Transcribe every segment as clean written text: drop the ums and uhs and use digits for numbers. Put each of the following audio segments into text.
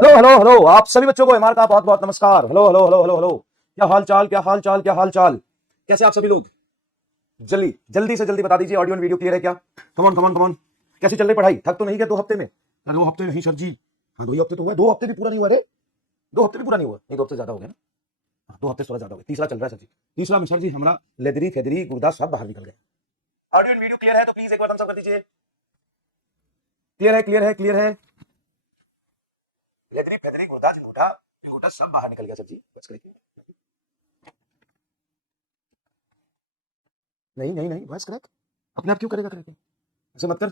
Hello hello hello, आप सभी बच्चों को एमआर का बहुत बहुत नमस्कार। Hello hello hello hello hello. क्या हाल चाल, क्या हाल चाल, क्या हाल चाल। कैसे आप सभी लोग? जल्दी जल्दी से जल्दी बता दीजिए, ऑडियो एंड वीडियो क्लियर है क्या? Come on come on come on. कैसी चल रही पढ़ाई? थक तो नहीं गया 2 हफ्ते में? 2 हफ्ते नहीं सर जी। हाँ 2 ही हफ्ते तो हुआ, 2 हफ्ते भी पूरा नहीं हुआ रे। 2 हफ्ते भी पूरा नहीं हुआ, नहीं 2 हफ्ते ज्यादा हो गया ना। हाँ, 2 हफ्ते थोड़ा ज्यादा हो गया, तीसरा चल रहा है सर जी। तीसरा में सर जी हमारा लेदरी फेदरी गुर्दा सब बाहर निकल गया। ऑडियो एंड वीडियो क्लियर है तो प्लीज एक बार थम्स अप कर दीजिए। क्लियर है, क्लियर है, क्लियर है। लेदरी फेदरी गुर्दा झूठा झूठा सब बाहर निकल गया सर जी, बस करिए। नहीं नहीं नहीं, वॉइस क्रैक अपने आप क्यों करेगा क्रैक? ऐसे मत कर।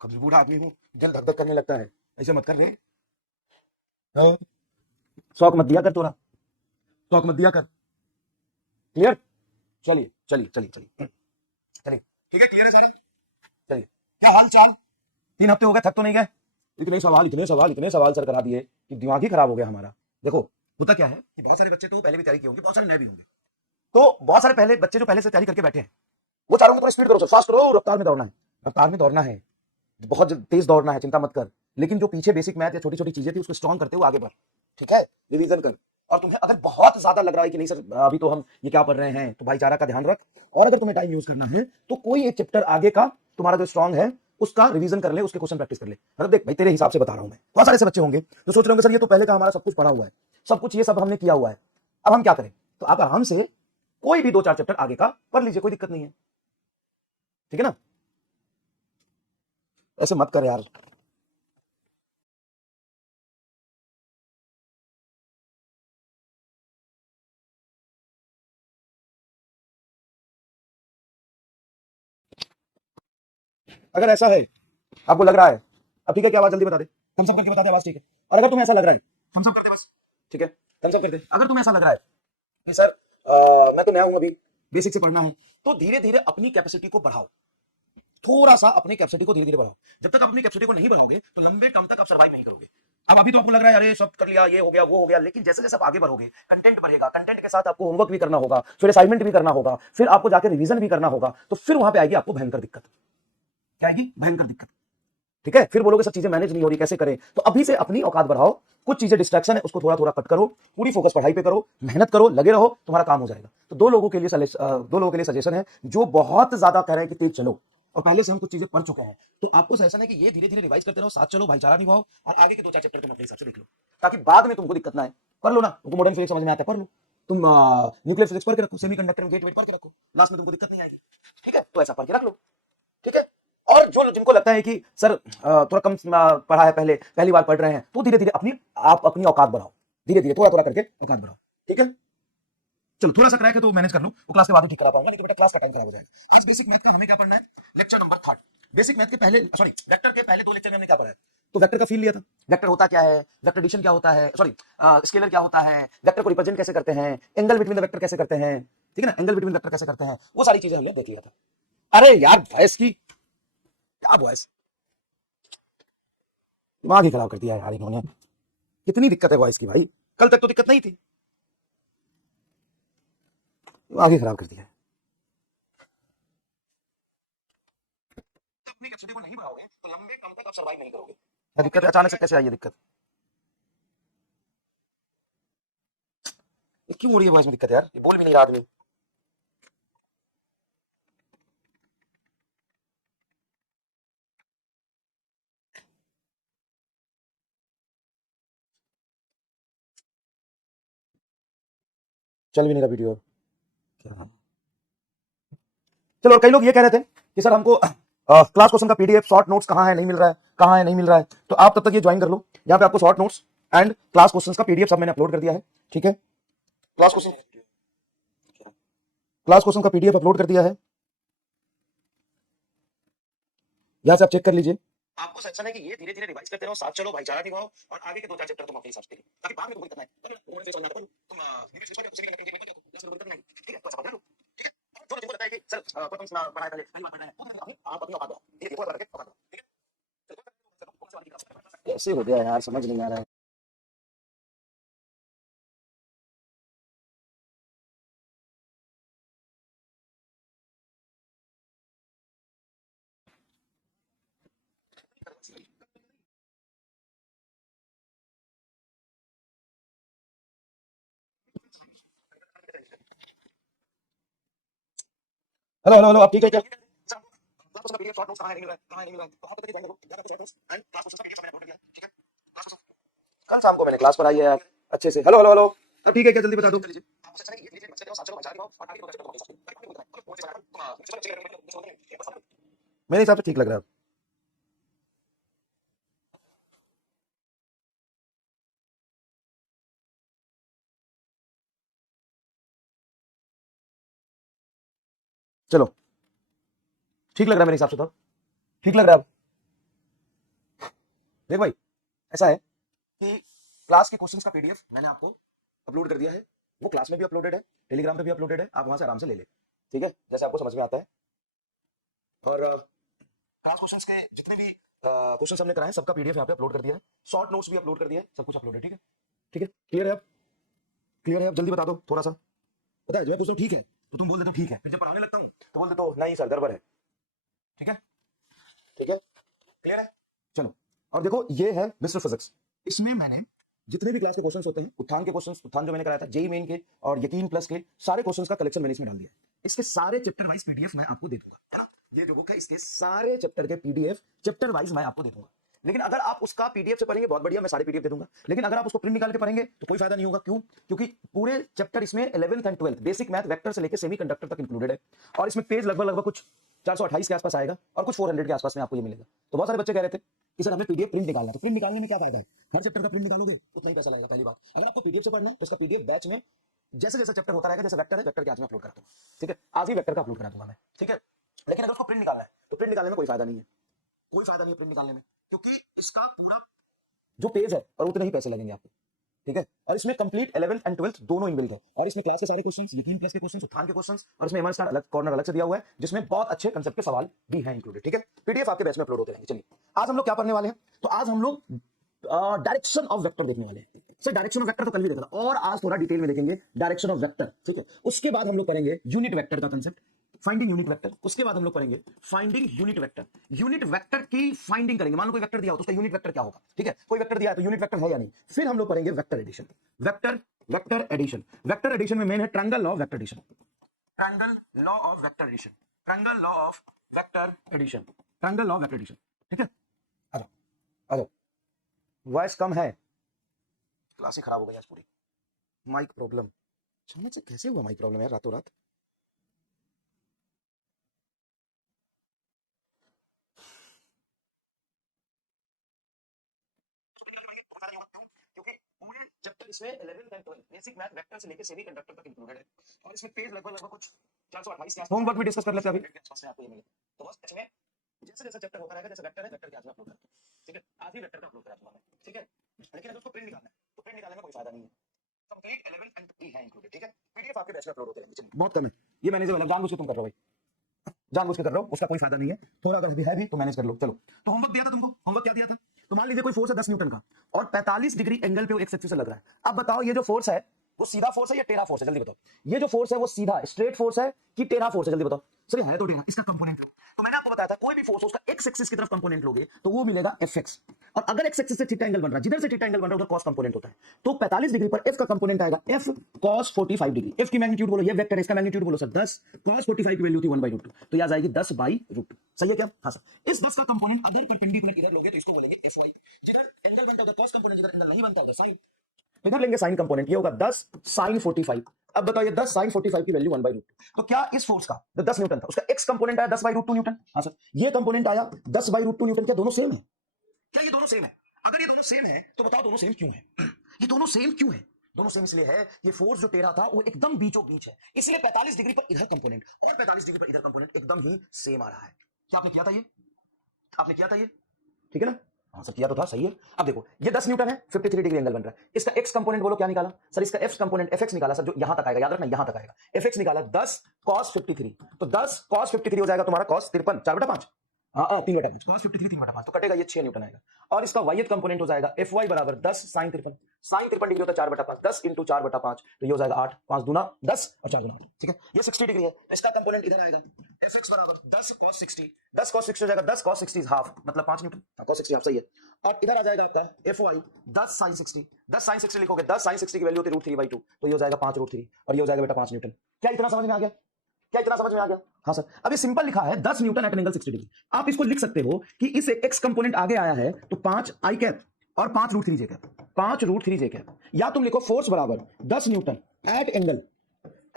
कभी बूढ़ा आदमी हूँ, दिल धक धक करने लगता है। ऐसे मत कर रे। हाँ, शौक मत दिया कर तोरा। शौक मत दिया कर। क्लियर? चलिए चलिए चलिए चलिए चलिए। ठीक है, क्लियर है सारा। चलिए, क्या हाल चाल? 3 हफ्ते हो गए, थक तो नहीं गए? इतने सवाल इतने सवाल इतने सवाल सर करा दिए कि दिमाग ही खराब हो गया हमारा। देखो, होता क्या है कि बहुत सारे बच्चे तो पहले भी तैयारी किए होंगे, बहुत सारे नए भी होंगे। तो बहुत सारे पहले बच्चे जो पहले से तैयारी करके बैठे हैं, वो चारों में थोड़ा स्पीड करो सर, फास्ट करो, रफ्तार में दौड़ना है। रफ्तार में दौड़ना है, बहुत तेज दौड़ना है, चिंता मत कर। लेकिन जो पीछे बेसिक मैथ या छोटी छोटी चीजें थी उसको स्ट्रॉन्ग करते हुए आगे बढ़। ठीक है, रिवीजन कर। और तुम्हें अगर बहुत ज्यादा लग रहा है कि नहीं सर अभी तो हम ये क्या पढ़ रहे हैं, तो भाईचारा का ध्यान रख। और अगर तुम्हें टाइम यूज करना है तो कोई एक चैप्टर आगे का तुम्हारा जो स्ट्रॉन्ग है उसका रिवीजन कर ले, उसके क्वेश्चन प्रैक्टिस कर ले। मतलब देख भाई, तेरे हिसाब से बता रहा हूं मैं। बहुत सारे ऐसे बच्चे होंगे जो सोच रहे होंगे सर ये तो पहले का हमारा सब कुछ पढ़ा हुआ है, सब कुछ ये सब हमने किया हुआ है, अब हम क्या करें? तो आप आराम से कोई भी 2-4 चैप्टर आगे का पढ़ लीजिए, कोई दिक्कत नहीं है। ठीक है ना? ऐसे मत कर यार। अगर ऐसा है, आपको लग रहा है, अब ठीक है, क्या आवाज जल्दी बता दे, थम्स अप करके बता दे आवाज, ठीक है। और अगर तुम्हें ऐसा लग रहा है, थम्स अप कर दे बस। ठीक है, थम्स अप कर दे। अगर तुम्हें ऐसा लग रहा है कि सर मैं तो नया हूं अभी, बेसिक से पढ़ना है, तो धीरे धीरे अपनी कैपेसिटी को बढ़ाओ। थोड़ा सा अपनी कैपेसिटी को धीरे धीरे बढ़ाओ। जब तक आप अपनी कैपेसिटी को नहीं बढ़ाओगे तो लंबे टर्म तक आप सर्वाइव नहीं करोगे। अब अभी तो आपको लग रहा है अरे सब कर लिया, ये हो गया वो हो गया, लेकिन जैसे जैसे आप आगे बढ़ोगे कंटेंट बढ़ेगा, कंटेंट के साथ आपको होमवर्क भी करना होगा, फिर असाइनमेंट भी करना होगा, फिर आपको जाकर रिवीजन भी करना होगा, तो फिर वहां पे आएगी आपको भयंकर दिक्कत। क्या आएगी? भयंकर दिक्कत। ठीक है, फिर बोलोगे सब चीजें मैनेज नहीं हो रही, कैसे करें? तो अभी से अपनी औकात बढ़ाओ। कुछ चीजें डिस्ट्रैक्शन है उसको थोड़ा थोड़ा कट करो, पूरी फोकस पढ़ाई पे करो, मेहनत करो, लगे रहो, तुम्हारा काम हो जाएगा। तो दो लोगों के लिए सजेशन है जो बहुत ज्यादा कह रहे हैं कि तेज चलो, और पहले से हम कुछ चीजें पढ़ चुके हैं, तो आपको सजेशन है कि ये धीरे धीरे रिवाइज करते रहो, साथ चलो, भाईचारा निभाओ, और आगे के 2-4 चैप्टर तुम अपने हिसाब से देख लो, ताकि बाद में तुमको दिक्कत ना आए। पढ़ लो ना, तुमको मॉडर्न फिजिक्स समझ में आता है, पढ़ लो। तुम न्यूक्लियर फिजिक्स पढ़ के रखो, सेमीकंडक्टर गेट वेट पढ़ के रखो, लास्ट में तुमको दिक्कत नहीं आएगी। ठीक है, तो ऐसा पढ़ के रख लो। ठीक है। और जो जिनको लगता है कि सर थोड़ा कम पढ़ा है, पहले पहली बार पढ़ रहे हैं, तो धीरे धीरे आप अपनी औकात बढ़ाओ, धीरे धीरे थोड़ा थोड़ा करके औकात बढ़ाओ। ठीक है, चलो थोड़ा सा क्रैक है तो मैनेज कर लो, वो क्लास के बाद ही ठीक करा पाऊंगा, नहीं तो बेटा क्लास का टाइम खराब हो जाएगा। आज बेसिक मैथ का हमें क्या पढ़ना है? Lecture number 3। बेसिक मैथ के पहले, सॉरी, वेक्टर के पहले 2 लेक्चर में हमने क्या पढ़ा है? तो वेक्टर का फील लिया था, वेक्टर होता क्या है, वेक्टर एडिशन क्या होता है, सॉरी स्केलर क्या होता है, वेक्टर को रिप्रेजेंट कैसे करते हैं, एंगल बिटवीन द वेक्टर कैसे करते हैं, ठीक है ना, एंगल बिटवीन वेक्टर कैसे करते हैं, वो सारी चीजें हमने देख लिया था। अरे यार वॉइस की, क्या वॉइस, दिमाग ही खराब कर दिया यार इन्होंने। कितनी दिक्कत है वॉइस की भाई, कल तक तो दिक्कत नहीं थी, दिमाग ही खराब कर दिया। अपनी कैपेसिटी को नहीं बढ़ाओगे तो लंबे कम तक आप सर्वाइव नहीं करोगे। क्या दिक्कत है, अचानक से कैसे आई है दिक्कत? ये क्यों हो रही है वॉइस में दिक्कत यार, ये बोल भी नहीं रहा आदमी। चल भी नहीं रहा वीडियो। क्या? चलो, और कई लोग ये कह रहे थे कि सर हमको क्लास क्वेश्चन का पीडीएफ शॉर्ट नोट्स कहाँ है, नहीं मिल रहा है, कहाँ है, नहीं मिल रहा है। तो आप तब तक ये ज्वाइन कर लो, यहाँ पे आपको short notes and class question का पीडीएफ सब मैंने अपलोड कर दिया है। ठीक है, क्लास क्वेश्चन का पीडीएफ अपलोड कर दिया है, यहाँ से आप चेक कर लीजिए। आपको सजेशन है कि ये धीरे धीरे रिवाइज करते रहो, साथ चलो, भाईचारा निभाओ, और आगे के 2-4 चैप्टर तुम अपने हिसाब से देखो, ताकि बाद में तुमको दिक्कत ना आए। तुम इंग्लिश पेपर या सेमी कंडक्टर गेट में देखो, नहीं, ठीक है, तो ऐसा पढ़ लो। ठीक है, जो तुमको लगता है कि सर कोई तुम पढ़ा है पहले, पहली बार पढ़ रहे हैं, आप अपनी औकात बढ़ाओ, धीरे धीरे करके औकात बढ़ाओ। ठीक है, कैसे हो गया यार, समझ नहीं आ रहा है। हेलो हेलो हेलो, आप ठीक है क्या? उसका पीडीएफ शॉर्ट नोट्स कहां है, नहीं मिल रहा है, कहां है, नहीं मिल रहा है, तो वहां पे जाके जाकर चेक करो एंड क्लास क्वेश्चंस का पीडीएफ मैंने अपलोड कर दिया, ठीक है? क्लास क्वेश्चन कल शाम को मैंने क्लास पढ़ाई है यार अच्छे से। हेलो हेलो हेलो, अब ठीक है क्या? जल्दी बता दो। मेरे हिसाब से ठीक लग रहा है। चलो, ठीक लग रहा है मेरे हिसाब से तो। ठीक लग रहा है अब। देख भाई, ऐसा है कि क्लास के क्वेश्चंस का पीडीएफ मैंने आपको अपलोड कर दिया है। वो क्लास में भी अपलोडेड है, टेलीग्राम पे भी अपलोडेड है, आप वहां से आराम से ले ले, ठीक है, जैसे आपको समझ में आता है। और क्लास क्वेश्चंस के जितने भी क्वेश्चंस हमने कराए हैं सबका पीडीएफ यहाँ पे अपलोड कर दिया है, शॉर्ट नोट्स भी अपलोड कर दिया है, सब कुछ अपलोड है, ठीक है? ठीक है, क्लियर है अब? क्लियर है अब? जल्दी बता दो थोड़ा सा। पता है जब मैं पूछता हूँ ठीक है तो तुम बोल देते हो ठीक है, फिर जब पढ़ाने लगता हूँ तो बोल देते हो नहीं सर गड़बड़ है, ठीक है? ठीक है, क्लियर है? चलो, और देखो ये है मिस्टर फिजिक्स। इसमें मैंने जितने भी क्लास के क्वेश्चंस होते हैं, उत्थान के क्वेश्चंस, उत्थान जो मैंने कराया था जेई मेन के और यकीन प्लस के, सारे क्वेश्चंस का कलेक्शन मैंने इसमें डाल दिया है। इसके सारे चैप्टर वाइज पीडीएफ मैं आपको दे दूंगा, है ना? ये जो बुक है इसके सारे चैप्टर के पीडीएफ चैप्टर वाइज मैं आपको दे दूंगा। लेकिन अगर आप उसका पीडीएफ से पढ़ेंगे बहुत बढ़िया, मैं सारे पीडीएफ दे दूंगा। लेकिन अगर आप उसको प्रिंट निकाल के पढ़ेंगे तो कोई फायदा नहीं होगा। क्यों? क्योंकि पूरे चैप्टर इसमें 11th and 12th basic math vector से लेकर सेमी कंडक्टर तक इंक्लूडेड है। और इसमें पेज लगभग लगभग कुछ 428 के आसपास आएगा और कुछ 400 के आसपास में आपको ये मिलेगा। तो बहुत सारे बच्चे कह रहे थे कि सर हमें पीडीएफ प्रिंट निकालना, तो प्रिंट निकालने में क्या फायदा है? हर चैप्टर का प्रिंट निकालोगे उतना ही पैसा लगेगा। पहली बात, अगर आपको पीडीएफ से पढ़ना तो उसका पीडीएफ बैच में जैसे जैसे चैप्टर होता रहेगा, जैसे वेक्टर है, वेक्टर के आज मैं अपलोड करता हूँ, ठीक है? आज ही वेक्टर का अपलोड करा दूंगा मैं, ठीक है? लेकिन अगर उसको प्रिंट निकालना है तो प्रिंट निकालने में कोई फायदा नहीं है, कोई फायदा नहीं है प्रिंट निकालने में, क्योंकि इसका पूरा जो पेज है और उतने ही पैसे लगेंगे आपको, ठीक है? और इसमें कंप्लीट 11th एंड 12th दोनों इनबिल्ट है। और इसमें क्लास के सारे क्वेश्चंस, यकीन प्लस के क्वेश्चंस, उत्थान के क्वेश्चंस, और इसमें एमआर स्टार अलग कॉर्नर अलग से दिया हुआ है जिसमें बहुत अच्छे कंसेप्ट के सवाल भी हैं इंक्लूडेड, ठीक है? पीडीएफ आपके बैच में अपलोड होते रहेंगे। चलिए, आज हम लोग क्या पढ़ने वाले हैं? तो आज हम लोग डायरेक्शन ऑफ वेक्टर देखने वाले हैं। सर डायरेक्शन ऑफ वेक्टर तो कल भी देखा था, और आज थोड़ा डिटेल में देखेंगे डायरेक्शन ऑफ वेक्टर, ठीक है? उसके बाद हम लोग पढ़ेंगे यूनिट वेक्टर का कंसेप्ट, फाइंडिंग यूनिट वेक्टर। उसके बाद हम लोग पढ़ेंगे finding unit vector. Unit vector की फाइंडिंग करेंगे। मान लो कोई वेक्टर दिया हो तो उसका यूनिट वेक्टर क्या होगा, ठीक है? कोई वेक्टर दिया है तो यूनिट वेक्टर है या नहीं। फिर हम लोग पढ़ेंगे vector addition. Vector vector addition, vector addition में मेन है triangle law of vector addition, triangle law of vector addition, triangle law of vector addition, triangle law of vector addition, ठीक है? आ जाओ, आ जाओ। वॉइस कम है, क्लास ही खराब हो गई आज पूरी। माइक प्रॉब्लम, समझ से कैसे हुआ माइक प्रॉब्लम यार रातों रात? क्योंकि पूरे चैप्टर इसमें 11th and 12th basic math vector से लेकर सेमी कंडक्टर तक इंक्लूडेड है। और इसमें पेज लगभग लगभग कुछ 428 के आसपास। होमवर्क भी डिस्कस कर लेते हैं अभी, आसपास में आपको ये मिले। तो बस इसमें जैसे जैसे चैप्टर होता रहेगा, जैसे वेक्टर है, वेक्टर के आज मैं अपलोड करता हूं, ठीक है? आज ही वेक्टर का अपलोड करा दूंगा मैं, ठीक है? लेकिन अगर उसको प्रिंट निकालना है तो प्रिंट निकालने में कोई फायदा नहीं है। कंप्लीट 11th एंड 12th है इंक्लूडेड, ठीक है? पीडीएफ आपके बैच में अपलोड होते रहेंगे। चलिए, बहुत कम है ये, मैनेज वाला जानबूझ के तुम कर रहे हो भाई, जानबूझ के कर रहे हो, उसका कोई फायदा नहीं है। थोड़ा अगर है भी तो मैनेज कर लो। चलो, तो होमवर्क दिया था तुमको, होमवर्क क्या दिया था? तो मान लीजिए कोई फोर्स है 10 न्यूटन का और 45 डिग्री एंगल पे वो एक्स एक्सिस से लग रहा है। अब बताओ ये जो फोर्स है वो सीधा फोर्स है या टेढ़ा फोर्स है? जल्दी बताओ। ये जो फोर्स है वो सीधा स्ट्रेट फोर्स है कि टेढ़ा फोर्स है? जल्दी बताओ। सर है तो टेढ़ा, इसका कंपोनेंट लो। तो मैंने आपको बताया था कोई भी फोर्स हो उसका एक्स एक्सिस की तरफ कंपोनेंट लोगे तो वो मिलेगा एफ एक्स। और अगर एक्स एक्सिस से थीटा एंगल बन रहा है, जिधर से थीटा एंगल बन रहा है उधर कॉस कंपोनेंट होता है। तो 45 डिग्री पर एफ का कंपोनेंट आएगा एफ कॉस 45 डिग्री। एफ की मैग्नीट्यूड बोलो, ये वेक्टर है, इसका मैग्नीट्यूड बोलो सर 10, कॉस 45 की वैल्यू थी 1/√2, तो यहां जाएगी 10/√2। सही है क्या? हां सर। इस 10 का कंपोनेंट अगर परपेंडिकुलर इधर लोगे तो इसको बोलेंगे एफ वाई। जिधर एंगल बनता है उधर कॉस कंपोनेंट, जिधर एंगल नहीं बनता उधर साइन। इधर लेंगे साइन कंपोनेंट, ये होगा 10 sin 45। अब बताओ ये 10 sin 45 की वैल्यू 1/√2। तो क्या इस फोर्स का जो 10 न्यूटन था उसका एक्स कंपोनेंट आया 10/√2 न्यूटन? हाँ सर। ये कंपोनेंट आया 10/√2 न्यूटन। क्या दोनों सेम है? क्या ये दोनों सेम है? अगर ये दोनों सेम है तो बताओ दोनों सेम क्यों है? ये दोनों सेम क्यों है? दोनों सेम इसलिए है, ये फोर्स जो टेढ़ा था वो एकदम बीचों बीच है, इसलिए 45 डिग्री पर इधर कंपोनेंट और 45 डिग्री पर इधर कंपोनेंट एकदम ही सेम आ रहा है। क्या आपने किया था ये? आपने किया था ये, ठीक है ना? हाँ सर किया तो था, सही है। अब देखो ये 10 न्यूटन है, 53 डिग्री एंगल बन रहा है। इसका एक्स कंपोनेंट बोलो क्या निकाला? सर इसका एफ कंपोनेंट एफ एक्स निकाला सर, जो यहां तक आएगा, याद रखना यहां तक आएगा। एफ एक्स निकाला 10 cos 53, तो 10 cos 53 हो जाएगा तुम्हारा cos 53 4/5, हाँ 3/5, cos 53 3/5, तो कटेगा ये 6 न्यूटन आएगा। और इसका वाई कंपोनेंट हो जाएगा एफ वाई बराबर 10 sin 53, sin 53 डिग्री होता है 4/5, 10 इंटू 4/5, तो ये हो जाएगा 8, 5 दूना 10 और 4 दूना 8, ठीक है? ये 60 डिग्री है, इसका कंपोनेंट इधर आएगा एफ एक्स बराबर 10 cos 60, 10 cos 60 हो जाएगा 10 cos 60 इज हाफ, मतलब 5 न्यूटन, cos 60 हाफ, सही है। और इधर आ जाएगा आपका एफ वाई 10 sin 60, 10 sin 60 लिखोगे, 10 sin 60 की वैल्यू होती है √3/2, तो ये हो जाएगा 5 √3 और ये हो जाएगा बेटा 5 न्यूटन। क्या इतना समझ में आ गया? क्या इतना समझ में आ गया? हाँ सर, अब ये सिंपल लिखा है 10 newton at an angle 60 degree. आप इसको लिख सकते हो कि इस एक्स कंपोनेंट आगे आया है तो 5 आई कैप और 5 root 3 J cap, 5 root 3 J cap, या तुम लिखो फोर्स बराबर 10 newton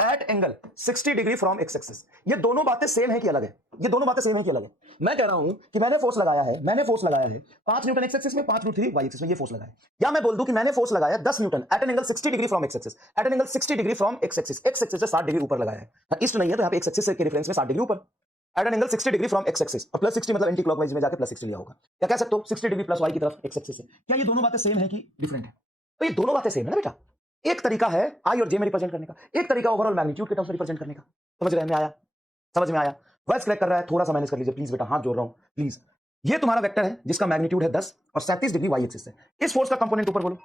at angle 60 degree from X axis. ये दोनों बातें सेम है कि अलग है? ये दोनों बातें सेम है कि अलग है? मैं कह रहा हूं कि मैंने फोर्स लगाया है 5 न्यूटन एक्स एक्सिस में, 5 रूट 3 वाई एक्सिस में, ये फोर्स लगाया। या मैं बोल दूं कि मैंने फोर्स लगाया 10 newton at an angle 60 degree from X axis, at an angle 60 degree from X axis, X axis से 60 डिग्री ऊपर लगाया है। ईस्ट नहीं है तो यहां पे एक्स एक्सिस के रेफरेंस में 60 डिग्री ऊपर, at an angle 60 degree from X axis, और प्लस 60 मतलब एंटी क्लॉकवाइज में जाके प्लस 60 लिया होगा। क्या कह सकते हो? 60 डिग्री प्लस वाई की तरफ एक्स एक्सिस से। क्या ये दोनों बातें सेम है कि डिफरेंट है? तो ये दोनों बातें सेम है ना बेटा। एक तरीका है आई और जे में रिप्रेजेंट करने का, एक तरीका ओवरऑल मैग्नीट्यूड के टर्म्स में रिप्रेजेंट करने का। समझ रहे हैं? आया? समझ में आया? वॉइस कलेक्ट कर रहा है, थोड़ा सा मैनेज कर लीजिए प्लीज बेटा, हाथ जोड़ रहा हूं प्लीज। ये तुम्हारा वेक्टर है जिसका मैग्नीट्यूड है 10 और 37 डिग्री वाई एक्सिस से। इस फोर्स का कंपोनेंट ऊपर बोलो,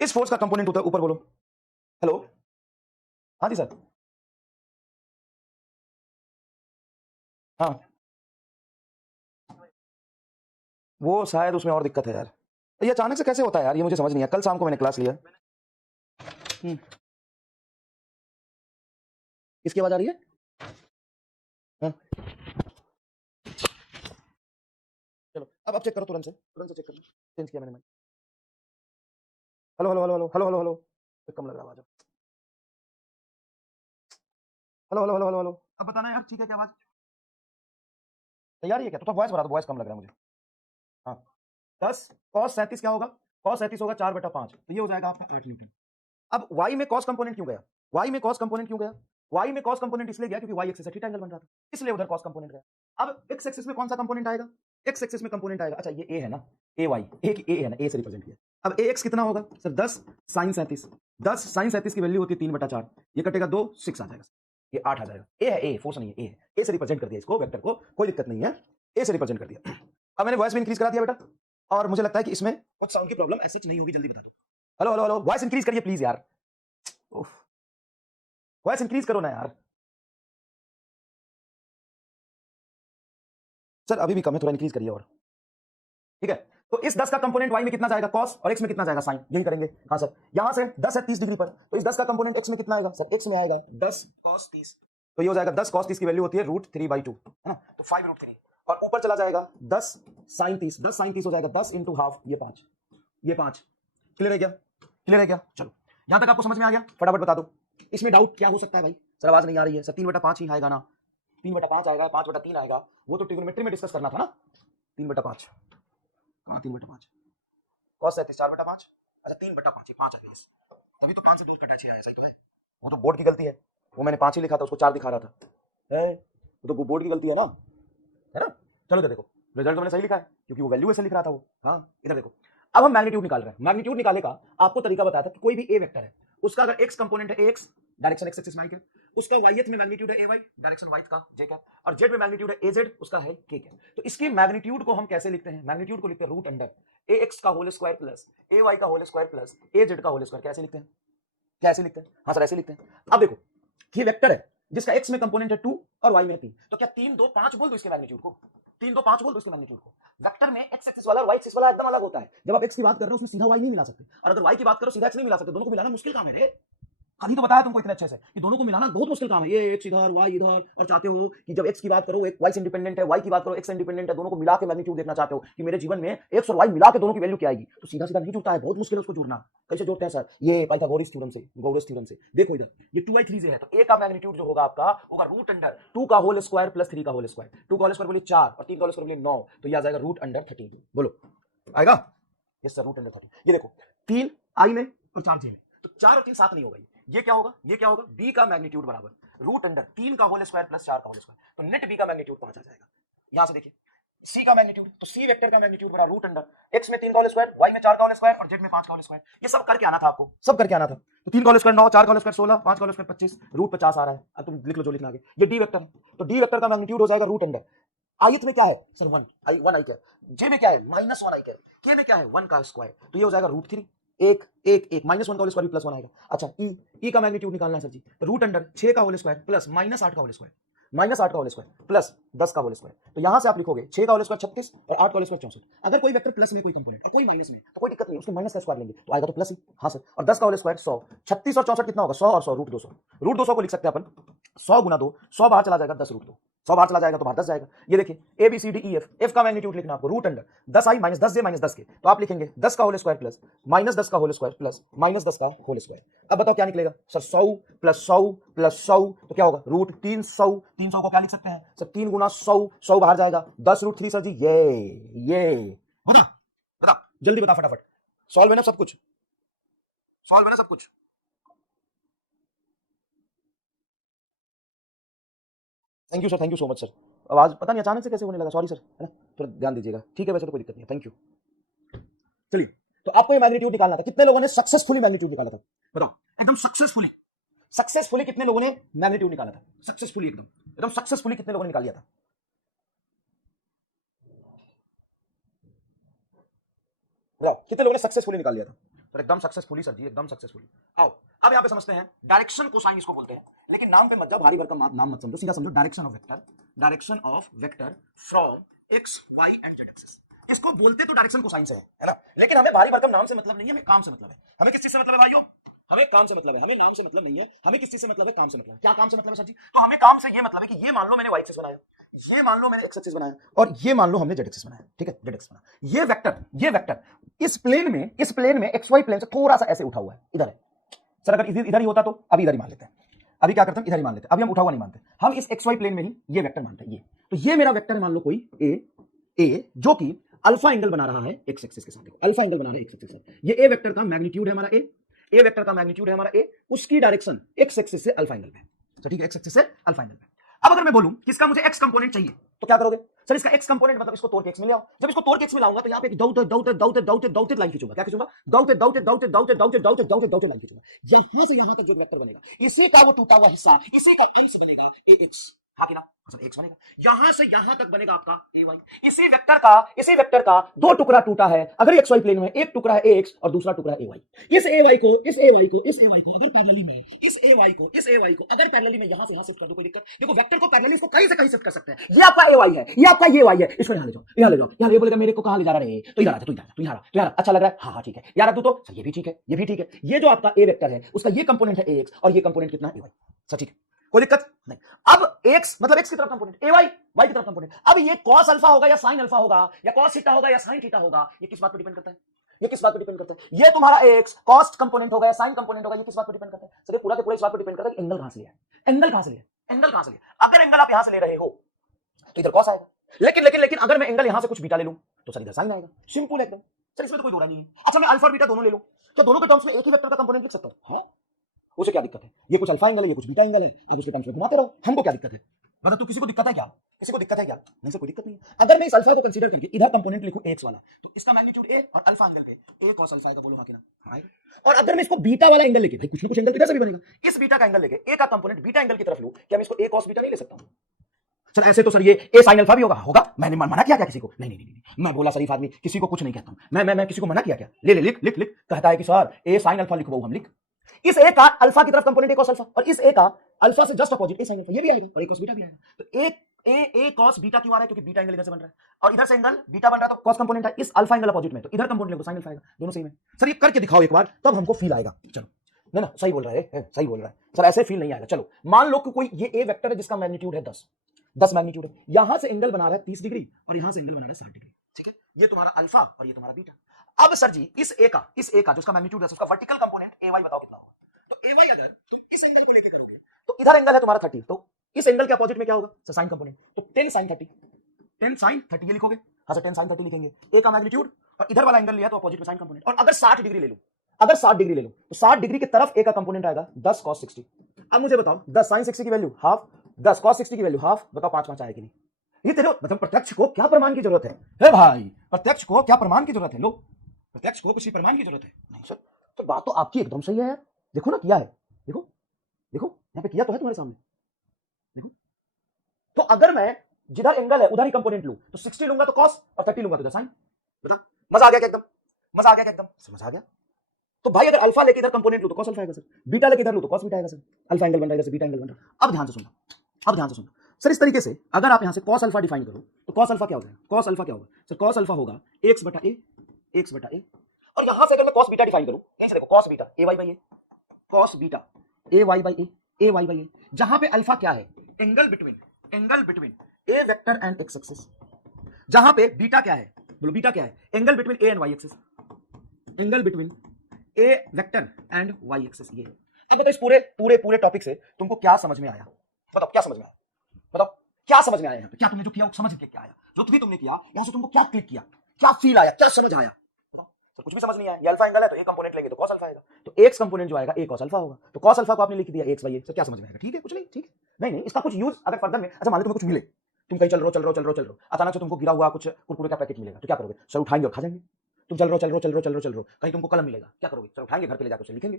इस फोर्स का कंपोनेंट ऊपर बोलो। हेलो, हाँ जी सर, हाँ वो शायद उसमें और दिक्कत है यार। ये अचानक से कैसे होता है यार, ये मुझे समझ नहीं है। कल शाम को मैंने क्लास लिया। किसकी आवाज आ रही है? हाँ? चलो अब चेक करो, तुरंत से चेक करो। चेंज किया मैंने mic. Hello hello hello hello hello hello hello, कम लग रहा है आवाज। Hello hello hello hello hello, अब बताना यार ठीक है क्या आवाज? तैयारी है क्या? तो वॉइस बढ़ा दो, वॉइस कम लग रहा है मुझे। हाँ 10 cos 37 क्या होगा? cos 37 होगा 4/5, तो ये हो जाएगा आपका 8 न्यूटन। अब y में cos कंपोनेंट क्यों गया? y में cos कंपोनेंट क्यों गया? y में cos कंपोनेंट इसलिए गया क्योंकि y एक्सिस से थीटा एंगल बन रहा था, इसलिए उधर cos कंपोनेंट गया। अब x एक्सिस में कौन सा कंपोनेंट आएगा? x एक्सिस में कंपोनेंट आएगा, अच्छा ये a है ना, ay, एक a है ना, a से रिप्रेजेंट किया। अब ax कितना होगा सर? 10 sin 37, 10 sin 37 की वैल्यू होती है 3/4, ये कटेगा 2, 6 आ जाएगा, ये 8 आ जाएगा। a है, a फोर्स नहीं है, a है, a से रिप्रेजेंट कर दिया इसको, वेक्टर को, कोई दिक्कत नहीं है, a से रिप्रेजेंट कर दिया। अब मैंने वॉइस भी इंक्रीज करा दिया बेटा, और मुझे लगता है कि इसमें कुछ साउंड की प्रॉब्लम ऐसे नहीं होगी, जल्दी बता दो। Hello hello hello, voice increase करिए प्लीज यार, वॉइस इंक्रीज करो ना यार। सर अभी भी कम है, थोड़ा इंक्रीज करिए और। ठीक है, तो इस 10 का कंपोनेंट y में कितना जाएगा cos, और x में कितना जाएगा sin, यही करेंगे। हाँ सर, यहां से 10 है 30 डिग्री पर, तो इस 10 का कंपोनेंट x में कितना आएगा सर? x में आएगा 10 cos 30, तो ये हो जाएगा 10 cos 30 की वैल्यू होती है √3/2, है ना, तो 5√3, और ऊपर चला जाएगा 10 sin 30, 10 sin 30 हो जाएगा 10 × हाफ, ये 5, ये 5। क्लियर है क्या? क्लियर है क्या? चलो यहां तक आपको समझ में आ गया? फटाफट बता दो, इसमें डाउट क्या हो सकता है भाई? सर आवाज नहीं आ रही है सर, 3/5 ही आएगा ना, 3/5 आएगा, 5/3 आएगा, वो तो ट्रिग्नोमेट्री में डिस्कस करना था ना। 3/5, हाँ 3/5, cos 37 4/5, अच्छा 3/5, 5 आ गया, अभी तो 5 से 2 कटा 6 आया, सही तो है। वो तो बोर्ड की गलती है, वो मैंने 5 ही लिखा था, उसको 4 दिखा रहा था, है वो तो बोर्ड की गलती है ना, है ना। चलो इधर देखो, रिजल्ट तो मैंने सही लिखा है क्योंकि वो वैल्यू ऐसे लिख रहा था वो। हाँ इधर देखो, अब हम मैग्नीट्यूड निकाल रहे हैं। मैग्नीट्यूड निकालने का आपको तरीका बताया था कि कोई भी ए वेक्टर है, उसका अगर एक्स कंपोनेंट है ax, डायरेक्शन एक्स एक्सिस में है, उसका वाईएथ में मैग्नीट्यूड है ay, डायरेक्शन वाई का j कैप, और जेड में मैग्नीट्यूड है az, उसका है k कैप। तो इसकी मैग्नीट्यूड को हम कैसे लिखते हैं? मैग्नीट्यूड को लिखते हैं रूट अंडर ax का होल स्क्वायर प्लस ay का होल स्क्वायर प्लस az का होल स्क्वायर। कैसे लिखते हैं? कैसे लिखते हैं? हाँ सर ऐसे लिखते हैं। अब देखो, ये वेक्टर है जिसका x में कंपोनेंट है 2 और y में है 3, तो क्या 3 2 5 बोल दो इसके मैग्नीट्यूड को, 3 2 5 बोल दो इसके मैग्नीट्यूड को। वेक्टर में x एक्सिस वाला और y एक्सिस वाला एकदम अलग होता है। जब आप x की बात कर रहे हो उसमें सीधा y नहीं मिला सकते, और अगर y की बात करो सीधा x नहीं मिला सकते, दोनों को मिलाना मुश्किल काम है रे। कल ही तो बताया तुमको इतने अच्छे से कि दोनों को मिलाना बहुत मुश्किल काम है, ये x इधर y इधर, और चाहते हो कि जब x की बात करो एक y से इंडिपेंडेंट है, y की बात करो x से इंडिपेंडेंट है, दोनों को मिला के मैग्नीट्यूड देखना चाहते हो कि मेरे जीवन में x और y मिला के दोनों की वैल्यू क्या आएगी, तो सीधा सीधा नहीं जुड़ता है, बहुत मुश्किल है उसको जोड़ना। कैसे जोड़ते हैं सर? ये पाइथागोरस थ्योरम से, गौरस थ्योरम से। देखो इधर ये 2y3z है, तो a का मैग्नीट्यूड जो होगा आपका होगा रूट अंडर 2 का होल स्क्वायर प्लस 3 का होल स्क्वायर, 2 का होल स्क्वायर बोलिए 4 और 3 का होल स्क्वायर बोलिए 9, तो ये आ जाएगा रूट अंडर 13। बोलो आएगा? Yes sir, root under 13। ये देखो 3 i में और 4 j में, तो 4 और 3 7 नहीं होगा, ये क्या होगा? ये क्या होगा? b का मैग्नीट्यूड बराबर रूट अंडर 3 का होल स्क्वायर प्लस 4 का होल स्क्वायर, तो नेट b का मैग्नीट्यूड 5 आ जाएगा। यहां से देखिए c का मैग्नीट्यूड, तो c वेक्टर का मैग्नीट्यूड बराबर रूट अंडर x में 3 का होल स्क्वायर, y में 4 का होल स्क्वायर और z में 5 का होल स्क्वायर। ये सब करके आना था आपको, सब करके आना था। तो 3 का होल स्क्वायर 9, 4 का होल स्क्वायर 16, 5 का होल स्क्वायर 25, रूट 50 आ रहा है। अब तुम लिख लो जो लिखना आगे। ये d वेक्टर है, तो d वेक्टर का मैग्नीट्यूड हो जाएगा रूट अंडर ith में क्या है सर? 1 i क्या, j में क्या है -1 i क्या, k में क्या है 1 का स्क्वायर, तो ये हो जाएगा रूट 3, एक एक एक -1 का होल स्क्वायर प्लस 1 आएगा। अच्छा e का मैग्नीट्यूड निकालना है सर जी, तो रूट अंडर 6 का होल स्क्वायर प्लस -8 का होल स्क्वायर, -8 का होल स्क्वायर प्लस 10 का होल स्क्वायर, तो यहां से आप लिखोगे 6 का होल स्क्वायर 36 और 8 का होल स्क्वायर 64। अगर कोई वेक्टर प्लस में कोई कंपोनेंट और कोई माइनस में, तो कोई दिक्कत नहीं, उसके माइनस का स्क्वायर लेंगे तो आएगा तो प्लस ही। हाँ सर, और 10 का होल स्क्वायर 100, 36 और 64 कितना होगा? 100 और 100 रूट 200, रूट 200 को लिख सकते हैं अपन 100 गुना 2, 100 बाहर चला जाएगा 10 रूट 2, 100 बाहर चला जाएगा तो बाहर 10 जाएगा। ये देखिए A B C D E F, F का मैग्नीट्यूड लिखना आपको root under 10i minus 10j minus 10 के, तो आप लिखेंगे 10 का होल स्क्वायर प्लस माइनस 10 का होल स्क्वायर प्लस माइनस 10 का होल स्क्वायर। अब बताओ क्या निकलेगा सर, 100 प्लस 100 प्लस 100 तो क्या होगा रूट 300। 300 को क्या लिख सकते हैं सर 3 गुना 100, 100 बाहर जाएगा 10 रूट 3 सर जी। ये बता बता जल्दी बता फटाफट, सॉल्व है ना सब कुछ, सॉल्व है ना सब कुछ। Thank you sir, thank you so much sir. आवाज पता नहीं अचानक से कैसे होने लगा, सॉरी सर, है ना, थोड़ा ध्यान दीजिएगा। ठीक है वैसे तो कोई दिक्कत नहीं है, थैंक यू। चलिए तो आपको ये मैग्नीट्यूड निकालना था, कितने लोगों ने सक्सेसफुली मैग्नीट्यूड निकाला था बताओ, एकदम सक्सेसफुली। सक्सेसफुली कितने लोगों ने मैग्नीट्यूड निकाला था, सक्सेसफुली एकदम एकदम सक्सेसफुली कितने लोगों ने निकाल लिया था? बताओ कितने लोगों ने सक्सेसफुली निकाल लिया था? तो एकदम सक्सेसफुली सर जी, एकदम सक्सेसफुली। आओ अब यहां पे समझते हैं डायरेक्शन कोसाइन इसको बोलते हैं, लेकिन नाम पे मत जाओ, भारी भरकम नाम मत समझो, सीधा समझो direction of vector, direction of vector from X Y and Z axis. इसको बोलते तो डायरेक्शन कोसाइन से है ना, लेकिन हमें भारी भरकम नाम से मतलब नहीं है, हमें काम से मतलब है। हमें किस चीज से मतलब है भाइयों? हमें काम से मतलब है, हमें नाम से मतलब नहीं है, हमें किस चीज से मतलब है? काम से मतलब है। क्या काम से मतलब है सर जी? तो हमें काम से ये मतलब है कि ये मान लो मैंने वाई एक्सिस बनाया, ये मान लो मैंने एक्स एक्सिस बनाया, और ये मान लो हमने जेड एक्सिस बनाया, ठीक है, जेड एक्सिस बनाया। ये वेक्टर इस प्लेन में एक्स वाई प्लेन से थोड़ा सा ऐसे उठा हुआ है, इधर है सर। अगर इधर ही होता तो अभी इधर ही मान लेते हैं, अभी क्या करते हैं इधर ही मान लेते हैं, अभी हम उठा हुआ नहीं मानते, हम इस एक्स वाई प्लेन में ही ये वेक्टर मानते हैं। ये तो ये मेरा वेक्टर है, मान लो कोई ए जो कि अल्फा एंगल बना रहा है एक्स एक्सिस के साथ, देखो अल्फा एंगल बना रहा है एक्स एक्सिस के साथ। ये ए वेक्टर का मैग्नीट्यूड है हमारा ए वेक्टर का मैग्नीट्यूड है हमारा ए, उसकी डायरेक्शन एक्स एक्सिस से अल्फा एंगल पे, तो ठीक है, एक्स एक्सिस से अल्फा एंगल पे। अब अगर मैं बोलूं कि इसका मुझे एक्स कंपोनेंट चाहिए तो क्या करोगे सर? इसका एक्स कंपोनेंट मतलब इसको तोड़ के एक्स में ले आओ। जब इसको तोड़ के एक्स में लाऊंगा तो यहां पे एक दौड़ते लाइन खींचूंगा। क्या खींचूंगा? दौड़ते लाइन खींचूंगा। यहां से यहां तक जो वेक्टर बनेगा, इसी का वो टूटा हुआ हिस्सा, इसी का अंश बनेगा ए एक्स। हाँ कि ना, मतलब एक्स बनेगा, यहां से यहां तक बनेगा आपका ए वाई। इसी वेक्टर का दो टुकड़ा टूटा है, अगर एक्स वाई प्लेन में एक टुकड़ा है ए एक्स और दूसरा टुकड़ा है ए वाई। इस ए वाई को अगर पैरेलली में अगर पैरेलली में यहां से यहां शिफ्ट कर दो, कोई दिक्कत? देखो वेक्टर को पैरेलली इसको कहीं से कहीं शिफ्ट कर सकते हैं। ये आपका ए वाई है, ये आपका ये वाई है, इसको यहां ले जाओ, यहां ले जाओ। यार ये बोलेगा मेरे को कहां ले जा रहा है? तो इधर आ जा, तू इधर अच्छा लग रहा है, हाँ ठीक है यार, अब तो ये भी ठीक है, ये भी ठीक है। ये जो आपका ए वेक्टर है उसका ये कंपोनेंट है ए एक्स और ये कंपोनेंट कितना है ए वाई, सर ठीक है, कोई दिक्कत नहीं। अब एक्स मतलब एक्स की तरफ कंपोनेंट, ए वाई वाई की तरफ कंपोनेंट। अब ये कॉस अल्फा होगा या साइन अल्फा होगा, या कॉस थीटा होगा या साइन थीटा होगा, ये किस बात पर डिपेंड करता है? ये किस बात पर डिपेंड करता है? ये तुम्हारा एक्स कॉस्ट कंपोनेंट होगा या साइन कंपोनेंट होगा, ये किस बात पर डिपेंड करता है? सर ये पूरा के पूरा इस बात पर डिपेंड करता है कि एंगल कहां से लिया है, एंगल कहां से लिया। अगर एंगल आप यहां से ले रहे हो तो इधर कॉस आएगा, लेकिन अगर मैं एंगल यहां से कुछ बीटा ले लूं तो सर इधर साइन आएगा। सिंपल एकदम सर, इसमें तो कोई दोहरा नहीं है। अच्छा मैं अल्फा और बीटा दोनों ले लूं तो दोनों के टर्म्स में एक ही वेक्टर का कंपोनेंट लिख सकता हूं, उसे क्या दिक्कत है? ये कुछ अल्फा एंगल है, ये कुछ बीटा एंगल है, आप उसके टर्म्स में घुमाते रहो, हमको क्या दिक्कत है? बता, तू किसी को दिक्कत है क्या? किसी को दिक्कत है क्या? नहीं सर कोई दिक्कत नहीं। अगर मैं इस अल्फा को कंसीडर करके इधर कंपोनेंट लिखूं एक्स वाला, तो इसका मैग्नीट्यूड ए और अल्फा एंगल पे ए cos अल्फा आएगा, बोलो हां कि ना आएगा। और अगर मैं इसको बीटा वाला एंगल लेके, भाई कुछ ना कुछ एंगल इधर से भी बनेगा, इस बीटा का एंगल लेके ए का कंपोनेंट बीटा एंगल की तरफ लूं, क्या मैं इसको ए cos बीटा नहीं ले सकता हूं? सर ऐसे तो सर ये ए साइन अल्फा भी होगा मैंने मना किया क्या किसी को? नहीं, मैं बोला शरीफ आदमी, किसी को कुछ नहीं कहता हूं मैं किसी को मना किया क्या? ले लिख कहता है कि सर ए साइन अल्फा लिखो, हम लिख। इस ए का अल्फा की तरफ कंपोनेंट ए cos अल्फा, और इस ए का अल्फा से जस्ट अपोजिट ए sin अल्फा, ये भी आएगा और ए cos बीटा भी आएगा। तो ए cos बीटा क्यों आ रहा है? क्योंकि बीटा एंगल इधर से बन रहा है और इधर से एंगल बीटा बन रहा है, तो cos कंपोनेंट है, इस अल्फा एंगल अपोजिट में, तो इधर कंपोनेंट लेंगे sin अल्फा आएगा, दोनों सेम है। सर ये करके दिखाओ एक बार, तब हमको फील आएगा। चलो ना सही बोल रहा है, सही बोल रहा है सर, ऐसे फील नहीं आएगा। चलो मान लो कि कोई ये ए वेक्टर है जिसका मैग्नीट्यूड है 10 मैग्नीट्यूड है, यहां से एंगल बना रहा है 30 डिग्री और यहां से एंगल बना रहा है 60 डिग्री, ठीक है, ये तुम्हारा अल्फा और ये तुम्हारा बीटा। अब सर जी इस ए का जो उसका मैग्नीट्यूड है, उसका वर्टिकल कंपोनेंट ए वाई बताओ कितना होगा? तो ए वाई अगर तो इस एंगल को लेके करोगे तो इधर एंगल है तुम्हारा 30, तो इस एंगल के अपोजिट में क्या होगा? सर साइन कंपोनेंट, तो 10 sin 30 ये लिखोगे, हाँ सर 10 sin 30 लिखेंगे, ए का मैग्नीट्यूड और इधर वाला एंगल लिया तो अपोजिट में साइन कंपोनेंट। और अगर 60 डिग्री ले लो, तो 60 डिग्री की तरफ ए का कंपोनेंट आएगा 10 cos 60। अब मुझे बताओ 10 sin 60 की वैल्यू हाफ, 10 cos 60 की वैल्यू हाफ, बताओ 5 आएगी नहीं? ये तेरे मतलब प्रत्यक्ष को क्या प्रमाण की जरूरत है भाई? प्रत्यक्ष को क्या प्रमाण की जरूरत है? लो प्रत्यक्ष को किसी प्रमाण की जरूरत है नहीं सर। तो बात तो आपकी एकदम सही है यार, देखो ना किया है, देखो यहां पे किया तो है तुम्हारे सामने, देखो। तो अगर मैं जिधर एंगल है उधर ही कंपोनेंट लूं तो 60 लूंगा तो cos और 30 लूंगा तो इधर sin। बता मजा आ गया क्या? एकदम मजा आ गया क्या? एकदम समझ आ गया। तो भाई अगर अल्फा लेके इधर कंपोनेंट लूं तो cos अल्फा आएगा सर, बीटा लेके इधर लूं तो cos बीटा आएगा सर, अल्फा एंगल बन रहा है इधर से बीटा एंगल बन रहा है। अब ध्यान से सुनना सर, इस तरीके से अगर आप यहां से cos अल्फा डिफाइन करो तो cos अल्फा क्या हो जाएगा? cos अल्फा क्या होगा सर? cos अल्फा होगा x बटा a, और यहां से अगर मैं cos बीटा डिफाइन करूं, यहीं से देखो cos beta a y by a, cos beta a y by a, A Y by A, जहां पे अल्फा क्या है, angle between A vector and X axis, जहां पे बीटा क्या है, बोलो बीटा क्या है, angle between A and Y axis, angle between A vector and Y axis. ये अब बताओ इस पूरे पूरे पूरे टॉपिक से तुमको क्या समझ में आया, बताओ क्या समझ में आया, बताओ क्या समझ में आया यहाँ पे, क्या तुमने जो किया वो समझ के क्या आया, जो भी तुमने किया यहां से तुमको क्या क्लिक किया, क्या फील आया, क्या समझ आया, बताओ। तो कुछ भी समझ नहीं आया, ये अल्फा एंगल है तो एक कंपोनेंट लेंगे तो कॉस अल्फा आएगा, तो एक्स कंपोनेंट जो आएगा ए कॉस अल्फा होगा, तो कॉस अल्फा को आपने लिख दिया एक्स बाई ए, तो क्या समझ में आएगा, ठीक है कुछ नहीं, ठीक है नहीं इसका कुछ यूज अगर फर्दर में, अच्छा मान लो तुम्हें कुछ मिले, तुम कहीं चल रहे हो अचानक से तुमको गिरा हुआ कुछ कुरकुरे का पैकेट मिलेगा तो क्या करोगे, सर उठाएंगे और खा जाएंगे। तुम चल रहे हो कहीं तुमको कलम मिलेगा क्या करोगे, सर उठाएंगे घर पे ले जाकर लिखेंगे।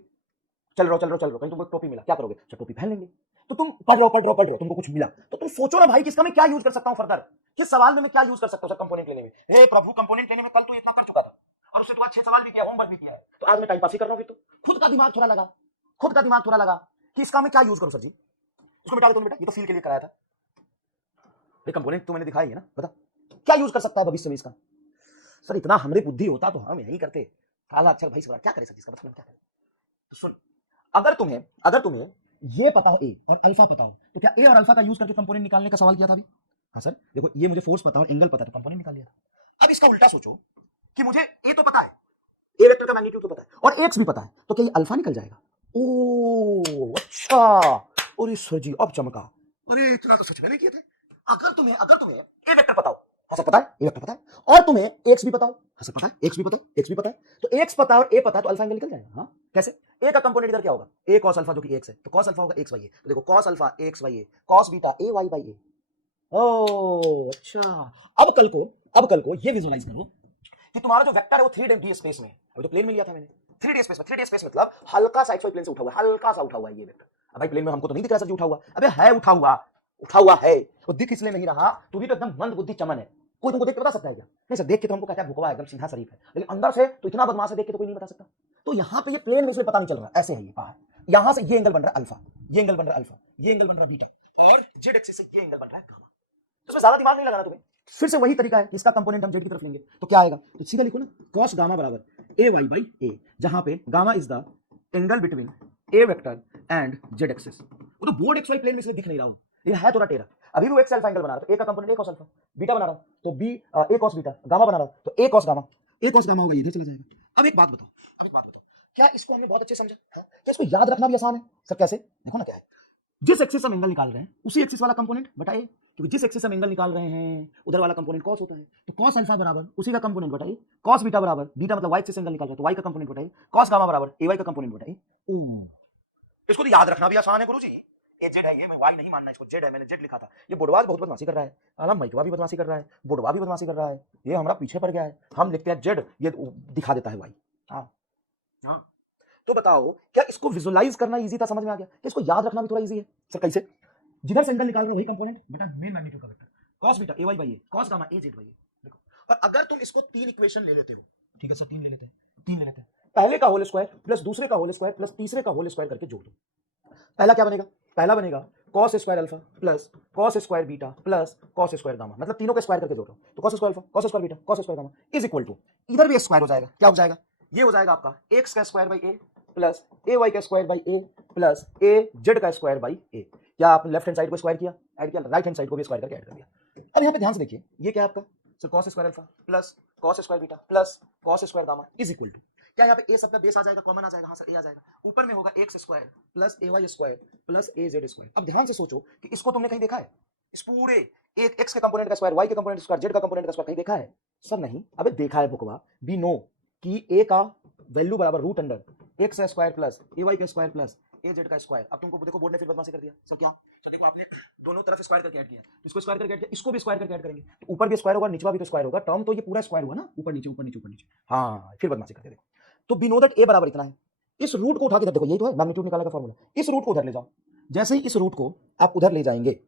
चल रहे हो कहीं तुमको टोपी मिला क्या करोगे, सर टोपी पहन लेंगे। तो तुम पढ़ रहे हो तुमको कुछ मिला तो तुम सोचो ना भाई कि इसका मैं क्या यूज कर सकता हूं फर्दर, किस सवाल में मैं क्या यूज कर सकता हूं सर कंपोनेंट लेने में। हे प्रभु कंपोनेंट लेने में कल तो इतना कर चुका था और उससे तो आज 6 सवाल भी किया, होमवर्क भी किया है, तो आज मैं टाइम पास ही कर रहा हूं। फिर तो खुद का दिमाग थोड़ा लगा कि इसका मैं क्या यूज करूं सर जी, इसको मिटा दो तुमने, बेटा ये तो फील के लिए कराया था, ये कंपोनेंट तो मैंने दिखाई है ना, बता क्या यूज कर सकता है भविष्य में इसका। सर इतना हमरे बुद्धि होता तो हम यही करते, काला अक्षर भाई क्या करे सर इसका मतलब क्या करे। तो सुन, अगर तुम्हें ये पता हो ए और अल्फा पता हो तो क्या ए और अल्फा का यूज करके कंपोनेंट निकालने का सवाल किया था अभी। हाँ सर देखो ये मुझे फोर्स पता और एंगल पता है तो कंपोनेंट निकाल लिया था। अब इसका उल्टा सोचो कि मुझे ए तो पता है, ए वेक्टर का मैग्नीट्यूड तो पता है और एक्स भी पता है, तो क्या ये अल्फा निकल जाएगा। ओ अच्छा, अरे सर जी अब चमका, अरे इतना तो सच में नहीं किए थे। अगर तुम्हें ए वेक्टर पता हो, हाँ सर पता है ए वेक्टर पता है, और तुम्हें एक्स भी पता हो, हाँ सर पता है एक्स भी पता है, तो एक्स पता है और ए पता है तो अल्फा एंगल निकल जाएगा। हाँ कैसे, ए का कंपोनेंट इधर क्या होगा, ए कॉस अल्फा जो कि एक्स है, तो कॉस अल्फा होगा एक्स वाई ए, तो देखो cos alpha X Y A, cos beta A Y by A. ओ अच्छा, अब कल को ये विजुअलाइज करो कि तुम्हारा जो वेक्टर है वो 3D स्पेस में है, अभी तो प्लेन में लिया था मैंने, 3D स्पेस मतलब हल्का सा एक्सवाई प्लेन से उठा हुआ है, हल्का सा उठा हुआ है ये वेक्टर। अब भाई प्लेन में हमको तो नहीं दिख रहा सर जी उठा हुआ, अबे है उठा हुआ है, वो दिख इसलिए नहीं रहा, तू भी तो एकदम मंद बुद्धि चमन है, कोई तुमको देख के बता सकता है क्या, नहीं सर देख के तो हमको कहता है भुकवा एकदम सीधा शरीफ है, लेकिन अंदर से तो इतना बदमाश है देख के तो कोई नहीं बता सकता। तो यहाँ पे ये प्लेन में इसलिए पता नहीं चल रहा, ऐसे है ये बाहर, यहाँ से ये एंगल बन रहा है अल्फा, ये एंगल बन रहा है अल्फा, ये एंगल बन रहा है बीटा, और जेड एक्सिस से ये एंगल बन रहा है गामा। तो इसमें ज्यादा दिमाग नहीं लगाना तुम्हें, फिर से वही तरीका है कि इसका कंपोनेंट हम जेड की तरफ लेंगे तो क्या आएगा, तो सीधा लिखो ना कॉस गामा बराबर ए वाई बाई ए, जहां पे gamma is the angle between A vector and Z axis. वो तो बोर्ड एक्स वाई प्लेन में इसलिए दिख नहीं रहा हूं, लेकिन है थोड़ा टेढ़ा। अभी वो एक्स अल्फा एंगल बना रहा था, ए का कंपोनेंट ए कॉस अल्फा, बीटा बना रहा तो बी ए कॉस बीटा, गामा बना रहा तो ए कॉस गामा होगा, इधर चला जाएगा। अब एक बात बताओ क्या इसको हमने बहुत अच्छे समझा, क्या इसको याद रखना भी आसान है सर, कैसे देखो ना क्या है, जिस एक्सिस हम एंगल निकाल रहे हैं उसी एक्सिस वाला कंपोनेंट बटाइए, क्योंकि जिस एक्सिस हम एंगल निकाल रहे हैं उधर वाला कंपोनेंट कॉस होता है, तो कॉस अल्फा बराबर उसी का कंपोनेंट बटाइए, कॉस बीटा बराबर बीटा मतलब वाई एक्सिस एंगल निकाल रहे हैं तो वाई का कंपोनेंट बटाइए, कॉस गामा बराबर ए वाई का कंपोनेंट बटाइए। इसको तो याद रखना भी आसान है गुरुजी, ये जेड है, ये मैं वाई नहीं मानना, इसको जेड है, मैंने जेड लिखा था। ये बुढ़वा बहुत बदमाशी कर रहा है, आलम माइकवा भी बदमाशी कर रहा है, बुढ़वा भी बदमाशी कर रहा है, ये हमारा पीछे पड़ गया है, हम लिखते हैं जेड, ये दिखा देता है वाई। हाँ हाँ, तो बताओ क्या इसको विजुअलाइज करना इजी था, समझ में आ गया कि इसको याद रखना भी थोड़ा इजी है सर, कैसे, जिधर से एंगल निकाल रहे हो वही कंपोनेंट बटा मेन मैग्नीट्यूड का vector, cos beta A Y by A, cos gamma A Z by A. देखो और अगर तुम इसको 3 इक्वेशन ले लेते हो, ठीक है सर 3 ले लेते हैं, पहले का होल स्क्वायर प्लस दूसरे का होल स्क्वायर प्लस तीसरे का होल स्क्वायर करके जोड़ दो, पहला क्या बनेगा, पहला बनेगा cos square alpha plus cos square beta plus cos square gamma, मतलब तीनों का स्क्वायर करके जोड़ रहा हूं, तो cos square alpha cos square beta cos square gamma is equal to, इधर भी स्क्वायर हो जाएगा, क्या हो जाएगा, ये हो जाएगा आपका एक्स का square by A plus A Y का square by A plus A Z का स्क्वायर बाई ए। क्या आप लेफ्ट हैंड साइड को स्क्वायर किया, ऐड किया, राइट हैंड साइड को भी स्क्वायर करके ऐड कर दिया। अब यहाँ पे ध्यान से देखिए ये क्या है आपका, so cos square alpha plus cos square beta plus cos square gamma is equal to, क्या यहाँ पे ए सबका बेस आ जाएगा, कॉमन आ जाएगा, हाँ सर ए आ जाएगा, ऊपर में होगा x square plus A Y square plus A Z square. अब ध्यान से सोचो कि इसको तुमने कहीं देखा है, इस पूरे एक एक्स के कंपोनेंट का स्क्वायर, वाई के कंपोनेंट का स्क्वायर, जेड का कंपोनेंट का स्क्वायर कहीं देखा है, सर नहीं। अबे देखा है बुकवा, वी नो कि ए का वैल्यू बराबर root under X square plus A Y का स्क्वायर प्लस ए जेड का स्क्वायर। अब तुमको देखो बोर्ड ने फिर बदमाशी कर दिया सर, क्या सर, देखो आपने दोनों तरफ स्क्वायर करके ऐड किया, इसको स्क्वायर करके ऐड किया, इसको भी स्क्वायर करके ऐड करेंगे, तो ऊपर भी स्क्वायर होगा नीचे भी तो स्क्वायर होगा, टर्म तो ये पूरा स्क्वायर हुआ ना, ऊपर नीचे ऊपर नीचे ऊपर नीचे, हाँ फिर बदमाशी करते देखो। तो वी नो दैट ए बराबर इतना है, इस रूट को उठा के इधर देखो, यही तो है मैग्नीट्यूड निकालने का फॉर्मूला, इस रूट को उधर ले जाओ, जैसे ही इस रूट को आप उधर ले जाएंगे,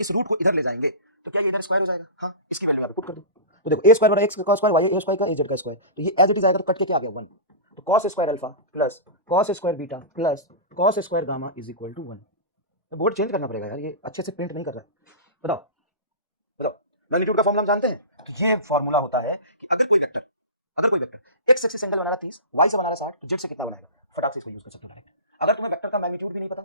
इस रूट को इधर ले जाएंगे तो क्या ये इधर स्क्वायर हो जाएगा, हाँ इसकी वैल्यू यहाँ पे पुट कर दो, तो देखो ए स्क्वायर बराबर एक्स का स्क्वायर वाई ए स्क्वायर का ए जेड का स्क्वायर, तो ये एज इट इज आएगा तो कट के क्या आ गया 1, तो cos square alpha plus cos square beta plus cos square gamma is equal to 1। तो बोर्ड चेंज करना पड़ेगा यार, ये अच्छे से प्रिंट नहीं कर रहा है। बताओ मैग्नीट्यूड का फॉर्मूला हम जानते हैं, तो ये फॉर्मूला होता है कि अगर कोई वेक्टर एक्स एक्सिस एंगल बना रहा 30, वाई से बना रहा 60, तो जेड से कितना बनाएगा, फटाक से इसको यूज कर सकता है। अगर तुम्हें वेक्टर का मैग्नीट्यूड भी नहीं पता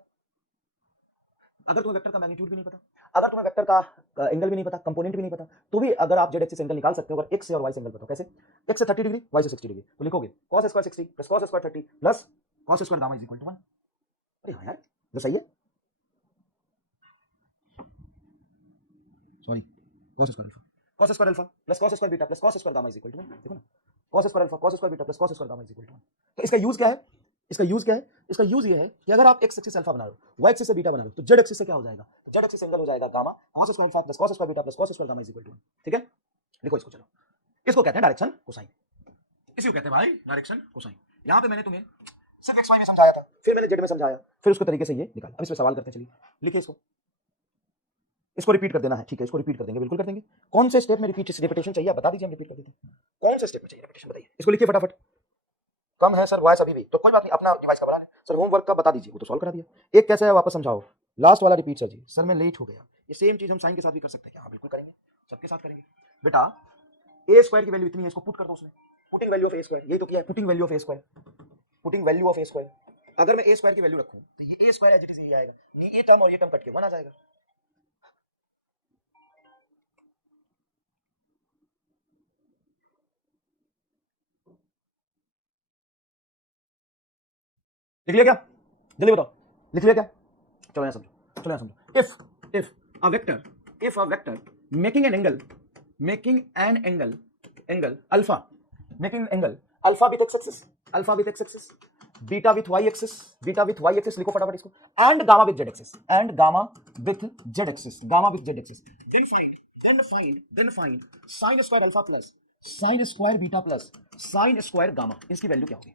अगर तुम्हें वेक्टर का मैग्नीट्यूड भी नहीं पता, अगर तुम्हें वेक्टर का एंगल भी नहीं पता, कंपोनेंट भी नहीं पता, तो भी अगर आप जेड एक्सिस एंगल निकाल सकते हो, अगर एक्स से और वाई से एंगल पता हो, कैसे? एक्स से 30 डिग्री, वाई से 60 डिग्री, तो लिखोगे cos square 60 plus cos square 30 plus cos square gamma is equal to 1। अरे हाँ यार, ये सही है। Sorry, cos square alpha plus cos square beta plus cos square gamma is equal to 1। देखो ना, cos square alpha cos square beta plus cos square gamma is equal to 1। तो इसका यूज क्या है? इसका यूज क्या है? इसका यूज ये है कि अगर आप x एक्सिस अल्फा बना रहे हो, y एक्सिस से बीटा बना रहे हो, तो z एक्सिस से क्या हो जाएगा? तो z एक्सिस एंगल हो जाएगा gamma cos square alpha plus cos square beta plus cos square gamma is equal to 1। ठीक है, लिखो इसको। चलो, इसको कहते हैं डायरेक्शन कोसाइन, इसी को कहते हैं भाई डायरेक्शन कोसाइन। यहां पे मैंने तुम्हें सिर्फ xy में समझाया था, फिर मैंने z में समझाया, फिर उसको तरीके से ये निकाला। अब इस पे सवाल करते हैं, चलिए लिखिए इसको, इसको रिपीट कर देना है। ठीक है, इसको रिपीट कर देंगे, बिल्कुल कर देंगे। कौन से स्टेप में रिपीटेशन चाहिए बता दीजिए, हम रिपीट कर देते हैं। कौन से स्टेप में चाहिए रिपीटेशन बताइए, इसको लिखिए फटाफट। कम है सर वॉइस अभी भी, तो कोई बात नहीं, अपना डिवाइस का बना लें। सर होमवर्क का बता दीजिए, वो तो सॉल्व करा दिया। एक कैसे है वापस समझाओ, लास्ट वाला रिपीट सर जी। सर मैं लेट हो गया। ये सेम चीज हम साइन के साथ भी कर सकते हैं क्या? हाँ बिल्कुल करेंगे, सबके साथ करेंगे। बेटा ए स्क्वायर की वैल्यू इतनी है, इसको पुट कर दो उसमें, putting value of A square, यही तो किया है, putting value of A square, putting value of A square. अगर मैं ए स्क्वायर की वैल्यू रखूं तो ये ए स्क्वायर एज इट इज यही आएगा, ये टर्म और ये टर्म कट के 1 आ जाएगा। लिख लिया क्या? जल्दी बताओ, लिख लिया क्या? चलो यहाँ समझो, चलो यहाँ समझो। If a vector making an angle alpha, making angle alpha with X axis, alpha with X axis, beta with Y axis, beta with Y axis, लिखो फटाफट इसको, and gamma with Z axis, and gamma with Z axis, gamma with Z axis. Then find sine square alpha plus sine square beta plus sine square gamma, इसकी value क्या होगी?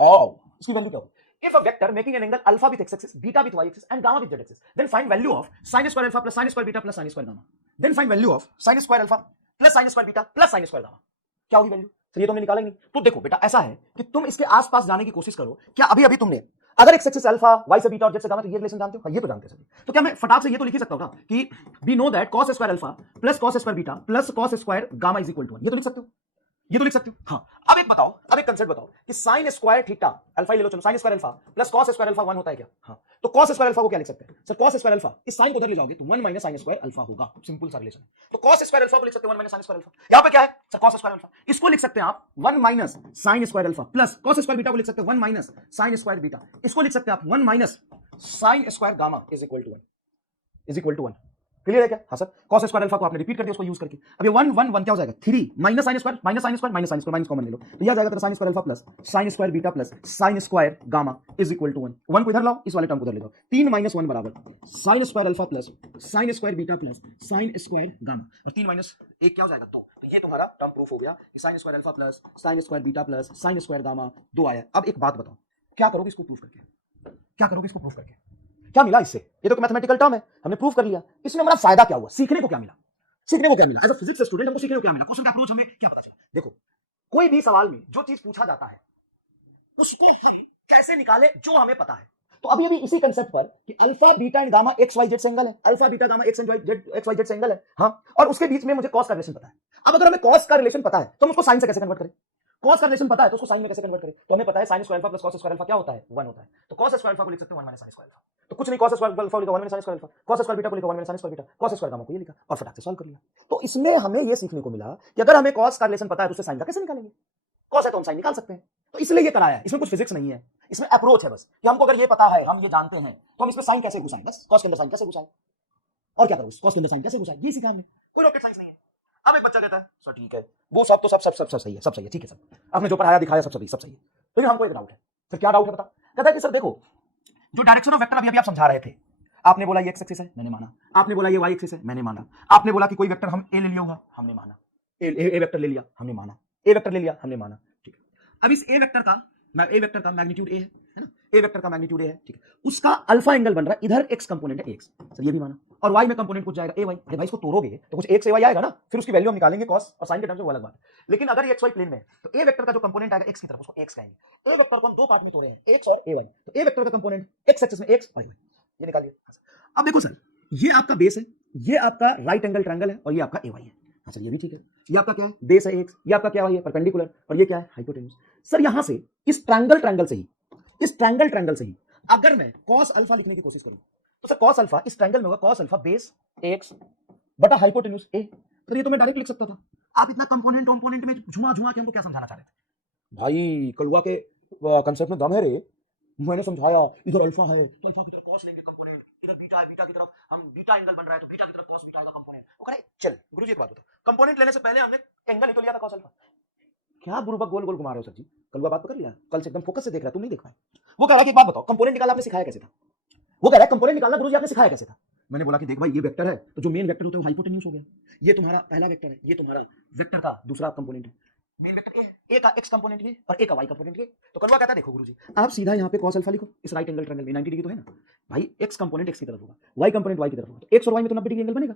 आओ इसकी value क्या होगी? If a vector making an angle alpha with x axis, beta with y axis, and gamma with z axis, then find value of sin square alpha plus sin square beta plus sin square gamma. Then find value of sin square alpha plus sin square beta plus sin square gamma. क्या होगी value? Sir ये तो हमने निकालेंगे। तो देखो बेटा, ऐसा है कि तुम इसके आसपास जाने की कोशिश करो। क्या अभी अभी तुमने अगर x एक्सिस अल्फा, y से बीटा और z से गामा, तो ये रिलेशन जानते हो? ये तो जानते हैं। तो क्या मैं फटाक से ये तो लिख ही सकता हूं ना कि we know that cos square alpha plus cos square beta plus cos square gamma is equal to 1। ये तो लिख सकते हो, ये तो लिख सकते हो। हाँ, अब एक बताओ, अब एक कंसेप्ट बताओ कि साइन स्क्वायर थीटा अल्फा ले लो, चलो sign square alpha plus cos square alpha 1 होता है क्या? हाँ, तो कॉस स्क्वायर अल्फा को क्या लिख सकते हैं? सर कॉस स्क्वायर अल्फा, इस साइन को उधर ले जाओगे तो 1 माइनस साइन स्क्वायर अल्फा होगा, सिंपल सा रिलेशन। तो कॉस स्क्वायर अल्फा को लिख सकते हैं 1 माइनस साइन स्क्वायर अल्फा। यहां पे क्या है सर? Cos square alpha. इसको लिख सकते हैं आप 1 minus sine square alpha plus cos square beta को लिख सकते हैं 1 माइनस साइन स्क्वायर बीटा। इसको लिख सकते हैं आप 1 minus sine square gamma is equal to 1। Clear है क्या? हाँ सर, cos स्क्वायर अल्फा को आपने रिपीट कर दिया उसको यूज करके। अब ये 1 1 1 क्या हो जाएगा? 3 minus sine square minus sine square minus sine square minus common ले लो, तो ये आ जाएगा तेरा sine square alpha plus sine square beta plus sine square gamma is equal to 1। 1 को इधर लाओ, इस वाले टर्म को उधर ले जाओ, 3 माइनस 1 बराबर sign square alpha plus sine square beta plus sine square gamma, और 3 माइनस 1 क्या हो जाएगा? 2। तो ये तुम्हारा टर्म प्रूफ हो गया कि sign square alpha plus sine square beta plus sine square gamma 2 आया। अब एक बात बताओ, क्या करोगे इसको प्रूफ करके? क्या करोगे इसको प्रूफ करके? क्या मिला इससे? ये तो मैथमेटिकल टर्म है, हमने प्रूफ कर लिया। इसमें हमारा फायदा क्या हुआ? सीखने को क्या मिला? सीखने को क्या मिला? एज अ फिजिक्स स्टूडेंट हमको सीखने को क्या मिला? क्वेश्चन का अप्रोच हमें क्या पता चला? देखो, कोई भी सवाल में जो चीज पूछा जाता है उसको हम कैसे निकाले, जो हमें पता है। तो अभी अभी इसी कंसेप्ट पर कि alpha beta and gamma X Y Z से एंगल है, alpha beta gamma X Y Z से एंगल है, हाँ, और उसके बीच में मुझे कॉस का रिलेशन पता है। अब अगर हमें कॉस का रिलेशन पता है तो हम उसको साइन से कैसे कन्वर्ट करें? कॉस का रिलेशन पता है तो उसको साइन में कैसे कन्वर्ट करें? तो हमें पता है sign square alpha plus cos square alpha क्या होता है? 1 होता है। तो कॉस स्क्वायर अल्फा को लिख सकते हैं 1 माइनस साइन स्क्वायर अल्फा। तो कुछ नहीं, कॉस स्क्वायर अल्फा लिखा 1 minus sine square alpha, cos square beta को लिखा 1 minus sine square beta, cos square gamma को ये लिखा और फटाक से सॉल्व कर लिया। तो इसमें हमें ये सीखने को मिला कि अगर हमें कॉस का रिलेशन पता है तो उससे साइन का कैसे निकालेंगे? कॉस है तो हम साइन निकाल सकते हैं। तो इसलिए ये कराया है, इसमें कुछ फिजिक्स नहीं है, इसमें अप्रोच है बस कि हमको अगर ये पता है, हम ये जानते हैं, तो हम इसमें साइन कैसे घुसाएं, बस कॉस के अंदर साइन कैसे घुसाएं और क्या करो, कॉस के अंदर साइन कैसे घुसाएं, ये सीखा हमने, कोई रॉकेट साइंस नहीं है। अब एक बच्चा कहता है सर ठीक है, वो सब तो सब सही है, सब सही है, ठीक है, सब आपने जो पढ़ाया दिखाया सब सही है, लेकिन हमको एक डाउट है। फिर क्या डाउट है बता? कहता है कि सर देखो, जो डायरेक्शन ऑफ वेक्टर अभी आप समझा रहे थे, आपने बोला ये एक्स एक्सिस है, मैंने माना, आपने बोला ये वाई एक्सिस है, मैंने माना, आपने बोला कि कोई वेक्टर हम ए ले लिया होगा, हमने माना, ए वेक्टर ले लिया, हमने माना, ए वेक्टर ले लिया, हमने माना, ठीक है। अब इस ए वेक्टर का मैग्नीट्यूड ए है ना, ए वेक्टर का मैग्नीट्यूड ए है, ठीक है, उसका अल्फा एंगल बन रहा है, इधर एक्स कंपोनेंट है एक्स, सर ये भी माना, और वाई में कंपोनेंट कुछ जाएगा ए वाई। अरे भाई इसको तोड़ोगे तो कुछ एक्स ए वाई आएगा ना, फिर उसकी वैल्यू हम निकालेंगे कॉस और साइन के टर्म्स में, वो अलग बात है। लेकिन अगर ये एक्स वाई प्लेन में है तो ए वेक्टर का जो कंपोनेंट आएगा एक्स की तरफ, उसको एक्स कहेंगे। ए वेक्टर को हम दो पार्ट में तोड़े हैं, एक्स और ए वाई, तो ए वेक्टर का कंपोनेंट एक्स एक्सिस में एक्स और वाई, ये निकालिए। अब देखो सर, ये आपका बेस है, ये आपका राइट एंगल ट्रायंगल है, और ये आपका ए वाई है। अच्छा ये भी ठीक है, ये आपका क्या है? बेस है एक्स, ये आपका क्या है? परपेंडिकुलर, और ये क्या है? हाइपोटेन्यूज। सर यहां से इस ट्रायंगल से ही अगर मैं cos अल्फा लिखने की कोशिश करूं तो सर cos अल्फा इस ट्रायंगल में होगा cos अल्फा बेस x बटा हाइपोटेन्यूज a। तो ये तो मैं डायरेक्ट लिख सकता था। आप इतना कंपोनेंट कंपोनेंट में झुमा झुमा के हमको क्या समझाना चाह रहे थे? भाई कलुआ के कंसेप्ट में दम है रे। मैंने समझाया इधर अल्फा है तो अल्फा की तरफ cos लेंगे कंपोनेंट, इधर बीटा है बीटा की तरफ हम बीटा एंगल बन रहा है तो बीटा की तरफ cos बीटा का कंपोनेंट। वो कह रहे चल गुरुजी एक बात बताओ, कंपोनेंट लेने से पहले हमने एंगल ही तो लिया था cos अल्फा। क्या बुरुबक गोल गोल घुमा रहे हो सर जी? कलुआ बात पकड़ लिया, कल से एकदम फोकस से देख रहा, तुम नहीं देख पाए। वो कह रहा है कि एक बात बताओ, कंपोनेंट निकालना आपने सिखाया कैसे था? वो कह रहा है कंपोनेंट निकालना गुरुजी आपने सिखाया कैसे था? मैंने बोला कि देख भाई ये वेक्टर है तो जो मेन वेक्टर होता है वो हाइपोटेन्यूज हो गया, ये तुम्हारा पहला वेक्टर है, ये तुम्हारा वेक्टर का दूसरा कंपोनेंट है। मेन वेक्टर ए का एक्स कंपोनेंट ये और ए का वाई कंपोनेंट ये। तो कलवा कहता है देखो गुरुजी आप सीधा यहाँ पे cos अल्फा लिखो, इस राइट एंगल ट्रायंगल में 90 डिग्री तो है ना भाई, एक्स कंपोनेंट एक्स की तरफ होगा, वाई कंपोनेंट वाई की तरफ होगा, तो एक्स और वाई में तो 90 डिग्री एंगल बनेगा।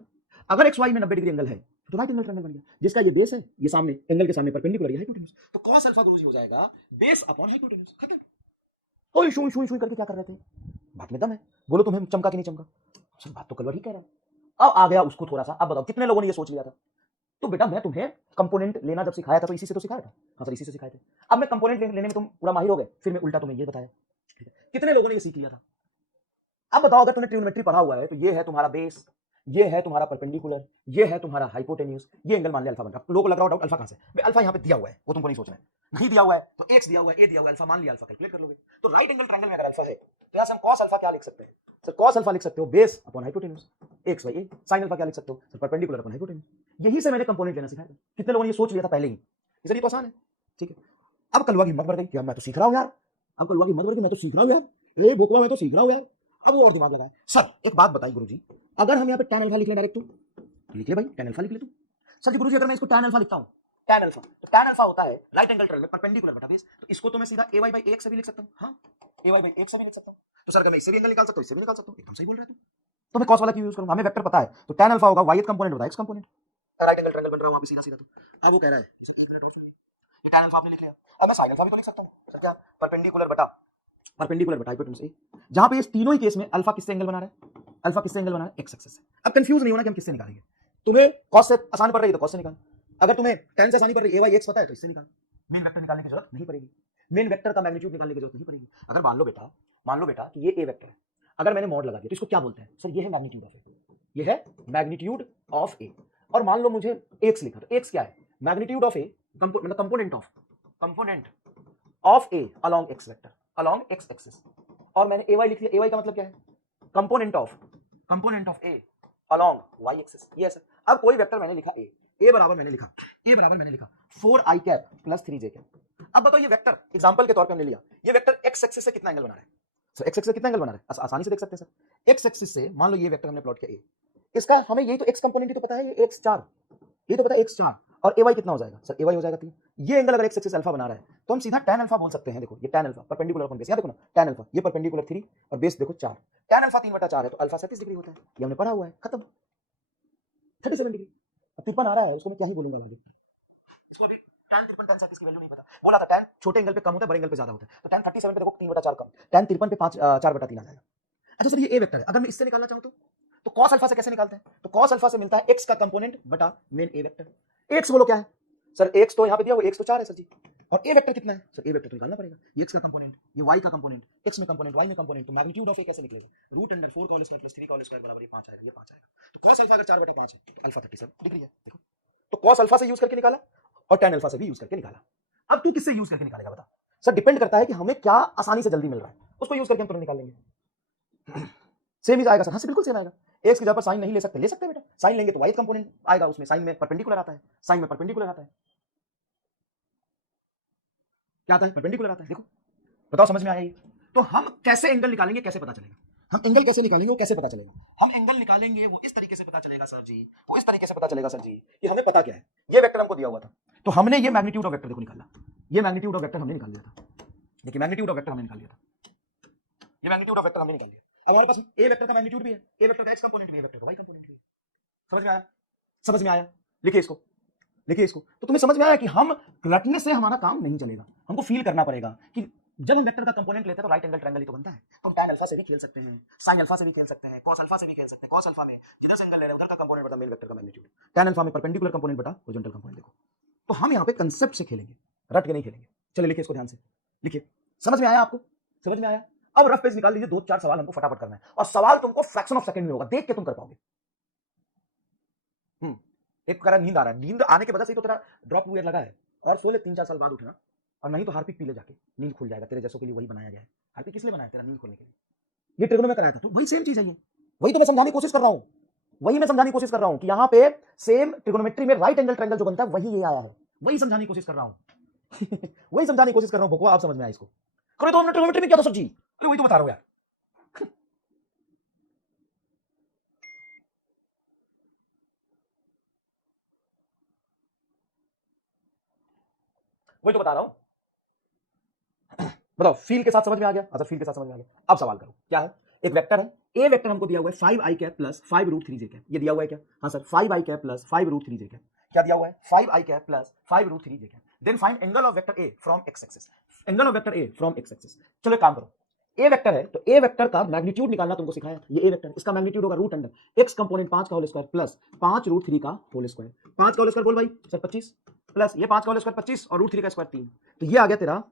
अगर एक्स वाई में 90 डिग्री एंगल है तो राइट एंगल ट्रायंगल बन गया, जिसका ये बेस है, ये सामने एंगल के सामने परपेंडिकुलर है हाइपोटेन्यूज, तो cos अल्फा गुरुजी हो जाएगा बेस अपॉन हाइपोटेन्यूज। ओए शूई शूई शूई करके क्या कर रहे थे? बात में दम है, बोलो तुम्हें चमका कि नहीं चमका? सर बात तो कलवा ठीक कह रहा है। अब आ गया उसको थोड़ा सा, अब बताओ कितने लोगों ने ये सोच लिया था? तो बेटा मैं तुम्हें कंपोनेंट लेना जब सिखाया था तो इसी से तो सिखाया था। हाँ सर इसी से सिखाए थे। अब मैं कंपोनेंट लेने में तुम पूरा माहिर हो गए, फिर मैं उल्टा तुम्हें ये बताया। ठीक है, कितने लोगों ने ये सीख लिया था? अब बताओ अगर तुमने ट्रिग्नोमेट्री पढ़ा हुआ है तो ये है तुम्हारा बेस, ये है तुम्हारा परपेंडिकुलर, ये है तुम्हारा हाइपोटेन्यूज, ये एंगल मान लिया अल्फा बन रहा है। लोगों को लग रहा हो डाउट अल्फा कहां से? अल्फा यहाँ पे दिया हुआ है, वो तुमको नहीं सोचना है। नहीं दिया हुआ है तो एक्स दिया हुआ है, ए दिया हुआ है, अल्फा मान लिया, अल्फा कैलकुलेट कर लोगे। तो राइट एंगल ट्रायंगल में अगर अल्फा है तो यहाँ से हम cos अल्फा क्या लिख सकते हैं? सर cos अल्फा लिख सकते हो base upon hypotenuse x by A. sin alpha क्या लिख सकते हो? Sir perpendicular upon hypotenuse. यही से मैंने कंपोनेंट लेना सिखाया था। कितने लोगों ने ये सोच लिया था पहले ही? इसलिए तो आसान है। ठीक है, अब कलवा की हिम्मत बढ़ गई कि मैं तो सीख रहा हूं यार, अब कलवा की हिम्मत बढ़ गई मैं तो सीख रहा हूं यार, ए बोकवा मैं तो सीख रहा हूं यार। अब वो और दिमाग लगाया। सर एक बात बताइए गुरुजी, अगर हम यहाँ पे tan अल्फा लिख ले डायरेक्ट तो लिख ले भाई, tan अल्फा लिख ले तू। सर जी गुरुजी अगर मैं इसको tan अल्फा लिखता हूँ, tan अल्फा तो tan अल्फा होता है राइट एंगल ट्रायंगल परपेंडिकुलर बटा बेस, तो इसको तो मैं सीधा ay बाई x से भी लिख सकता हूँ। हाँ ay बाई x से भी लिख सकता हूँ। तो सर अगर मैं इससे भी एंगल निकाल सकता हूँ, इससे भी निकाल सकता हूँ, एकदम सही बोल रहा है तू। तो मैं cos वाला क्यों यूज करूंगा? हमें वेक्टर पता है तो tan अल्फा होगा y कंपोनेंट होता है x component, right angle triangle बन रहा है सीधा सीधा। तो अब वो कह रहा है ये tan अल्फा आपने लिख लिया, अब मैं sin अल्फा भी तो लिख सकता हूँ। सर क्या? परपेंडिकुलर बटा हाइपोटेन्यूज ए, जहां पे इस तीनों ही केस में अल्फा किससे एंगल बना रहा है? अल्फा किससे एंगल बना रहा है? एक्स एक्सिस से। अब कंफ्यूज नहीं होना कि हम किससे निकालेंगे। तुम्हें cos से आसान पड़ रही है तो cos से निकाल, अगर तुम्हें tan से आसानी पड़ रही है ay x पता है तो इससे निकाल। मेन वेक्टर निकालने की जरूरत नहीं पड़ेगी, मेन वेक्टर का मैग्नीट्यूड निकालने की जरूरत नहीं पड़ेगी। अगर मान लो बेटा कि ये a वेक्टर है, अगर मैंने मॉड लगा दिया तो इसको क्या बोलते हैं? सर ये है मैग्नीट्यूड ऑफ ए, ये है मैग्नीट्यूड ऑफ ए। और मान लो मुझे x लिखा, तो x क्या है? मैग्नीट्यूड ऑफ ए, मतलब component of a along x vector, along x axis. और मैंने ay लिख लिया, ay का मतलब क्या है? Component of a along y axis. ये सर अब कोई वेक्टर मैंने लिखा a बराबर मैंने लिखा 4i cap plus 3j cap. अब बताओ ये वेक्टर एग्जांपल के तौर पे हमने लिया, ये वेक्टर x एक्सिस से कितना एंगल बना रहा है? सर x एक्सिस से कितना एंगल बना रहा है? आसानी से देख सकते हैं सर, x एक्सिस से मान लो ये वेक्टर हमने प्लॉट किया a, इसका हमें यही तो x कंपोनेंट ही तो पता है, ये x4, ये तो पता है x4, और ay कितना हो जाएगा? सर ay हो जाएगा 3। ये एंगल अगर x एक्सिस अल्फा बना रहा है तो हम सीधा tan अल्फा बोल सकते हैं। देखो ये tan alpha perpendicular upon base, यहां देखो ना tan अल्फा, ये परपेंडिकुलर 3 और बेस देखो 4, tan अल्फा 3/4 है तो अल्फा 37 डिग्री होता है, ये हमने पढ़ा हुआ है, खत्म 37 डिग्री। अब 53 आ रहा है उसको मैं क्या ही बोलूंगा आगे, इसको अभी tan 53 tan 37 की वैल्यू नहीं पता। बोला था tan छोटे एंगल पे कम होता है, बड़े एंगल पे ज्यादा होता है, तो tan 37 पे देखो 3/4 कम, tan 53 पे 4/3 आ जाएगा। अच्छा सर ये ए वेक्टर है, अगर मैं इससे निकालना चाहूं तो cos अल्फा से कैसे निकालते हैं? तो cos अल्फा से मिलता है x का कंपोनेंट बटा मेन ए वेक्टर। x बोलो क्या है? सर x तो यहाँ पे दिया हुआ, x तो 4 है सर जी, और a वेक्टर कितना है? सर a वेक्टर तो निकालना पड़ेगा, ये x का कंपोनेंट, ये y का कंपोनेंट, x में कंपोनेंट, y में कंपोनेंट, तो मैग्नीट्यूड ऑफ a कैसे निकलेगा? √4 का होल स्क्वायर प्लस 3 का होल स्क्वायर बराबर ये 5 आएगा, ये 5 आएगा। तो cos अल्फा अगर 4/5 है तो अल्फा 37 डिग्री है। देखो तो cos अल्फा से यूज करके निकाला और tan अल्फा से भी यूज करके निकाला। अब तू किससे यूज करके निकालेगा बता? सर डिपेंड करता है कि हमें क्या आसानी से जल्दी मिल रहा है, उसको यूज करके हम तुरंत निकाल लेंगे। सेम ही आएगा सर, हाँ बिल्कुल सेम आएगा। एक्स की जगह पर साइन नहीं ले सकते बेटा, साइन लेंगे तो वाई कंपोनेंट आएगा, उसमें साइन में परपेंडिकुलर आता है, साइन में परपेंडिकुलर आता है, क्या आता है? परपेंडिकुलर आता है। देखो बताओ समझ में आया ये? तो हम कैसे एंगल निकालेंगे, कैसे पता चलेगा? हम एंगल कैसे निकालेंगे, वो कैसे पता चलेगा? हम एंगल निकालेंगे वो इस तरीके से पता चलेगा सर जी, वो इस तरीके से पता चलेगा सर जी कि हमें पता क्या है, ये वेक्टर हमको दिया हुआ था तो हमने ये मैग्नीट्यूड ऑफ वेक्टर देखो निकाला, ये मैग्नीट्यूड ऑफ वेक्टर हमने निकाल लिया था। देखिए मैग्नीट्यूड ऑफ वेक्टर हमने निकाल लिया था, ये मैग्नीट्यूड ऑफ वेक्टर हमने निकाल लिया। अब हमारे पास ए वेक्टर का मैग्नीट्यूड भी है, ए वेक्टर का एक्स कंपोनेंट भी है, वेक्टर का वाई कंपोनेंट भी है। समझ में आया? समझ में आया? लिखिए इसको, लिखिए इसको। तो तुम्हें समझ में आया कि हम रटने से हमारा काम नहीं चलेगा, हमको फील करना पड़ेगा कि जब हम वेक्टर का कंपोनेंट लेते हैं तो राइट एंगल ट्रायंगल ही तो बनता है। तो हम tan अल्फा से भी खेल सकते हैं, sin अल्फा से भी खेल सकते हैं, cos अल्फा से भी खेल सकते हैं। cos अल्फा में जिधर से एंगल ले रहे हैं उधर का कंपोनेंट बटा मेन वेक्टर का मैग्नीट्यूड, tan अल्फा में परपेंडिकुलर कंपोनेंट बटा हॉरिजॉन्टल कंपोनेंट। देखो तो हम यहाँ पे कंसेप्ट से खेलेंगे, रट के नहीं खेलेंगे। चलिए लिखिए इसको ध्यान से, लिखिए। समझ में आया आपको? समझ में आया? अब रफ पेज निकाल लीजिए, 2-4 सवाल हमको फटाफट करना है और सवाल तुमको फ्रैक्शन ऑफ सेकंड में होगा, देख के तुम कर पाओगे। एक करा नींद आ रहा है, नींद आने की वजह से तो तेरा ड्रॉप हुआ लगा है, और सो ले 3-4 साल बाद उठना, और नहीं तो हार्पिक पी ले जाके, नींद खुल जाएगा। तेरे जैसों के लिए वही बनाया गया है। हार्पिक किस लिए बनाया? तेरा नींद खुलने के लिए। ये ट्रिगोनो में कराया था, तो वही सेम चीज है ये, वही तो मैं समझाने की कोशिश कर रहा हूं, वही मैं समझाने की कोशिश कर रहा हूं कि यहां पे सेम ट्रिगोनोमेट्री में राइट एंगल ट्रायंगल जो बनता है वही ये आया है, वही समझाने की कोशिश कर रहा हूं वही समझाने की कोशिश कर रहा हूं। भोको आप समझ में आया इसको? अरे 2 मिनट ट्रिगोनोमेट्री में क्या था सर जी? अरे वही तो बता रहा हूं यार वही तो बता रहा हूं। बताओ, फील के साथ समझ में आ गया? अच्छा, फील के साथ समझ में आ गया। अब सवाल करो, क्या है? एक वेक्टर है, ए वेक्टर हमको दिया हुआ है 5i cap plus 5√3j cap, ये दिया हुआ है क्या? हाँ sir, 5i cap plus 5√3j cap, क्या दिया हुआ है? 5i cap plus 5√3j cap. Then find angle of vector A from X axis, angle of vector A from X axis. चलो एक काम करो, ए वेक्टर है तो ए वेक्टर का मैग्नीट्यूड निकालना तुमको सिखाया। ये ए वेक्टर, इसका मैग्नीट्यूड होगा रूट अंडर एक्स कंपोनेंट 5 का होल स्क्वायर प्लस 5√3 का होल स्क्वायर। 5 का होल स्क्वायर बोल भाई सर 25, प्लस ये 5 का होल स्क्वायर 25 और √3 का स्क्वायर 3, तो ये आ गया तेरा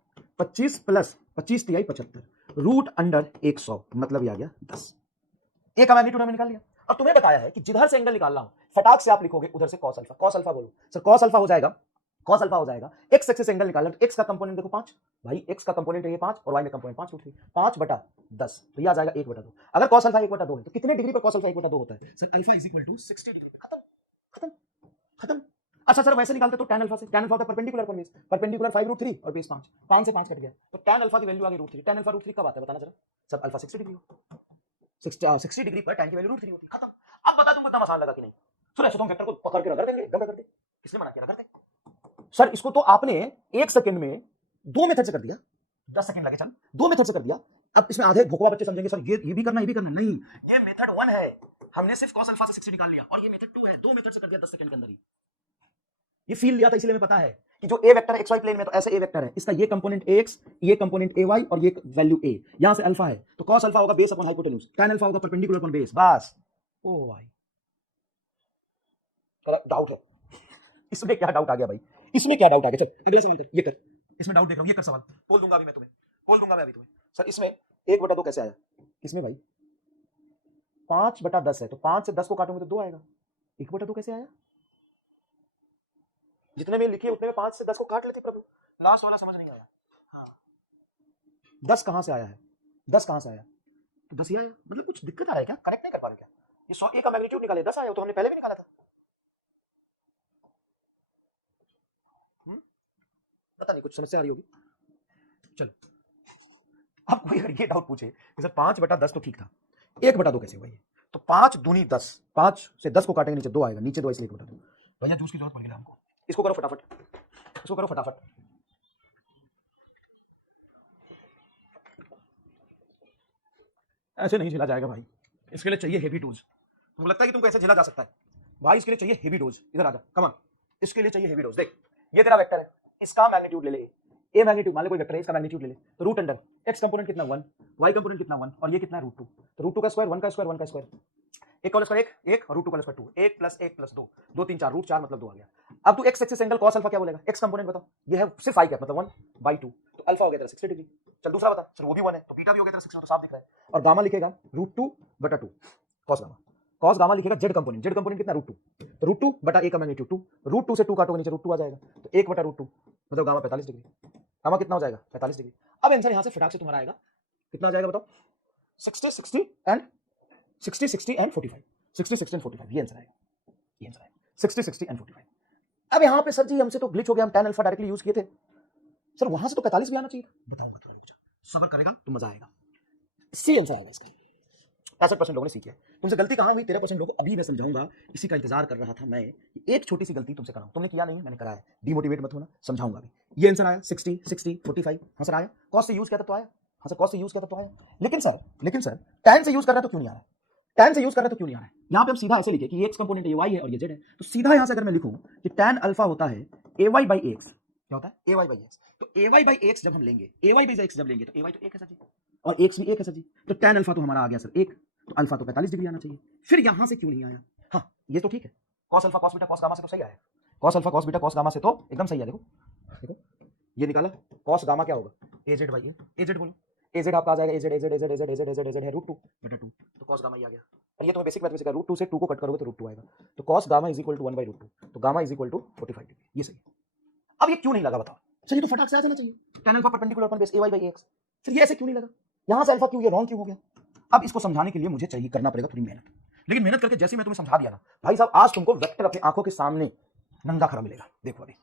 25 प्लस 25 तिहाई 75 रूट अंडर 100, मतलब ये आ गया 10। ए का मैग्नीट्यूड हमने निकाल लिया। और तुम्हें बताया है कि जिधर से एंगल निकालना हो फटाक से आप लिखोगे उधर से कॉस अल्फा। कॉस अल्फा बोलो सर, कॉस अल्फा हो जाएगा, कॉस अल्फा हो जाएगा एक्स एक्सिस एंगल निकालना, तो एक्स का कंपोनेंट देखो 5, भाई एक्स का कंपोनेंट है ये 5 और वाई में कंपोनेंट 5√3, 5/10, तो ये आ जाएगा 1/2। अगर कॉस अल्फा 1/2 है तो कितने डिग्री पर कॉस अल्फा 1/2 होता है? Sir alpha is equal to 60 degree. खत्म खत्म खत्म। अच्छा सर वैसे निकालते तो tan अल्फा से, tan अल्फा होता है परपेंडिकुलर पर बेस, परपेंडिकुलर 5√3 और बेस 5, 5 से 5 कट गया तो tan अल्फा की वैल्यू आ गई √3। tan अल्फा √3 कब आता है बताना जरा? सब अल्फा 60 डिग्री हो, 60 डिग्री पर tan की वैल्यू √3 होती है। खत्म। अब बता तुमको इतना आसान लगा कि नहीं? सर ऐसे तो हम वेक्टर को पकड़ के रगड़ देंगे, एकदम रगड़ दे। किसने मना किया? रगड़ दे। सर इसको तो आपने 1 सेकंड में 2 मेथड से कर दिया, 10 सेकंड लगे, चल 2 मेथड से कर दिया। अब इसमें आधे भोकवा बच्चे समझेंगे सर ये भी करना, ये भी करना। नहीं, ये मेथड 1 है, हमने सिर्फ cos अल्फा से 60 निकाल लिया, और ये मेथड 2 है, 2 मेथड से कर दिया 10 सेकंड के अंदर ही। ये फील लिया था, इसलिए हमें पता है कि जो ए वेक्टर है xy प्लेन में, तो ऐसे ए वेक्टर है, इसका ये कंपोनेंट ax, ये कंपोनेंट ay और ये वैल्यू a, यहां से अल्फा है तो cos अल्फा होगा base upon hypotenuse, tan alpha होगा परपेंडिकुलर अपॉन बेस। बस। ओ भाई डाउट है इसमें? क्या डाउट आ गया भाई? इसमें क्या डाउट आ गया? चल अगले सवाल कर, ये कर, इसमें डाउट देख रहा हूं, ये कर सवाल, बोल दूंगा अभी मैं तुम्हें, बोल दूंगा मैं अभी तुम्हें। सर इसमें 1/2 कैसे आया? इसमें भाई 5/10 है, तो 5 से 10 को काटोगे तो 2 आएगा, 1/2 कैसे आया? जितने में लिखी उतने में 5 से 10 को काट लेती प्रभु, लास्ट वाला समझ नहीं आया। हाँ 10 कहां से आया है? 10 कहां से आया? 10 ही आया, मतलब कुछ दिक्कत आ रहा है क्या? कनेक्ट नहीं कर पा रहे क्या? ये 100 का मैग्नीट्यूड निकाले 10 आया, तो हमने पहले भी निकाला था। पता नहीं कुछ समस्या आ रही होगी। चलो अब कोई अगर ये डाउट पूछे कि सर 5/10 तो ठीक था, 1/2 कैसे हुआ ये? तो 5 दूनी 10, 5 से 10 को काटेंगे नीचे 2 आएगा, नीचे 2 इसलिए 1/2। भैया जूस की जरूरत पड़ेगी हमको, इसको करो फटाफट, इसको करो फटाफट। ऐसे नहीं झेला जाएगा भाई, इसके लिए चाहिए हेवी डोज। तुमको लगता है कि तुमको ऐसे झेला जा सकता है? भाई इसके लिए चाहिए हेवी डोज। इधर आजा, कम ऑन, इसके लिए चाहिए हेवी डोज। देख ये तेरा वेक्टर है, इसका मैग्नीट्यूड ले ले, ए मैग्नीट्यूड मान ले, कोई वेक्टर है, इसका मैग्नीट्यूड ले ले, तो रूट अंडर एक्स कंपोनेंट कितना 1, वाई कंपोनेंट कितना 1 और ये कितना है √2, तो √2 का स्क्वायर 1 का स्क्वायर 1 का स्क्वायर, एक का स्क्वायर 1 और √2 का स्क्वायर 2, 1 + 1 + 2, 2 3 4 √4 मतलब 2 आ गया। अब तू x axis angle cos alpha क्या बोलेगा? एक्स कंपोनेंट बताओ, ये है सिर्फ i कैप मतलब 1/2, तो अल्फा हो गया तेरा 60 डिग्री। चल दूसरा बता, चल वो भी 1 है तो बीटा भी हो गया तेरा 60, तो साफ दिख रहा है। और गामा लिखेगा √2/2 cos गामा, cos गामा लिखेगा z कंपोनेंट, z कंपोनेंट कितना √2, तो √2/a का मैग्नीट्यूड 2, √2 से 2 काटोगे नीचे √2 आ जाएगा, तो 1/√2 मतलब गामा 45 डिग्री, गामा कितना हो जाएगा 45 डिग्री। अब आंसर यहां से फटाक से तुम्हारा आएगा, कितना आ जाएगा बताओ? 60 60 एंड 60 60 एंड 45, 60 60 एंड 45, ये आंसर आएगा, ये आंसर आएगा 60 60 एंड 45। अब यहां पे सर जी हमसे तो ग्लिच हो गया, हम tan अल्फा डायरेक्टली यूज किए थे, सर वहां से तो 45 भी आना चाहिए। बताऊंगा थोड़ा रुक जा, सब्र करेगा तो मजा आएगा, इससे आंसर आएगा इसका। 65% लोगों ने सीखी है, तुमसे गलती कहां हुई? 13% लोगों को अभी मैं समझाऊंगा, इसी का इंतजार कर रहा था मैं, एक छोटी सी गलती तुमसे कराऊं, तुमने किया नहीं, मैंने कराया, डिमोटिवेट मत होना, समझाऊंगा अभी। ये आंसर आया 60 60 45, हां सर आया, कॉस से यूज किया था तो आया, हां सर कॉस से यूज किया था तो आया, लेकिन सर tan से यूज कर रहा है तो क्यों नहीं आ रहा है? tan से यूज कर रहा है तो क्यों नहीं आ रहा है? यहां पे हम सीधा ऐसे लिखे कि ये x कंपोनेंट है, ये y है और ये z है, तो सीधा यहां से अगर मैं लिखूं कि tan अल्फा होता है ay/x, क्या होता है ay/x, तो ay/x जब हम लेंगे, ay/x जब लेंगे तो ay तो 1 है सर जी, और x भी 1 है सर जी, तो tan अल्फा तो हमारा आ गया सर 1, तो अल्फा तो 45 डिग्री आना चाहिए। फिर यहां से क्यों नहीं आया? हाँ ये तो ठीक है, cos alpha cos beta cos gamma से तो सही आया, cos alpha cos beta cos gamma से तो एकदम सही है। देखो देखो ये निकाला, cos गामा क्या होगा az/a, az बोलो, एजेड आपका आ जाएगा A Z A Z A Z A Z A Z A Z A Z है √2 बटा 2, तो cos गामा आ गया। और ये तुम्हें बेसिक मैथमेटिक्स का √2 से 2 को कट करोगे तो √2 आएगा, तो cos gamma is equal to 1/√2, तो gamma is equal to 45 degree. ये सही है। अब ये क्यों नहीं लगा बताओ? सही तो फटाक से आ जाना चाहिए, tan alpha perpendicular upon base ay/ax। फिर ये ऐसे क्यों नहीं लगा? यहां से अल्फा क्यों, ये रॉन्ग क्यों हो गया? अब इसको समझाने के लिए मुझे चाहिए करना पड़ेगा थोड़ी मेहनत, लेकिन मेहनत करके जैसे मैं तुम्हें समझा दिया ना भाई साहब, आज तुमको वेक्टर अपनी आंखों के सामने नंगा खड़ा मिलेगा। देखो अभी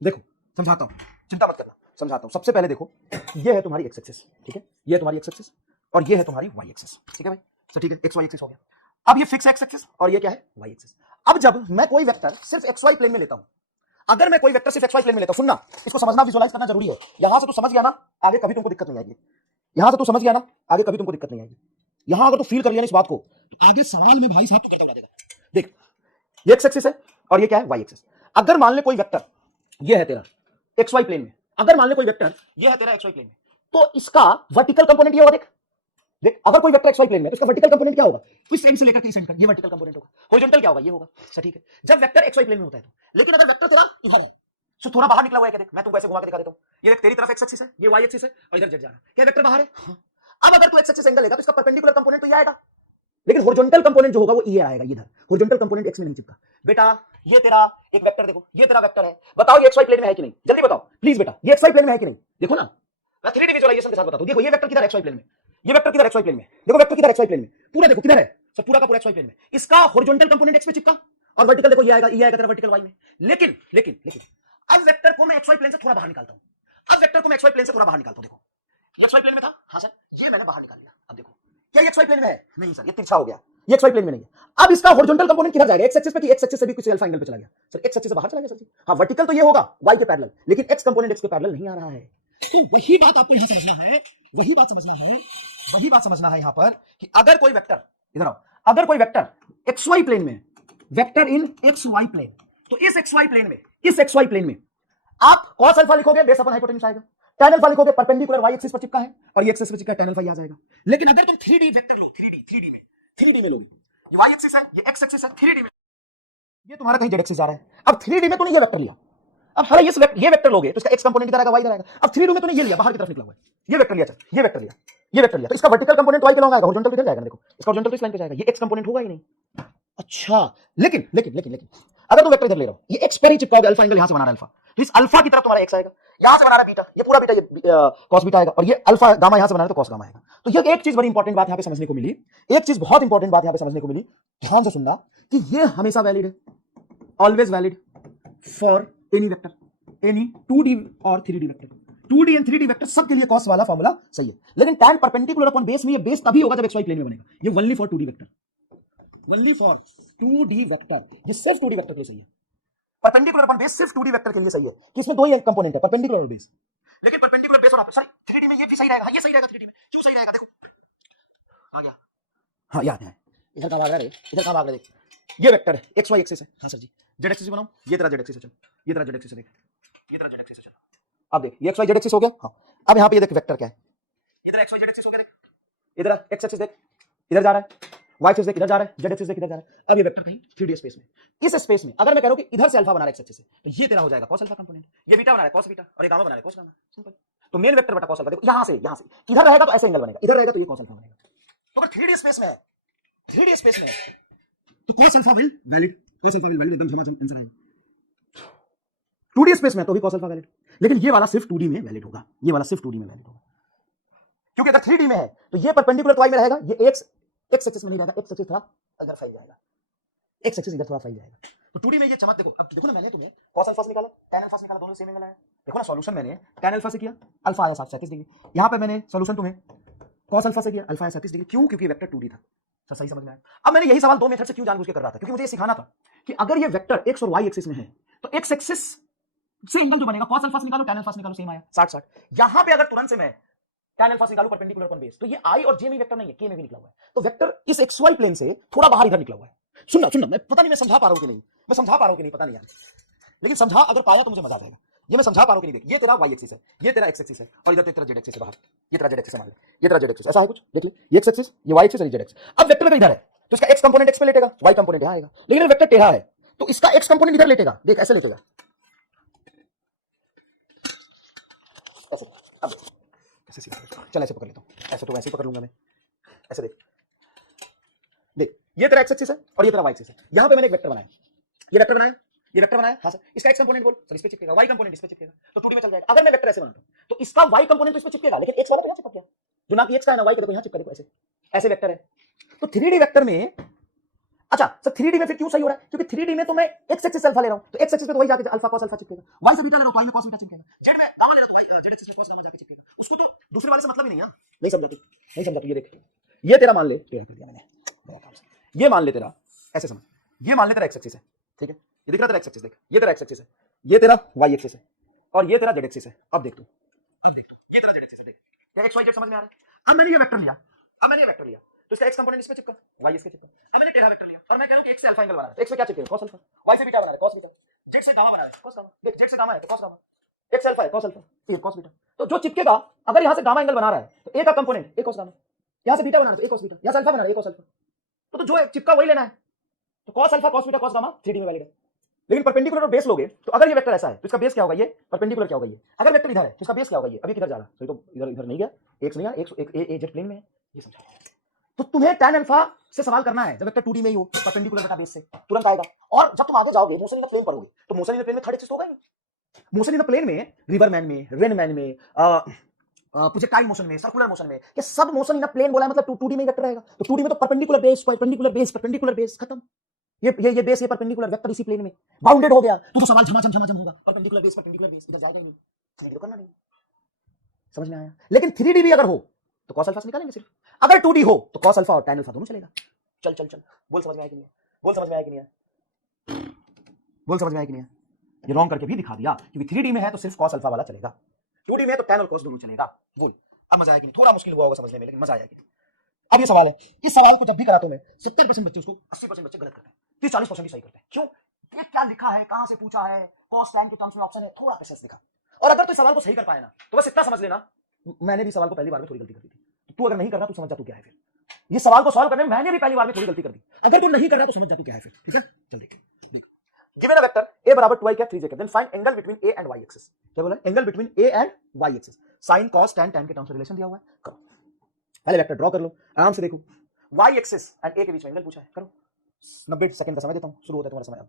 देखो समझाता हूं, चिंता मत करना, समझाता हूं। सबसे पहले देखो, ये है तुम्हारी एक्स एक्सिस, ठीक है, ये है तुम्हारी एक्स एक्सिस और ये है तुम्हारी वाई एक्सिस, ठीक है भाई। तो ठीक है, एक्स वाई एक्सिस हो गया। अब ये फिक्स एक्स एक्सिस और ये क्या है, वाई एक्सिस। अब जब मैं कोई वेक्टर सिर्फ एक्स वाई प्लेन में लेता हूं, अगर मैं कोई वेक्टर सिर्फ एक्स वाई प्लेन में लेता हूं, सुनना, इसको समझना, विजुअलाइज करना जरूरी है। यहां से तू समझ गया ना, आगे कभी तुमको दिक्कत नहीं आएगी। यहां से तू समझ गया ना, आगे कभी तुमको दिक्कत नहीं आएगी। यहां अगर तू फील कर लिया ना इस बात को, तो आगे सवाल में भाई साहब करता उड़ा देगा। देख, ये एक्स एक्सिस है और ये क्या है, वाई एक्सिस। अगर मान ले कोई वेक्टर ये है तेरा एक्स वाई प्लेन में, अगर मान ले कोई वेक्टर ये है तेरा एक्स वाई प्लेन में, तो इसका वर्टिकल कंपोनेंट ये होगा। देख देख, अगर कोई वेक्टर एक्स वाई प्लेन में, तो इसका वर्टिकल कंपोनेंट क्या होगा, इस एंड से लेकर के इस एंड तक, ये वर्टिकल कंपोनेंट होगा। हॉरिजॉन्टल क्या होगा, ये होगा। अच्छा ठीक है, जब वेक्टर एक्स वाई प्लेन में होता है तो। लेकिन अगर वेक्टर तेरा इधर है, तो थोड़ा बाहर निकला हुआ है क्या, देख मैं तुमको ऐसे घुमा के दिखा देता हूं। ये देख, तेरी तरफ एक्स एक्सिस है, ये वाई एक्सिस है और इधर जेड जा रहा है, क्या वेक्टर बाहर है? अब अगर तू एक्स एक्सिस एंगल लेगा तो इसका परपेंडिकुलर कंपोनेंट तो ये आएगा, लेकिन हॉरिजॉन्टल कंपोनेंट जो होगा वो ये आएगा, इधर। हॉरिजॉन्टल कंपोनेंट एक्स में नहीं चिपका। बेटा ये तेरा एक वेक्टर देखो, ये तेरा वेक्टर है, बताओ ये एक्स वाई प्लेन में है कि नहीं, जल्दी बताओ प्लीज बेटा, ये एक्स वाई प्लेन में है कि नहीं? देखो ना, मैं 3D विजुअलाइजेशन के साथ बताता हूं। देखो ये वेक्टर किधर एक्स वाई प्लेन में, ये वेक्टर किधर एक्स वाई प्लेन में, देखो वेक्टर किधर एक्स वाई प्लेन में, पूरा देखो किधर है, सब पूरा का पूरा एक्स वाई प्लेन में। इसका हॉरिजॉन्टल कंपोनेंट एक्स में चिपका और वर्टिकल देखो ये आएगा तेरा वर्टिकल वाई में। लेकिन लेकिन लेकिन अब वेक्टर को मैं एक्स वाई प्लेन से थोड़ा बाहर निकालता हूं, अब वेक्टर को मैं एक्स वाई प्लेन से थोड़ा बाहर निकालता हूं। देखो ये एक्स वाई प्लेन में था, हां सर, ये मैंने बाहर निकाल लिया। अब देखो क्या ये एक्स वाई प्लेन में है? नहीं सर, ये तिरछा हो गया, ये एक्स वाई प्लेन में नहीं है। अब इसका हॉरिजॉन्टल कंपोनेंट किधर जाएगा, एक्स एक्सिस पे कि एक्स एक्सिस से भी किसी अल्फा एंगल पे चला गया? सर एक्स एक्सिस से बाहर चला गया सर जी। हां, वर्टिकल तो ये होगा वाई के पैरेलल, लेकिन एक्स कंपोनेंट एक्स के पैरेलल नहीं आ रहा है। तो वही बात आपको यहां समझना है, वही बात समझना है, वही बात समझना है यहां पर कि अगर कोई वेक्टर, इधर आओ, अगर कोई वेक्टर एक्स वाई प्लेन में, वेक्टर इन एक्स वाई प्लेन, तो इस एक्स वाई प्लेन में, इस एक्स वाई प्लेन में आप cos अल्फा लिखोगे, बेस अपॉन हाइपोटेन्यूस आएगा। tan अल्फा लिखोगे, परपेंडिकुलर y एक्सिस पर चिपका है और ये एक्सिस पर चिपका है, tan अल्फा आ जाएगा। लेकिन अगर तुम 3D वेक्टर लो, 3D में लोगे, ये y एक्सिस है, ये x एक्सिस है, 3D में ये तुम्हारा कहीं z एक्सिस जा रहा है। अब 3D में तूने ये वेक्टर लिया, अब हां ये वेक्टर लोगे तो इसका x कंपोनेंट इधर आएगा, y इधर आएगा। अब 3D में तूने ये लिया, बाहर की तरफ निकला हुआ है, ये वेक्टर लिया, चल ये वेक्टर लिया, ये वेक्टर लिया, तो इसका वर्टिकल कंपोनेंट y के लॉन्ग आएगा, हॉरिजॉन्टल इधर जाएगा। देखो इसका हॉरिजॉन्टल तो इस लाइन पे जाएगा, ये x कंपोनेंट होगा ही नहीं। अच्छा लेकिन लेकिन लेकिन लेकिन अगर तुम वेक्टर इधर ले रहे हो, ये x पर ही चिपकाओगे, अल्फा एंगल यहां से बना रहा है अल्फा, तो इस अल्फा की तरफ तुम्हारा x आएगा, यहां से बना रहा है बीटा, ये पूरा बीटा, ये cos बीटा आएगा, और ये अल्फा गामा यहां से बना रहा है तो cos गामा आएगा। तो ये एक चीज बड़ी इंपॉर्टेंट बात यहां पे समझने को मिली, एक चीज बहुत इंपॉर्टेंट बात यहां पे समझने को मिली, ध्यान से सुनना, कि ये हमेशा वैलिड है, always valid for any vector, any 2D और 3D vector. 2D and 3D vector सबके लिए cos वाला फॉर्मूला सही है, लेकिन tan परपेंडिकुलर अपॉन बेस में ये बेस तभी होगा जब xy प्लेन में बनेगा। ये only for 2D vector, only for 2D vector, ये सिर्फ 2D वेक्टर के लिए सही है। परपेंडिकुलर अपॉन बेस सिर्फ 2D वेक्टर के लिए सही है कि इसमें दो ही कंपोनेंट है, परपेंडिकुलर और बेस। लेकिन परपेंडिकुलर बेस और सॉरी 3D में ये भी सही रहेगा, ये सही रहेगा 3D में। क्यों सही रहेगा? देखो आ गया, हां याद है, इधर का भाग रहा है, इधर का भाग रहा है। देख ये वेक्टर है, xy एक्सिस है, हां सर जी, z एक्सिस बनाओ, ये तेरा z एक्सिस है, चल ये तेरा z एक्सिस है, देख ये तेरा z एक्सिस है, चल अब देख ये xy z एक्सिस हो गया। हां अब यहां पे ये देख वेक्टर क्या है, ये तेरा xy z एक्सिस हो गया, देख इधर x एक्सिस देख इधर जा रहा है, y एक्सिस देख इधर जा रहा है, z एक्सिस देख इधर जा रहा है। अब ये वेक्टर कहीं 3D स्पेस में, इस स्पेस में अगर मैं कह रहा हूं कि इधर से अल्फा बना रहा है x एक्सिस से, तो ये तेरा हो जाएगा cos अल्फा कंपोनेंट, ये बीटा बना रहा है cos बीटा, और ये गामा बना रहा है cos गामा, सिंपल। तो मेन वेक्टर बटा cos अल्फा, देखो यहां से इधर रहेगा तो ऐसे एंगल बनेगा, इधर रहेगा तो ये cos अल्फा बनेगा। तो अगर 3D स्पेस में है, 3D स्पेस में है तो cos alpha will valid, cos alpha will valid, एकदम झमाझम आंसर आएगा। 2D स्पेस में तो भी cos अल्फा वैलिड, लेकिन ये वाला सिर्फ 2D में वैलिड होगा, ये वाला सिर्फ 2D में वैलिड होगा, क्योंकि अगर 3D में है तो ये परपेंडिकुलर तो y में रहेगा, ये x एक्सिस में नहीं रहेगा, x एक्सिस थोड़ा इधर फैल जाएगा, x एक्सिस इधर थोड़ा फैल जाएगा। तो 2D में ये चमक देखो। अब देखो ना, मैंने तुम्हें cos अल्फा से निकाला, tan अल्फा से निकाला, दोनों सेम एंगल आया। देखो ना सॉल्यूशन मैंने tan अल्फा से किया, अल्फा आया 37 डिग्री, यहां पे मैंने सॉल्यूशन तुम्हें cos अल्फा से किया, अल्फा आया 37 डिग्री। क्यों? क्योंकि वेक्टर 2D था। सर सही समझ में आया? अब मैंने यही सवाल दो मेथड से क्यों जानबूझ के कर रहा था, क्योंकि मुझे ये सिखाना था कि अगर ये वेक्टर x और y एक्सिस में है तो x एक्सिस से एंगल जो बनेगा, cos अल्फा से निकालो, tan अल्फा से निकालो, सेम आया 60-60। यहां पे अगर तुरंत से मैं tan अल्फा से निकालूं परपेंडिकुलर अपॉन बेस, तो ये i और j में वेक्टर नहीं है, k में भी निकला हुआ है, तो वेक्टर इस xy प्लेन से थोड़ा बाहर इधर निकला हुआ है। सुनना, मैं पता नहीं मैं समझा पा रहा हूं कि नहीं, मैं समझा पा रहा हूं कि नहीं पता नहीं यार, लेकिन समझा अगर पाया तो मुझे मजा आ जाएगा। ये मैं समझा पा रहा हूं कि नहीं, देख ये तेरा y एक्सिस है, ये तेरा x एक्सिस है, और इधर तेरा z एक्सिस है बाहर, ये तेरा z एक्सिस है, ये तेरा z एक्सिस, ऐसा है कुछ, देख ले ये x एक्सिस, ये y एक्सिस और ये z एक्सिस। अब वेक्टर अगर इधर है तो इसका एक्स कंपोनेंट एक्स पे लेटेगा, वाई कंपोनेंट यहां आएगा, लेकिन वेक्टर टेढ़ा है तो इसका एक्स कंपोनेंट इधर लेटेगा, देख ऐसे लेटेगा, ऐसे। अब कैसे सीखा, चल ऐसे पकड़ लेता हूं, ऐसे तो वैसे ही पकड़ लूंगा मैं, ऐसे देख, देख ये तेरा एक्स एक्सिस है और ये तेरा वाई एक्सिस है, यहां पे मैंने एक वेक्टर बनाया, ये वेक्टर बनाया, ये वेक्टर बनाया, हाँ सर, इसका एक्स कंपोनेंट बोल सर इस पे चिपकेगा, वाई कंपोनेंट इस पे चिपकेगा, तो 2D में चल जाएगा। अगर मैं वेक्टर ऐसे बनाता हूं तो इसका वाई कंपोनेंट तो इस पे चिपकेगा, लेकिन एक्स वाला तो यहां चिपक गया, जो ना कि एक्स का है ना वाई का, देखो यहां चिपका, देखो ऐसे, ऐसे वेक्टर है। तो 3D वेक्टर में, अच्छा सर 3D में फिर क्यों सही हो रहा है, क्योंकि 3D में तो मैं एक्स एक्सिस अल्फा ले रहा हूं, तो एक्स एक्सिस पे तो वही जाके अल्फा कॉस अल्फा चिपकेगा, वाई से बीटा ले रहा हूं, वाई में कॉस बीटा चिपकेगा, जेड में गामा ले रहा हूं, वाई जेड एक्सिस में कॉस गामा जाके चिपकेगा, उसको तो दूसरे वाले से मतलब ही नहीं है। नहीं समझा तू, नहीं समझा तू, ये देख, ये तेरा मान ले, टेढ़ा कर दिया मैंने, ये मान ले तेरा, ऐसे समझ, ये मान ले तेरा एक्स एक्सिस है, ठीक है, ये दिख रहा तेरा एक्स एक्सिस, देख ये तेरा एक्स एक्सिस है, ये तेरा वाई एक्सिस है, और ये तेरा जेड एक्सिस है। अब देख तू, अब देख तू, ये तेरा जेड एक्सिस है, देख क्या एक्स वाई जेड समझ में आ रहा है। अब मैंने ये वेक्टर लिया, अब मैंने ये वेक्टर लिया, तो इसका एक्स कंपोनेंट इसमें चिपका, वाई इसके चिपका। अब मैंने टेढ़ा वेक्टर लिया और मैं कह रहा हूं कि एक्स से अल्फा एंगल बना रहा है, एक्स से क्या चिपकेगा कॉस अल्फा, वाई से भी क्या बना रहा है कॉस बीटा, जेड से गामा बना रहा है कॉस गामा, देख जेड से गामा है तो कॉस गामा, एक्स अल्फा है कॉस अल्फा, ये कॉस बीटा, तो जो चिपकेगा, अगर यहां से गामा एंगल बना रहा है तो ए का कंपोनेंट ए कॉस गामा, यहां से बीटा बना रहा है तो ए कॉस बीटा, यहां से अल्फा बना रहा है ए कॉस अल्फा, तो जो चिपका वही लेना है, तो cos alpha cos beta cos gamma 3D में वैलिड है। लेकिन परपेंडिकुलर और बेस लोगे तो अगर ये वेक्टर ऐसा है तो इसका बेस क्या होगा, ये परपेंडिकुलर क्या होगा, ये अगर वेक्टर इधर है तो इसका बेस क्या होगा, ये अभी किधर जा रहा है, तो इधर इधर नहीं गया, एक्स नहीं गया, एक ए जेड प्लेन में है, ये समझा। तो तुम्हें tan अल्फा से सवाल करना है, जब वेक्टर 2D में ही हो परपेंडिकुलर बटा बेस से तुरंत आएगा। और जब तुम आगे जाओगे मोशन इन द प्लेन पढ़ोगे तो मोशन इन द प्लेन में थर्ड एक्सिस होगा ही, मोशन इन द प्लेन में रिवरमैन में, रेनमैन में, प्रोजेक्टाइल मोशन में, सर्कुलर मोशन में, ये सब मोशन इन द प्लेन बोला है, मतलब 2D में वेक्टर रहेगा, तो 2D में तो perpendicular base perpendicular base perpendicular base खत्म, ये बेस ये परपेंडिकुलर वेक्टर इसी प्लेन में बाउंडेड हो गया, तो सवाल झमाझम होगा, परपेंडिकुलर बेस इधर जाता नहीं, थ्री डी करना नहीं, समझ में आया। लेकिन 3D भी अगर हो तो कॉस अल्फा से निकालेंगे सिर्फ, अगर 2D हो तो कॉस अल्फा और tan अल्फा दोनों चलेगा। चल चल चल, बोल समझ में आया कि नहीं, बोल समझ में आया कि नहीं, बोल समझ में आया कि नहीं। ये रॉन्ग करके भी दिखा दिया, क्योंकि 3D में है तो सिर्फ कॉस अल्फा वाला चलेगा, 2D में है तो tan और कॉस दोनों चलेगा। बोल अब मजा आया कि नहीं, थोड़ा मुश्किल हुआ होगा समझने में लेकिन मजा आया कि। अब ये सवाल है, इस सवाल को जब भी कराता हूं मैं 70% बच्चे उसको 80% बच्चे गलत करते हैं, 30-40% ही सही करते हैं। क्यों, ये क्या लिखा है, कहां से पूछा है, कॉस tan के टर्म्स में ऑप्शन है, थोड़ा पेशेंस दिखा। और अगर तू सवाल को सही कर पाए ना तो बस इतना समझ लेना, मैंने भी सवाल को पहली बार में थोड़ी गलती कर दी थी, तो तू अगर नहीं कर रहा तू समझ जा तू क्या है। फिर ये सवाल को सॉल्व करने में मैंने भी पहली बार में थोड़ी गलती कर दी, अगर तू नहीं कर रहा तो समझ जा तू क्या है फिर, ठीक है। चल देख, गिवन अ वेक्टर a बराबर 2i cap 3j cap, then find angle between a and y axis. क्या बोला, angle between a and y axis, sin cos tan tan के टर्म्स में रिलेशन दिया हुआ है। करो पहले वेक्टर ड्रॉ कर लो, आराम से देखो, y एक्सिस एंड a के बीच में एंगल पूछा है, करो 90 सेकंड का समय देता हूं, शुरू होता है तुम्हारा समय। अब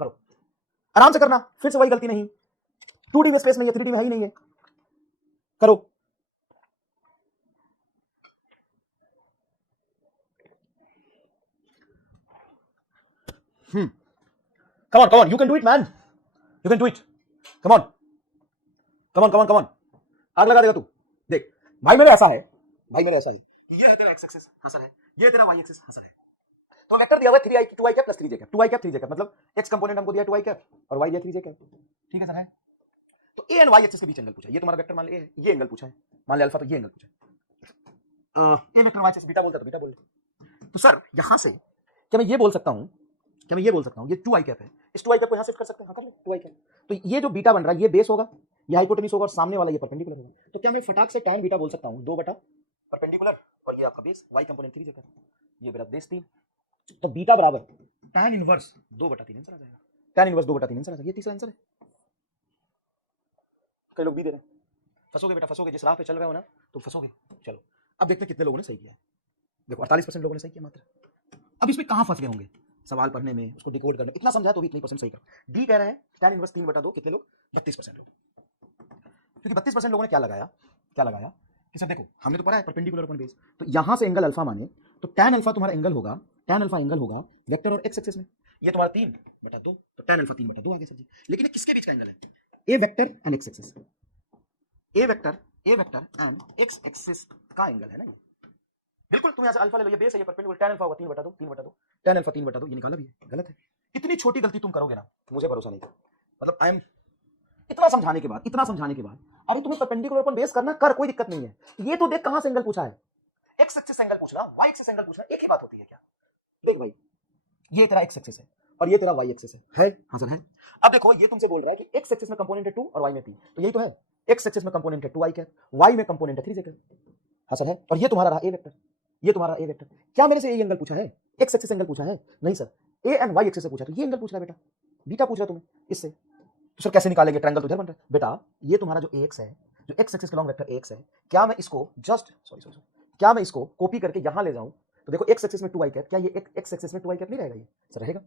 करो आराम से करना, फिर से वही गलती नहीं, 2D में स्पेस नहीं है, 3D में है ही नहीं है, करो। Come on, you can do it, man. You can do it. Come on. आग लगा देगा तू। देख भाई मेरे ऐसा है, भाई मेरे ऐसा है, ये है तेरा x एक्सिस हंसल है, ये तेरा y एक्सिस हंसल है, तो वेक्टर दिया हुआ है 3i 2i cap plus 3j cap, 2i cap 3j cap, मतलब x कंपोनेंट हमको दिया 2i कैप और y दिया 3j कैप, ठीक है सर है। तो a एंड y एक्सिस के बीच एंगल पूछा है, ये तुम्हारा वेक्टर मान ले, ये एंगल पूछा है, मान ले अल्फा, तो ये एंगल पूछा है, a vector y axis beta बोलता तो बीटा बोल। तो सर यहां से क्या मैं ये बोल सकता हूं, क्या मैं ये बोल सकता हूं, ये 2i कैप है, इस 2i कैप को यहां शिफ्ट कर सकते हैं, हाँ कर ले 2i कैप, तो ये जो बीटा बन रहा है ये बेस होगा, ये हाइपोटेन्यूज होगा और सामने वाला ये परपेंडिकुलर होगा, तो क्या मैं फटाक से tan बीटा बोल सकता हूं 2 बटा परपेंडिकुलर और ये आपका बेस y कंपोनेंट 3 जगह, ये मेरा बेस 3, तो बीटा बराबर tan इनवर्स 2 बटा 3 आंसर आ जाएगा, tan इनवर्स 2 बटा 3 आंसर आ जाएगा, ये तीसरा आंसर है। कई लोग भी दे रहे हैं, फंसोगे बेटा फंसोगे, जिस राह पे चल रहे हो ना तुम फंसोगे। चलो अब देखते हैं कितने लोगों ने सही किया है, देखो 48% लोगों ने सही किया मात्र। अब इसमें कहां फंस गए होंगे, सवाल पढ़ने में, उसको डिकोड करने, इतना समझा तो भी इतनी परसेंट सही कर। डी कह रहे हैं tan इनवर्स 3 बटा 2, कितने लोग, 32% लोग, क्योंकि 32% लोगों ने क्या लगाया कि सर देखो हमने तो पढ़ा है परपेंडिकुलर अपॉन बेस, तो यहां से एंगल अल्फा माने तो tan अल्फा तुम्हारा एंगल होगा, tan अल्फा एंगल होगा वेक्टर और x एक्सिस में, ये तुम्हारा 3 बटा 2, तो tan अल्फा 3 बटा 2 आ गया सर जी। लेकिन ये किसके बीच का एंगल है, a vector and x axis, a vector and x axis का एंगल है ना, बिल्कुल। तुम यहां से अल्फा ले लो, ये बेस है, ये परपेंडिकुलर, tan अल्फा होगा 3 बटा 2, 3 बटा 2, tan अल्फा 3 बटा 2, ये निकाला भी है, गलत है। इतनी छोटी गलती तुम करोगे ना, मुझे भरोसा नहीं, मतलब आई एम, इतना समझाने के बाद अरे तुम्हें परपेंडिकुलर पर बेस करना, कर, कोई दिक्कत नहीं है। ये तो देख कहां से एंगल पूछा है, एक्स एक्सिस एंगल पूछ रहा हूं, वाई एक्सिस एंगल पूछ रहा है, एक ही बात होती है क्या। देख भाई ये तेरा एक्स एक्सिस है और ये तेरा वाई एक्सिस है, हाँ सर है। अब देखो ये तुमसे बोल रहा है कि एक्स एक्सिस में कंपोनेंट है 2 और वाई में 3, तो यही तो है, एक्स एक्सिस में कंपोनेंट है 2i कैप, वाई में कंपोनेंट है 3j कैप, हाँ सर है, और ये तुम्हारा रहा ए वेक्टर। ये तुम्हारा ए वेक्टर। क्या मेरे से ए एंगल पूछा है? एक्स एक्सिस एंगल पूछा है? नहीं sir, A and Y axis से पूछा, तो ये एंगल पूछ रहा है बेटा, बीटा पूछ रहा है तुम्हें इससे। तो सर कैसे निकालेंगे? ट्रायंगल तो इधर बन रहा है बेटा। ये तुम्हारा जो एक्स है, जो एक्स एक्सिस के लॉन्ग वेक्टर एक्स है, क्या मैं इसको जस्ट सॉरी क्या मैं इसको कॉपी करके यहां ले जाऊं? तो देखो एक्स एक्सिस में 2i कैप, क्या ये एक्स एक्सिस में 2i कैप नहीं रहेगा? ये सर रहेगा।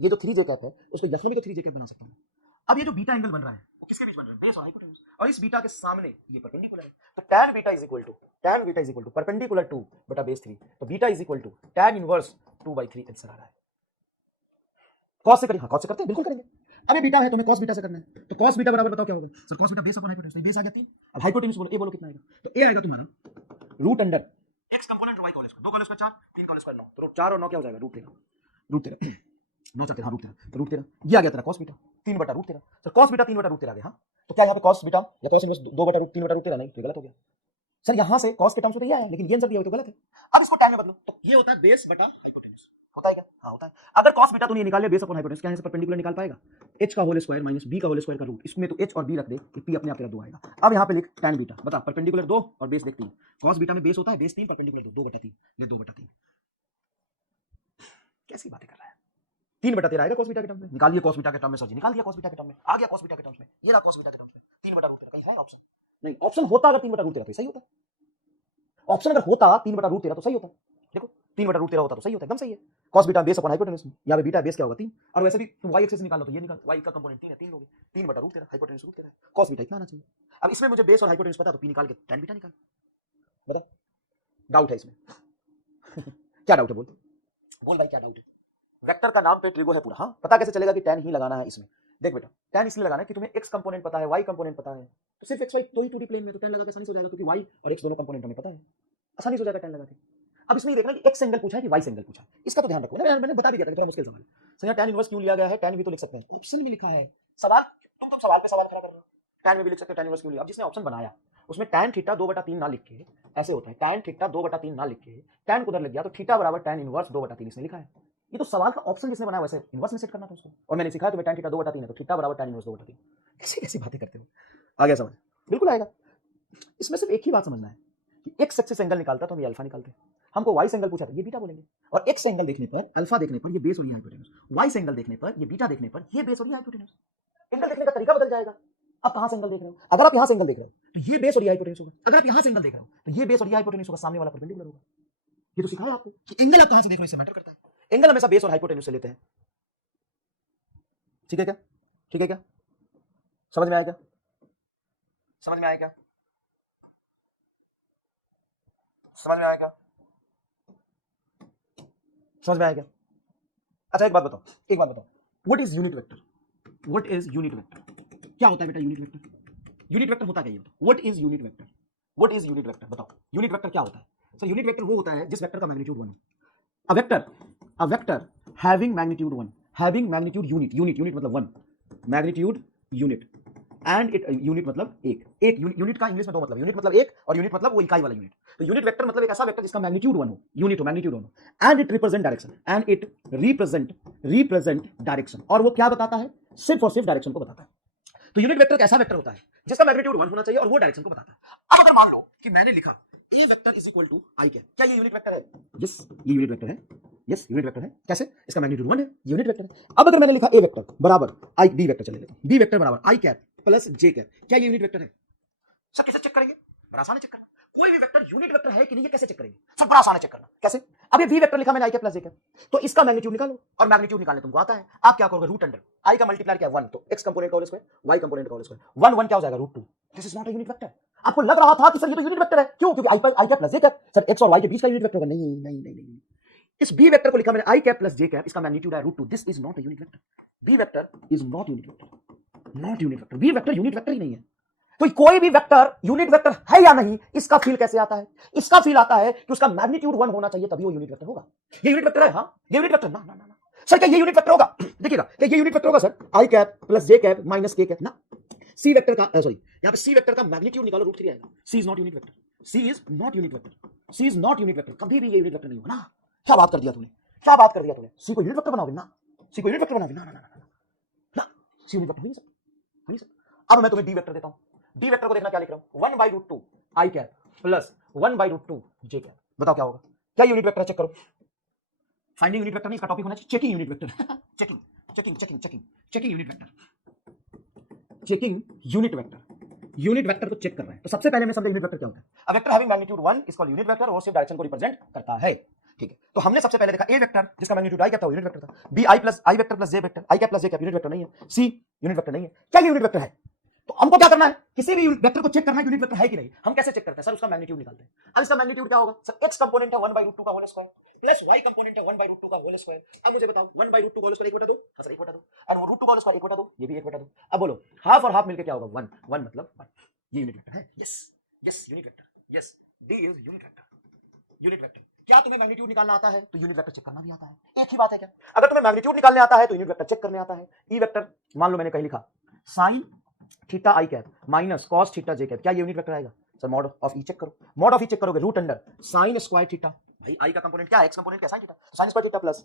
ये जो 3j कैप है उसको यहाँ भी तो 3j कैप बना सकता हूं। अब ये जो बीटा एंगल बन रहा है वो किसके बीच बन रहा है? बेस और हाइपोटेन्यूज, और इस बीटा के सामने ये परपेंडिकुलर है। तो tan beta is equal to perpendicular 2 बटा बेस 3। तो beta is equal to tan inverse 2/3 answer आ रहा है। कॉस से करें? हाँ कॉस से करते हैं, बिल्कुल करेंगे। अब ये बीटा है तो हमें कॉस बीटा से करना है। तो कॉस बीटा बराबर बताओ क्या होगा? Sir cos beta base upon hypotenuse, base आ गया 3। अब हाइपोटेन्यूज बोलो, ए बोलो कितना आएगा? तो ए आएगा तुम्हारा root under x component y का होल स्क्वायर, 2 का होल स्क्वायर 4, 3 का होल स्क्वायर 9, तो 4 और 9 क्या हो जाएगा? रूट 13 9 चलते, हाँ रूट 13, तो रूट 13 ये आ गया तेरा कॉस बीटा 3 बटा रूट 13। सर कॉस बीटा 3 बटा रूट 13 आ गया। हाँ तो क्या यहाँ पे कॉस बीटा या कॉस इनवर्स 2 बटा रूट 3 बटा रूट 13 नहीं, तो गलत हो गया सर। यहाँ से कॉस के टर्म्स में तो ये आया, लेकिन ये आंसर दिया हो तो गलत है। अब इसको tan में बदलो, तो ये होता है बेस बटा हाइपोटेन्यूज, होता है क्या? हाँ होता है। अगर कॉस बीटा तूने निकाल लिया बेस अपॉन हाइपोटेन्यूज, क्या यहाँ से परपेंडिकुलर निकाल पाएगा? h का होल स्क्वायर माइनस b का होल स्क्वायर का रूट, इसमें तो h और b रख दे, p अपने आप तेरा 2 आएगा। अब यहाँ पे लिख tan बीटा, बता परपेंडिकुलर 2 और बेस देख 3। कॉस बीटा में बेस होता है बेस 3, परपेंडिकुलर 2 बटा 3, ये 2 बटा 3। कैसी बातें कर रहा है? 3 बटा 13 आएगा कॉस बीटा के टर्म में, निकाल लिया कॉस बीटा के टर्म में सर जी, निकाल दिया कॉस बीटा के टर्म में, आ गया कॉस बीटा के टर्म में, ये रहा कॉस बीटा के टर्म में 3 बटा रूट 13। कहीं है ऑप्शन? नहीं, ऑप्शन होता अगर 3 बटा रूट 13 तो सही होता। ऑप्शन अगर होता 3 बटा रूट 13 तो सही होता। देखो 3 बटा रूट 13 होता तो सही होता, एकदम सही है। Cos beta base upon hypotenuse, यहाँ पे बीटा बेस क्या होगा 3, और वैसे भी तुम y एक्सिस निकालो तो ये निकाल, y का कंपोनेंट 3 है, 3 लोगे, 3 बटा रूट 13, हाइपोटेन्यूज रूट 13 है, कॉस बीटा इतना आना चाहिए। अब इसमें मुझे बेस और हाइपोटेन्यूज पता, तो p निकाल के tan बीटा निकाल। बता, डाउट है इसमें? क्या डाउट है बोल, बोल भाई क्या डाउट है? वेक्टर का नाम पे ट्रिगो है पूरा। हाँ पता कैसे चलेगा कि tan ही लगाना है इसमें? देख बेटा, tan इसलिए लगाना है कि तुम्हें x कंपोनेंट पता है, y कंपोनेंट पता है, तो सिर्फ x y दो ही 2D प्लेन में तो tan लगा के आसानी से हो जाएगा, क्योंकि y और x दोनों कंपोनेंट हमें पता है, आसानी से हो जाएगा tan लगा के। अब इसमें देखना कि x एंगल पूछा है कि y एंगल पूछा है, इसका तो ध्यान रखो ना, मैंने बता भी दिया था, थोड़ा मुश्किल सवाल है। सर यहाँ tan इनवर्स क्यों लिया गया है? tan भी तो लिख सकते हैं, ऑप्शन में लिखा है। सवाल तुम सवाल पे सवाल खड़ा कर रहे हो, tan में भी लिख सकते हो, tan इनवर्स क्यों लिया? अब जिसने ऑप्शन बनाया उसमें tan थीटा 2/3 ना लिख के, ऐसे होता है tan थीटा 2/3 ना लिख के tan को उधर लग गया, तो थीटा बराबर tan इनवर्स 2/3 इसने लिखा है। ये तो सवाल का ऑप्शन जिसने बनाया वैसे इनवर्स में सेट करना था उसको, और मैंने सिखाया तुम्हें tan थीटा 2/3 है तो थीटा बराबर tan इनवर्स 2/3। कैसी कैसी बातें करते हो? आ गया समझ? बिल्कुल आएगा। इसमें सिर्फ एक ही बात समझना है कि एक्स एक्सिस एंगल निकालता तो हम ये अल्फा निकालते हैं, हमको वाई एंगल पूछा था ये बीटा बोलेंगे, और एक्स एंगल देखने पर, अल्फा देखने पर ये बेस और ये हाइपोटेन्यूज, वाई एंगल देखने पर ये बीटा देखने पर ये बेस और ये हाइपोटेन्यूज। एंगल देखने का तरीका बदल जाएगा। अब कहां से एंगल देख रहे हो? अगर आप यहां से एंगल देख रहे हो तो ये बेस और ये हाइपोटेन्यूज होगा, अगर आप यहां से एंगल देख रहे हो तो ये बेस और ये हाइपोटेन्यूज होगा, सामने वाला परपेंडिकुलर होगा। ये तो सिखाया आपको कि एंगल आप कहां से देख रहे हो इससे मैटर करता है। एंगल हमेशा बेस और हाइपोटेन्यूज से लेते हैं, ठीक है क्या? ठीक है क्या? समझ में आया क्या? समझ में आया क्या? समझ में आया क्या? समझ में आया क्या? अच्छा एक बात बताओ, एक बात बताओ, what is unit vector? What is unit vector? क्या होता है बेटा यूनिट वेक्टर? यूनिट वेक्टर होता क्या ये बताओ? What is unit vector? What is unit vector बताओ? यूनिट वेक्टर क्या होता है? सो यूनिट वेक्टर वो होता है जिस वेक्टर का मैग्नीट्यूड 1 हो। A vector having magnitude 1, having magnitude unit, unit मतलब 1, magnitude unit, and it unit मतलब एक यूनिट का इंग्लिश में दो मतलब, यूनिट मतलब एक और यूनिट मतलब वो इकाई वाला यूनिट। तो यूनिट वेक्टर मतलब एक ऐसा वेक्टर जिसका मैग्नीट्यूड 1 हो, यूनिट हो, मैग्नीट्यूड 1 हो, and it represent direction, and it represent direction, और वो क्या बताता है? सिर्फ और सिर्फ डायरेक्शन को बताता है। तो यूनिट वेक्टर कैसा वेक्टर होता है? जिसका मैग्नीट्यूड 1 होना चाहिए और वो डायरेक्शन को बताता है। अब अगर मान लो कि मैंने लिखा A vector is equal to I cap, क्या ये यूनिट वेक्टर है? यस ये यूनिट वेक्टर है, यस यूनिट वेक्टर है। कैसे? इसका मैग्नीट्यूड 1 है, यूनिट वेक्टर है। अब अगर मैंने लिखा ए वेक्टर बराबर आई, बी वेक्टर चले लेते हैं, बी वेक्टर बराबर आई कैप प्लस जे कैप, क्या ये यूनिट वेक्टर है? सर कैसे चेक करेंगे? बड़ा आसान है चेक करना। कोई भी वेक्टर यूनिट वेक्टर है कि नहीं ये कैसे चेक करेंगे? सब बड़ा आसान है चेक करना। कैसे? अब ये वी वेक्टर लिखा मैंने I cap plus J cap, तो इसका मैग्नीट्यूड निकालो, और मैग्नीट्यूड निकालने तुमको आता है। आप क्या करोगे? रूट अंडर आई का मल्टीप्लाई क्या है? 1, तो एक्स कंपोनेंट का होल स्क्वायर, वाई कंपोनेंट का होल स्क्वायर, 1 1 क्या हो जाएगा? Root 2। This is not a unit vector. आपको लग रहा था कि सर ये तो यूनिट वेक्टर है, क्यों? क्योंकि आई cap plus J cap, sir x और वाई के बीच का यूनिट वेक्टर होगा। नहीं नहीं नहीं नहीं, इस बी वेक्टर को लिखा मैंने I cap plus J cap, इसका मैग्नीट्यूड है root 2। This is not a unit vector. B vector is not unit vector, not unit vector. B vector unit vector ही नहीं है। तो कोई भी वेक्टर यूनिट वेक्टर है या नहीं, इसका फील कैसे आता है? इसका फील आता है कि उसका मैग्नीट्यूड 1 होना चाहिए, तभी वो यूनिट वेक्टर होगा। ये यूनिट वेक्टर है? हाँ ये यूनिट वेक्टर। ना ना ना सर क्या ये यूनिट वेक्टर होगा? देखिएगा क्या ये यूनिट वेक्टर होगा sir? I cap plus J cap minus K cap ना। सी वेक्टर का सॉरी यहां पे सी वेक्टर का मैग्नीट्यूड निकालो, रूट 3 आएगा। C is not unit vector, C is not unit vector, C is not unit vector. कभी भी ये यूनिट वेक्टर नहीं होगा ना। क्या बात कर दिया तूने, क्या बात कर दिया तूने? सी को यूनिट वेक्टर बनाओगे ना? सी को यूनिट वेक्टर बनाओगे ना? ना ना ना, सी यूनिट वेक्टर हो नहीं सकता। अब मैं तुम्हें डी वेक्टर देता हूं। डी वेक्टर को देखना क्या लिख रहा हूं? 1/√2 आई कैप प्लस 1/√2 जे कैप। बताओ क्या होगा? क्या यूनिट वेक्टर है, चेक करो। फाइंडिंग यूनिट वेक्टर नहीं, इसका टॉपिक होना चाहिए checking unit vector. Checking checking checking checking checking unit vector, checking unit vector, unit vector को चेक कर रहे हैं। तो सबसे पहले मैं समझा यूनिट वेक्टर क्या होता है। A vector having magnitude 1 is called unit vector, और सिर्फ डायरेक्शन को रिप्रेजेंट करता है। ठीक है, तो हमने सबसे पहले देखा ए वेक्टर जिसका मैग्नीट्यूड आई क्या था, यूनिट वेक्टर था। B I vector plus J vector, I cap plus J cap unit vector नहीं है। सी यूनिट वेक्टर नहीं है। क्या यूनिट वेक्टर है? तो हमको क्या करना है, किसी भी वेक्टर को चेक करना है यूनिट वेक्टर है कि नहीं। हम कैसे चेक करते हैं सर, उसका मैग्नीट्यूड निकालते हैं। अब इसका मैग्नीट्यूड क्या होगा सर, x कंपोनेंट है 1/√2 का whole square plus y component है 1/√2 का होल स्क्वायर। अब मुझे बताओ 1/√2 का होल स्क्वायर 1/2, सर 1/2, और वो √2 का होल स्क्वायर 1/2, ये भी 1/2। अब बोलो हाफ और हाफ मिलके क्या होगा, 1 1 मतलब 1। ये यूनिट वेक्टर है। Yes yes unit vector, yes D is unit vector, unit vector. क्या तुम्हें मैग्नीट्यूड निकालना आता है तो यूनिट वेक्टर चेक करना भी आता है, एक ही बात है क्या। अगर तुम्हें मैग्नीट्यूड निकालने आता है तो यूनिट वेक्टर चेक करने आता है। ई वेक्टर मान लो मैंने कहीं लिखा sine theta i cap minus cos theta j cap, क्या ये यूनिट वेक्टर आएगा sir. Mod of e check करो, मॉड ऑफ ई चेक करोगे root under sine square theta, भाई आई का कंपोनेंट क्या है, एक्स कंपोनेंट क्या sine theta, sine square theta plus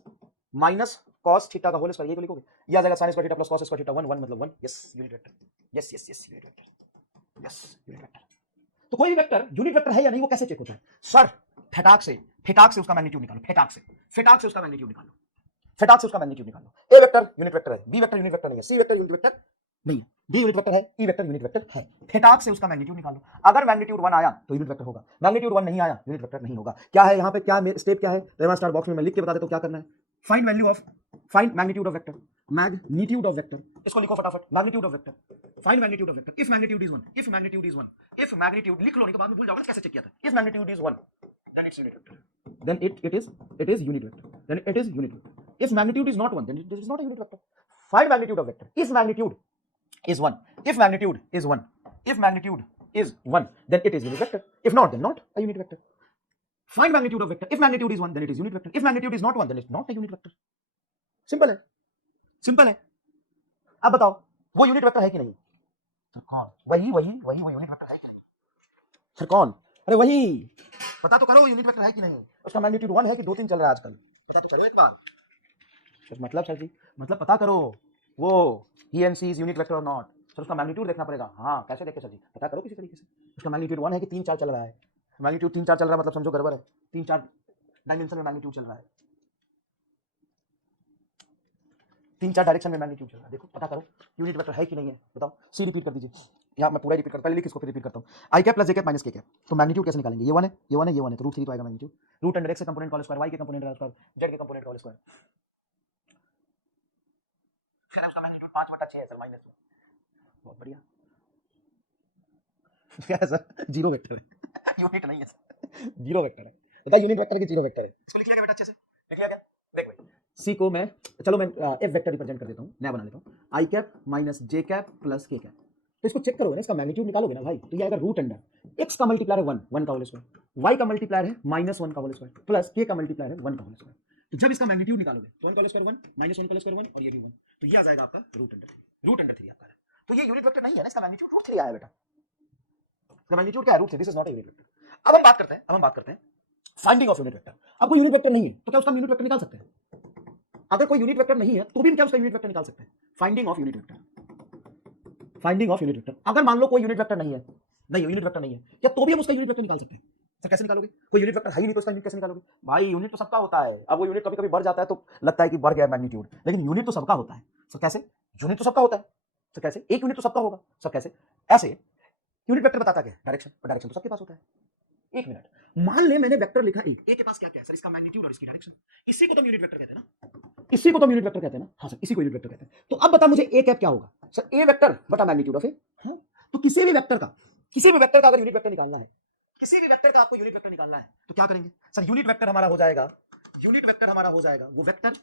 minus cos theta का होल स्क्वायर, ये तो लिखोगे। ये आ जाएगा sine square theta plus cos square theta 1 1 मतलब 1। Yes unit vector, yes yes yes unit vector, yes unit vector. तो कोई भी वेक्टर यूनिट वेक्टर है या नहीं वो कैसे चेक होता है सर, फटाक से उसका मैग्नीट्यूड निकालो, फटाक से उसका मैग्नीट्यूड निकालो, फटाक से उसका मैग्नीट्यूड निकालो। ए वेक्टर यूनिट वेक्टर है, बी वेक्टर यूनिट वेक्टर नहीं है, सी वेक्टर यूनिट वेक्टर नहीं है, डी यूनिट वेक्टर है, ई वेक्टर यूनिट वेक्टर है। फटाक से उसका मैग्नीट्यूड निकालो। अगर मैग्नीट्यूड 1 आया तो यूनिट वेक्टर होगा, मैग्नीट्यूड 1 नहीं आया यूनिट वेक्टर नहीं होगा। क्या है यहाँ पे, क्या स्टेप क्या है, रेमा स्टार बॉक्स में मैं लिख के बता देता हूं क्या करना है। Find value of, find magnitude of vector, magnitude of vector, इसको लिखो फटाफट, magnitude of vector, find magnitude of vector. If magnitude is 1, if magnitude is 1, if magnitude लिख लो नहीं तो बाद में भूल जाओगे कैसे चेक किया था। If magnitude is 1 then it's unit vector, then it is unit vector, then it is unit vector. If magnitude is not 1 then it is not a unit vector. Find magnitude of vector. If magnitude is 1, if magnitude is 1, if magnitude is 1 then it is unit vector, if not then not a unit vector. Find magnitude of vector. If magnitude is 1 then it is unit vector, if magnitude is not 1 then it's not a unit vector. Simple है, simple है। अब बताओ वो unit vector है कि नहीं sir, कौन, वही वो यूनिट वेक्टर है कि नहीं सर, कौन, अरे वही, पता तो करो यूनिट वेक्टर है कि नहीं। उसका मैग्नीट्यूड 1 है कि 2 3 चल रहा है आजकल, पता तो करो एक बार। मतलब सर जी, मतलब पता करो वो ही and C is unit vector और नॉट। सर उसका मैग्नीट्यूड देखना पड़ेगा। हाँ कैसे देखे सर जी, पता करो किसी तरीके से। उसका मैग्नीट्यूड 1 है कि 3 4 चल रहा है, मैग्नीट्यूड 3 4 चल रहा है मतलब समझो गड़बड़ है, 3 4 डायमेंशन में मैग्नीट्यूड चल रहा है, 3 4 डायरेक्शन में मैग्नीट्यूड चल रहा है। देखो पता करो यूनिट वेक्टर है कि नहीं है, बताओ। सी रिपीट कर दीजिए, यहाँ मैं पूरा रिपीट करता, पहले लिख इसको फिर रिपीट करता हूँ। आई cap plus J cap minus K cap, तो मैग्नीट्यूड कैसे निकालेंगे, ये 1 है, ये 1 है, ये 1 है, तो रूट 3 तो आएगा मैग्नीट्यूड। रूट अंडर एक्स के कंपोनेंट का होल स्क्वायर, वाई के कंपोनेंट का होल स्क्वायर, जेड के कंपोनेंट का होल स्क्वायर, फिर उसका मैग्नीट्यूड 5/6 है सर, माइनस में। बहुत बढ़िया। क्या है सर, जीरो वेक्टर है, यूनिट नहीं है सर, जीरो वेक्टर है। बता यूनिट वेक्टर की जीरो वेक्टर है, इसको लिख लिया क्या बेटा अच्छे से, लिख लिया क्या। देख भाई सी को मैं, चलो मैं एफ वेक्टर रिप्रेजेंट कर देता हूँ, नया बना लेता हूँ। आई कैप माइनस जे कैप प्लस के कैप, तो इसको चेक करोगे ना, इसका मैग्नीट्यूड निकालोगे ना भाई, तो ये आएगा रूट अंडर एक्स का मल्टीप्लायर है 1 1 का होल स्क्वायर, वाई का मल्टीप्लायर है -1 का होल स्क्वायर, प्लस के का मल्टीप्लायर है 1 का होल स्क्वायर। तो जब इसका मैग्नीट्यूड निकालोगे तो 1 का होल स्क्वायर 1 -1 का होल स्क्वायर 1 और ये भी 1, तो ये आ जाएगा आपका रूट अंडर 3 आपका। तो ये यूनिट वेक्टर नहीं है ना, इसका मैग्नीट्यूड रूट 3 आया बेटा, इसका मैग्नीट्यूड क्या है, root 3। This is not a unit vector. अब हम बात करते हैं फाइंडिंग ऑफ यूनिट वेक्टर। अब कोई यूनिट वेक्टर नहीं है तो क्या उसका यूनिट वेक्टर निकाल सकते हैं। अगर कोई यूनिट वेक्टर नहीं है तो भी हम क्या उसका यूनिट वेक्टर निकाल सकते हैं। Finding of unit vector, finding of unit vector. अगर मान लो कोई यूनिट वेक्टर नहीं है, नहीं यूनिट वेक्टर नहीं है, या तो भी हम उसका यूनिट वेक्टर निकाल सकते हैं। सर कैसे निकालोगे, कोई यूनिट वेक्टर है ही नहीं तो उसका यूनिट कैसे निकालोगे भाई। यूनिट तो सबका होता है, अब वो यूनिट कभी कभी बढ़ जाता है तो लगता है कि बढ़ गया मैग्नीट्यूड, लेकिन यूनिट तो सबका होता है। सर कैसे, यूनिट तो सबका होता है। सर कैसे, एक यूनिट तो सबका होगा। सर कैसे, ऐसे यूनिट वेक्टर बताता क्या, डायरेक्शन, और डायरेक्शन तो सबके पास होता है। एक मिनट, मान ले मैंने वेक्टर लिखा ए के पास क्या क्या है सर, इसका मैग्नीट्यूड और इसकी डायरेक्शन, इसी को तो यूनिट वेक्टर कहते हैं ना, इसी को तो यूनिट वेक्टर कहते हैं ना। हाँ सर इसी को यूनिट वेक्टर कहते हैं। तो अब बता मुझे ए कैप क्या होगा सर, ए वेक्टर बटा मैग्नीट्यूड ऑफ ए। हाँ तो किसी भी वेक्टर का अगर यूनिट वेक्टर निकालना है, किसी भी वेक्टर का आपको यूनिट वेक्टर निकालना है तो क्या करेंगे सर, यूनिट वेक्टर हमारा हो जाएगा, वो वेक्टर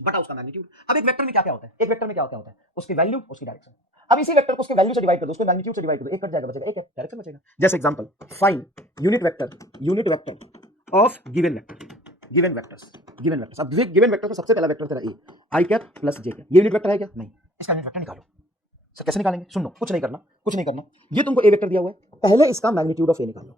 बटा उसका मैग्नीट्यूड। अब एक वेक्टर में क्या क्या होता है, एक वेक्टर में क्या क्या होता है, उसकी वैल्यू उसकी डायरेक्शन। अब इसी वेक्टर को उसके वैल्यू से डिवाइड कर दो, उसके मैग्नीट्यूड से डिवाइड कर दो, एक कट जाएगा, बचेगा एक है, डायरेक्शन बचेगा। जैसे example find unit vector of given vectors. अब गिवन वेक्टर का सबसे पहला वेक्टर तेरा ए, आई कैप प्लस जे कैप, ये यूनिट वेक्टर है क्या, नहीं। इसका यूनिट वेक्टर निकालो। सर कैसे निकालेंगे, सुन लो, कुछ नहीं करना। ये तुमको ए वेक्टर दिया हुआ है, पहले इसका मैग्नीट्यूड ऑफ ए निकालो।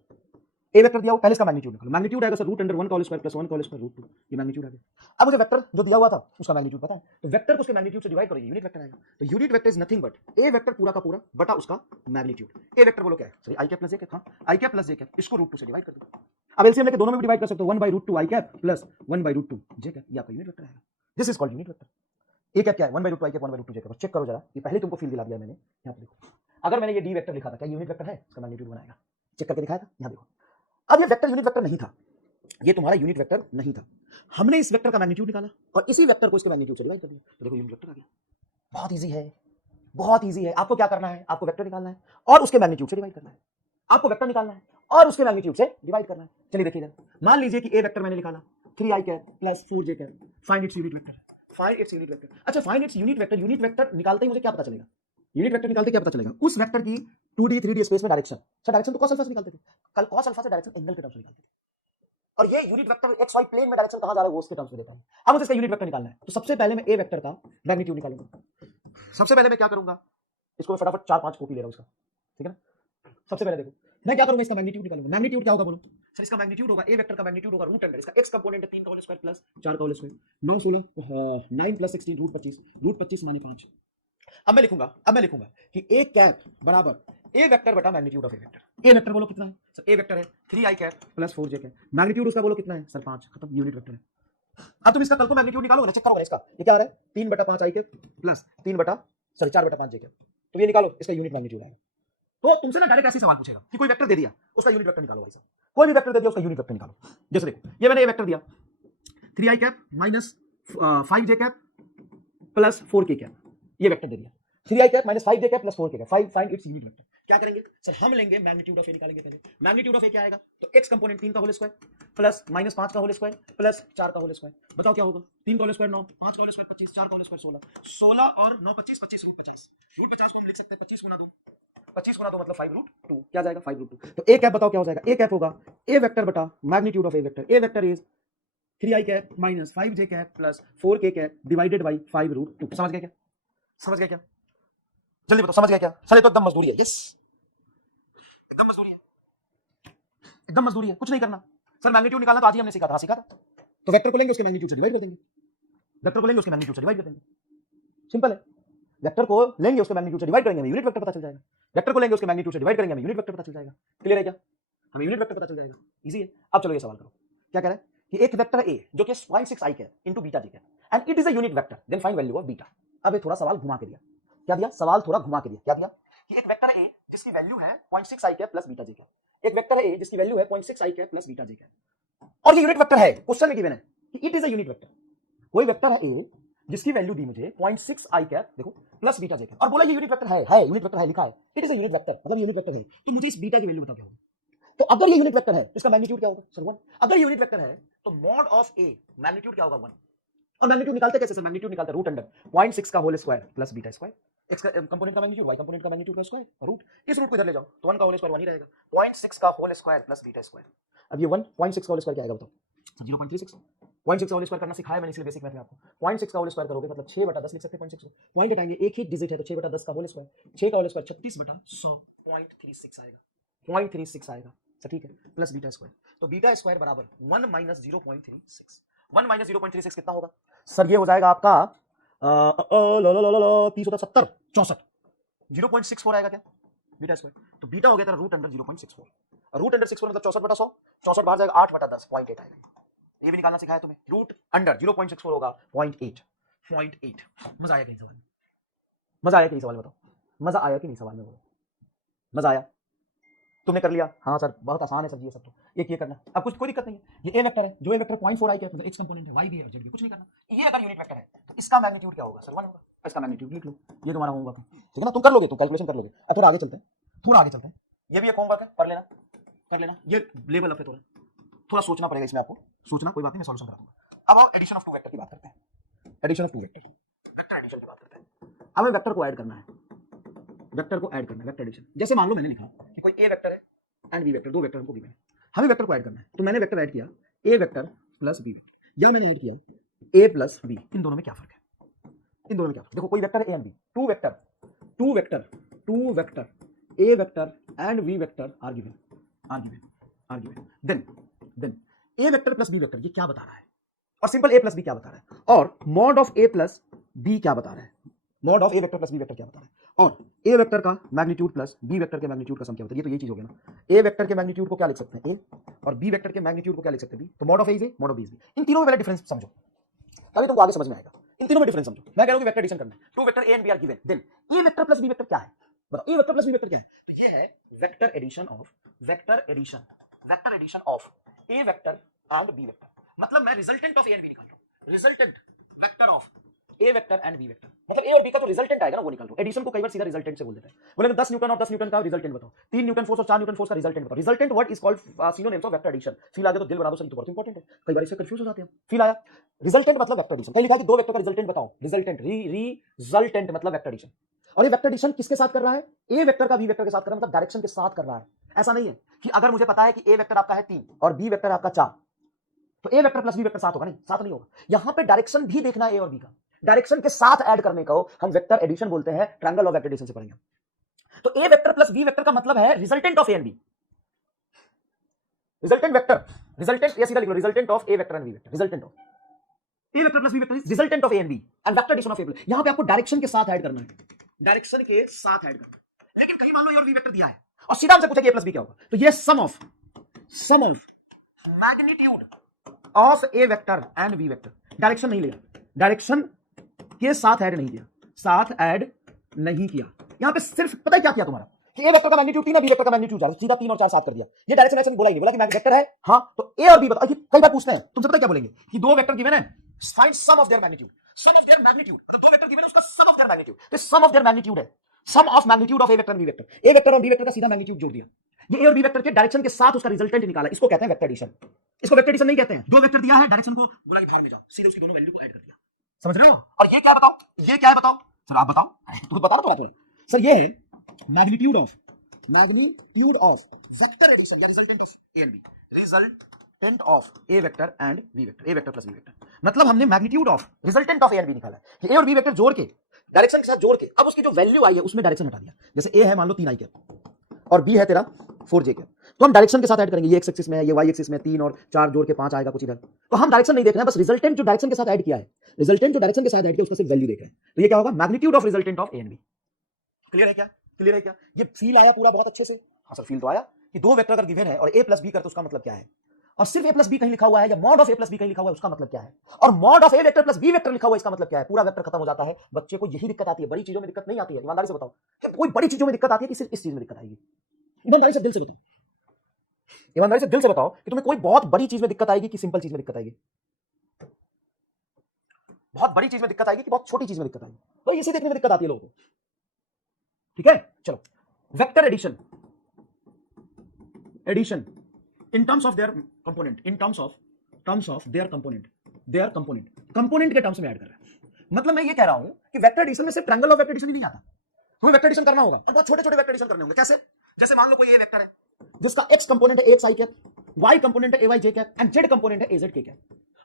ए वेक्टर दिया हुआ, पहले इसका मैग्नीट्यूड निकालो। मैग्नीट्यूड आएगा सर रूट अंडर 1 का होल स्क्वायर प्लस 1 का होल स्क्वायर रूट 2, ये मैग्नीट्यूड आ गया। अब मुझे वेक्टर जो दिया हुआ था उसका मैग्नीट्यूड पता है, तो वेक्टर को उसके मैग्नीट्यूड से डिवाइड करो, यूनिट वेक्टर आएगा। तो unit vector is nothing but A vector पूरा का पूरा बटा उसका मैग्नीट्यूड। ए वेक्टर बोलो क्या है sir, I cap plus J cap. हाँ आई कैप प्लस जे कैप, इसको रूट 2 से डिवाइड कर दो। अब एलसीएम लेके दोनों में भी डिवाइड कर सकते हो, 1/√2 आई कैप प्लस 1/√2 जे कैप, ये आपका यूनिट वेक्टर है। This is called unit vector. A cap क्या है? 1/√2 आई कैप 1/√2 जे कैप। चेक करो जरा, ये पहले तुमको फील दिला दिया मैंने, यहाँ पे देखो। अगर मैंने ये डी वेक्टर लिखा था, क्या यूनिट वेक्टर है? इसका मैग्नीट्यूड बनाएगा, चेक करके दिखाया था, यहाँ देखो। अब ये वेक्टर यूनिट वेक्टर नहीं था, ये तुम्हारा यूनिट वेक्टर नहीं था। हमने इस वेक्टर का मैग्नीट्यूड निकाला और इसी वेक्टर को इसके मैग्नीट्यूड से डिवाइड कर दिया, तो देखो यूनिट वेक्टर आ गया। बहुत इजी है, बहुत इजी है। आपको क्या करना है? आपको वेक्टर निकालना है और उसके मैग्नीट्यूड से डिवाइड करना है। आपको वेक्टर निकालना है और उसके मैग्नीट्यूड से डिवाइड करना है। चलिए देखिए, मान लीजिए कि ए वेक्टर मैंने निकाला 3i cap plus 4j cap, find its unit vector, find its unit vector. अच्छा, find its unit vector, unit vector निकालते ही मुझे क्या पता चलेगा? यूनिट वेक्टर निकालते क्या पता चलेगा? उस वेक्टर की 2D 3D स्पेस में डायरेक्शन। अच्छा, डायरेक्शन तो cos अल्फा से निकालते थे, कल cos अल्फा से डायरेक्शन एंगल के टर्म्स में निकालते थे, और ये unit vector x y plane में डायरेक्शन कहां जा रहा है वो उसके टर्म्स में देता है। अब मुझे इसका यूनिट वेक्टर निकालना है, तो सबसे पहले मैं ए वेक्टर का मैग्नीट्यूड निकालूंगा। सबसे पहले मैं क्या करूंगा, इसको मैं फटाफट 4-5 कॉपी ले रहा हूं इसका, ठीक है ना। सबसे पहले देखो मैं क्या करूंगा, इसका मैग्नीट्यूड निकालूंगा। मैग्नीट्यूड क्या होगा बोलो सर? इसका मैग्नीट्यूड होगा, ए वेक्टर का मैग्नीट्यूड होगा रूट अंडर, इसका एक्स कंपोनेंट है 3 का होल स्क्वायर प्लस 4 का होल स्क्वायर, 9 16 9 प्लस 16 रूट 25 माने 5। अब मैं लिखूंगा कि ए कैप बराबर ए वेक्टर बटा magnitude of A vector. A vector बोलो कितना है सर? ए वेक्टर है 3i cap plus 4j cap, magnitude उसका बोलो कितना है सर? 5, खत्म, यूनिट वेक्टर है। अब तुम इसका कल को मैग्नीट्यूड निकालोगे ना, चेक करोगे इसका, ये क्या आ रहा है? 3/5 i cap plus 4/5 j cap, तो ये निकालो, इसका यूनिट मैग्नीट्यूड आएगा। तो तुमसे ना डायरेक्ट ऐसे सवाल पूछेगा कि कोई वेक्टर दे दिया, उसका यूनिट वेक्टर निकालो। भाई साहब, कोई भी वेक्टर दे दिया, उसका यूनिट वेक्टर निकालो। जैसे देखो, ये मैंने ए वेक्टर दिया 3i cap minus 5j cap plus 4k cap, ये वेक्टर दे दिया 3i cap minus 5j cap plus 4k cap, find its unit vector. क्या करेंगे सर? हम लेंगे मैग्नीट्यूड ऑफ ए, निकालेंगे पहले। मैग्नीट्यूड ऑफ ए क्या आएगा? तो x कंपोनेंट 3 का होल स्क्वायर प्लस माइनस 5 का होल स्क्वायर प्लस 4 का होल स्क्वायर। बताओ क्या होगा? 3 का होल स्क्वायर 9, 5 का होल स्क्वायर 25, 4 का होल स्क्वायर 16 और 9 25, 25 रूट 50। रूट 50 को हम लिख सकते हैं 25 गुना 2, 25 गुना 2 मतलब 5√2, क्या जाएगा? 5√2। तो ए कैप बताओ क्या हो जाएगा? ए कैप होगा ए वेक्टर बटा magnitude of A vector. A vector is 3i cap minus 5j cap plus 4k cap divided by 5√2। समझ गए क्या? समझ गए क्या? जल्दी बताओ, समझ गए क्या? सर ये तो एकदम मजदूरी है। यस, एकदम मजदूरी है, एकदम मजदूरी है, कुछ नहीं करना। सर मैग्नीट्यूड निकालना तो आज ही हमने सीखा था, सीखा था। तो वेक्टर को लेंगे, उसके मैग्नीट्यूड से डिवाइड कर देंगे, वेक्टर को लेंगे, उसके मैग्नीट्यूड से डिवाइड कर देंगे, सिंपल है। वेक्टर को लेंगे, उसके मैग्नीट्यूड से डिवाइड करेंगे, हमें यूनिट वेक्टर पता चल जाएगा। वेक्टर को लेंगे, उसके मैग्नीट्यूड से डिवाइड करेंगे, हमें यूनिट वेक्टर पता चल जाएगा। क्लियर है क्या? हमें यूनिट वेक्टर पता चल जाएगा, इजी है। अब चलो ये सवाल करो, क्या कह रहा है कि एक वेक्टर है ए जो कि 0.6 i cap into beta j cap and it is a unit vector, then find value of beta. अब ये थोड़ा सवाल घुमा के दिया, क्या दिया? सवाल थोड़ा घुमा के दिया, क्या दिया? कि एक वेक्टर है ए जिसकी वैल्यू है 0.6 i cap plus beta j cap, एक वेक्टर है ए जिसकी वैल्यू है 0.6 i cap plus beta j cap, और ये यूनिट वेक्टर है। क्वेश्चन में गिवन है कि it is a unit vector. कोई वेक्टर है ए जिसकी वैल्यू दी मुझे 0.6 i कैप, देखो प्लस बीटा j कैप, और बोला ये यूनिट वेक्टर है यूनिट वेक्टर है, लिखा है it is a unit vector, मतलब यूनिट वेक्टर है। तो मुझे इस बीटा की वैल्यू बताओ क्या होगा? तो अगर ये यूनिट वेक्टर है, इसका मैग्नीट्यूड क्या होगा सर? 1। अगर ये यूनिट वेक्टर है तो मॉड ऑफ ए मैग्नीट्यूड क्या होगा? 1। और मैग्नीट्यूड निकालते कैसे सर? मैग्नीट्यूड निकालते रूट अंडर 0.6 का whole square plus beta square, x का कंपोनेंट का मैग्नीट्यूड, वाई कंपोनेंट का मैग्नीट्यूड का स्क्वायर और रूट, इस रूट को इधर ले जाओ तो 1 का होल स्क्वायर 1 ही रहेगा, 0.6 का whole square plus beta square. अब ये 1.6 का होल स्क्वायर क्या आएगा बताओ? 0.36। 0.6 का होल स्क्वायर करना सिखाया मैंने, इसलिए बेसिक मैथ में आपको 0.6 का होल स्क्वायर करोगे मतलब 6/10 लिख सकते हैं। 0.6 पॉइंट हटाएंगे, एक ही डिजिट है तो 6/10 का होल स्क्वायर, 6 का होल स्क्वायर 36/100, 0.36 आएगा, 0.36 आएगा, ठीक है, प्लस बीटा स्क्वायर। तो बीटा स्क्वायर बराबर 1 माइनस 0.36, 1 माइनस 0.36 कितना होगा सर? ये हो जाएगा आपका 30 होता 70 64, 0.64 आएगा क्या बीटा स्क्वायर? तो बीटा हो गया तेरा रूट अंडर 0.64, रूट अंडर 64 मतलब 64/100, 64 बाहर जाएगा 8/10, 0.8 आएगा। ये भी निकालना सिखाया तुम्हें, रूट अंडर 0.64 होगा 0.8, 0.8। मजा आया कहीं सवाल में? मजा आया कि नहीं सवाल में? बताओ मजा आया कि नहीं सवाल में? बोलो मजा आया? तुमने कर लिया? हाँ सर बहुत आसान है सर, ये सब तो एक ये करना, अब कुछ कोई दिक्कत नहीं है। ये ए वेक्टर है, जो ए वेक्टर 0.4 i कैप मतलब x कंपोनेंट है, y भी है, z भी, कुछ नहीं करना। ये अगर यूनिट वेक्टर है तो इसका मैग्नीट्यूड क्या होगा सर? 1 होगा। इसका मैग्नीट्यूड लिख लो, ये तुम्हारा होमवर्क है, ठीक है ना? तुम कर लोगे, तुम कैलकुलेशन कर लोगे। अब थोड़ा आगे चलते हैं, थोड़ा आगे चलते हैं, ये भी एक होमवर्क है, कर लेना, कर लेना। ये लेवल अप है, थोड़ा सोचना पड़ेगा इसमें आपको, सोचना, कोई बात नहीं, मैं सॉल्यूशन करा दूंगा। अब एडिशन ऑफ टू वेक्टर की बात करते हैं, addition of two vector, vector addition की बात करते हैं। अब हमें वेक्टर को ऐड करना है, वेक्टर को ऐड करना है, वेक्टर एडिशन। जैसे मान लो मैंने लिखा कि कोई ए वेक्टर है एंड बी वेक्टर, दो वेक्टर हमको गिवन है, हमें वेक्टर को ऐड करना है। तो मैंने वेक्टर ऐड किया ए वेक्टर प्लस बी, या मैंने ऐड किया ए प्लस बी। इन दोनों में क्या फर्क है? इन दोनों में क्या फर्क? देखो कोई वेक्टर है A and B, two vector A vector and B vector are given. Then A vector plus B vector ये क्या बता रहा है? और सिंपल ए प्लस बी क्या बता रहा है? और mod of A plus B क्या बता रहा है? Mod of A vector plus B vector क्या बता रहा है, और ए वेक्टर का मैग्नीट्यूड प्लस बी वेक्टर के मैग्नीट्यूड का सम क्या होता है। ये तो ये चीज हो गया ना, ए वेक्टर के मैग्नीट्यूड को क्या लिख सकते हैं ए, और बी वेक्टर के मैग्नीट्यूड को क्या लिख सकते हैं बी। तो mod of A is A, mod of B is B. इन तीनों में पहले डिफरेंस समझो, तभी तुमको आगे समझ में आएगा। इन तीनों में डिफरेंस समझो। मैं कह रहा हूं कि वेक्टर एडिशन करना है, two vector A and B are given, then A vector plus B vector क्या है, बताओ A vector plus B vector क्या है। तो ये है vector addition of, vector addition of A vector and B vector. मतलब मैं resultant of A and B निकाल रहा हूं, resultant vector of A vector and B vector, मतलब ए और बी का जो रिजल्टेंट आएगा ना वो निकाल रहा हूं। एडिशन को कई बार सीधा रिजल्टेंट से बोल देते हैं, बोलेंगे 10 न्यूटन और 10 न्यूटन का रिजल्टेंट बताओ, 3 न्यूटन फोर्स और 4 न्यूटन फोर्स का रिजल्टेंट बताओ। Resultant what is called synonyms of vector addition. Feel आ गया तो दिल बना दो, सही तो बहुत इंपॉर्टेंट है, कई बार इससे कंफ्यूज हो जाते हैं। फील आया, रिजल्टेंट मतलब वेक्टर एडिशन। कहीं लिखा है कि दो वेक्टर का रिजल्टेंट बताओ, रिजल्टेंट रिजल्टेंट मतलब वेक्टर एडिशन। और ये वेक्टर एडिशन किसके साथ कर रहा है, ए वेक्टर का बी वेक्टर के साथ कर रहा है, मतलब डायरेक्शन के साथ कर रहा है। ऐसा नहीं है कि अगर मुझे पता है कि ए वेक्टर आपका है 3 और बी वेक्टर आपका 4, तो A vector plus B vector साथ होगा, नहीं साथ नहीं होगा। यहां पे डायरेक्शन भी देखना है ए और बी का, डायरेक्शन के साथ ऐड करने को हम वेक्टर एडिशन बोलते हैं। ट्रायंगल ऑफ वेक्टर एडिशन से पढ़ेंगे। तो A vector plus B vector का मतलब है resultant of A and B, resultant vector, resultant ये सीधा लिख लो, resultant of A vector and B vector, resultant of A vector plus B vector is resultant of A and B and vector addition of A. यहां पे आपको direction के साथ add करना है, डायरेक्शन के साथ ऐड करना है। लेकिन कहीं मान लो ए और बी वेक्टर दिया है और सीधा हमसे पूछा कि ए प्लस बी क्या होगा, तो ये sum of magnitude of A vector and B vector, direction नहीं लिया, डायरेक्शन के साथ ऐड नहीं किया, साथ ऐड नहीं किया। यहां पे सिर्फ पता है क्या किया तुम्हारा कि ए वेक्टर का मैग्नीट्यूड 3 है, बी वेक्टर का मैग्नीट्यूड 4, सीधा 3 और 4 साथ कर दिया। ये डायरेक्शन ऐसे बोला ही नहीं, बोला कि वेक्टर है हां तो ए और बी बताओ। कई बार पूछते हैं तुमसे, पता है क्या बोलेंगे कि दो वेक्टर गिवन है, find sum of their magnitude. Sum of their magnitude मतलब दो वेक्टर गिवन है, उसका सम ऑफ देयर मैग्नीट्यूड। तो सम ऑफ देयर मैग्नीट्यूड है, sum of magnitude of A vector and B vector. A vector और बी वेक्टर का सीधा मैग्नीट्यूड जोड़ दिया, ये ए और बी वेक्टर के डायरेक्शन के साथ उसका रिजल्टेंट निकाला, इसको कहते हैं वेक्टर एडिशन। इसको वेक्टर एडिशन नहीं कहते हैं, दो वेक्टर दिया है, डायरेक्शन को बोला कि फॉर्म में जाओ, सीधे उसकी दोनों वैल्यू को ऐड कर दिया। समझ रहे हो। और ये क्या है बताओ, ये क्या है बताओ सर, आप बताओ, तुम बता दो तो सर। ये है मैग्नीट्यूड ऑफ वेक्टर एडिशन या resultant of A and B, resultant of A vector and B vector, A vector plus B vector. मतलब हमने magnitude of resultant of A and B निकाला है, ए और बी वेक्टर जोड़ के डायरेक्शन के साथ जोड़ के, अब उसकी जो वैल्यू आई है उसमें डायरेक्शन हटा दिया। जैसे ए है मान लो 3 आई कैप और बी है तेरा 4 जे कैप, तो हम डायरेक्शन के साथ ऐड करेंगे। ये एक्स एक्सिस में है, ये वाई एक्सिस में 3 और 4 जोड़ के 5 आएगा कुछ इधर। तो हम डायरेक्शन नहीं देख रहे हैं, बस रिजल्टेंट जो डायरेक्शन के साथ ऐड किया है, रिजल्टेंट जो डायरेक्शन के साथ ऐड किया उसका सिर्फ वैल्यू देख रहे हैं। तो ये क्या होगा, magnitude of resultant of A and B. Clear है क्या, क्लियर है क्या। ये फील आया पूरा बहुत अच्छे से। हाँ सर फील तो आया कि दो वेक्टर अगर गिवन है और ए प्लस बी करते उसका मतलब क्या है, और सिर्फ ए प्लस बी कहीं लिखा हुआ है या mod of A plus B कहीं लिखा हुआ है उसका मतलब क्या है, और mod of A vector plus B vector लिखा हुआ है इसका मतलब क्या है। पूरा वेक्टर खत्म हो जाता है। बच्चे को यही दिक्कत आती है, बड़ी चीजों में दिक्कत नहीं आती है। ईमानदारी से बताओ, कोई बड़ी चीजों में दिक्कत आती है कि सिर्फ इस चीज में दिक्कत आएगी। ईमानदारी से दिल से बताओ, ईमानदारी से दिल से बताओ कि तुम्हें कोई बहुत बड़ी चीज में दिक्कत आएगी कि सिंपल चीज में दिक्कत आएगी, बहुत बड़ी चीज में दिक्कत आएगी कि बहुत छोटी चीज में दिक्कत आएगी। तो इसे देखने में दिक्कत आती है लोगों को। ठीक है चलो, vector addition, addition in terms of their component, in terms of their component, their component के टर्म्स में ऐड कर रहा है। मतलब मैं ये कह रहा हूं कि वेक्टर एडिशन में सिर्फ ट्रायंगल ऑफ वेक्टर एडिशन ही नहीं आता, तुम्हें वेक्टर एडिशन करना होगा और बहुत छोटे छोटे वेक्टर एडिशन करने होंगे। कैसे, जैसे मान लो कोई ए वेक्टर है जिसका x कंपोनेंट है ax i cap, y component है ay j cap and z component है az k कैप,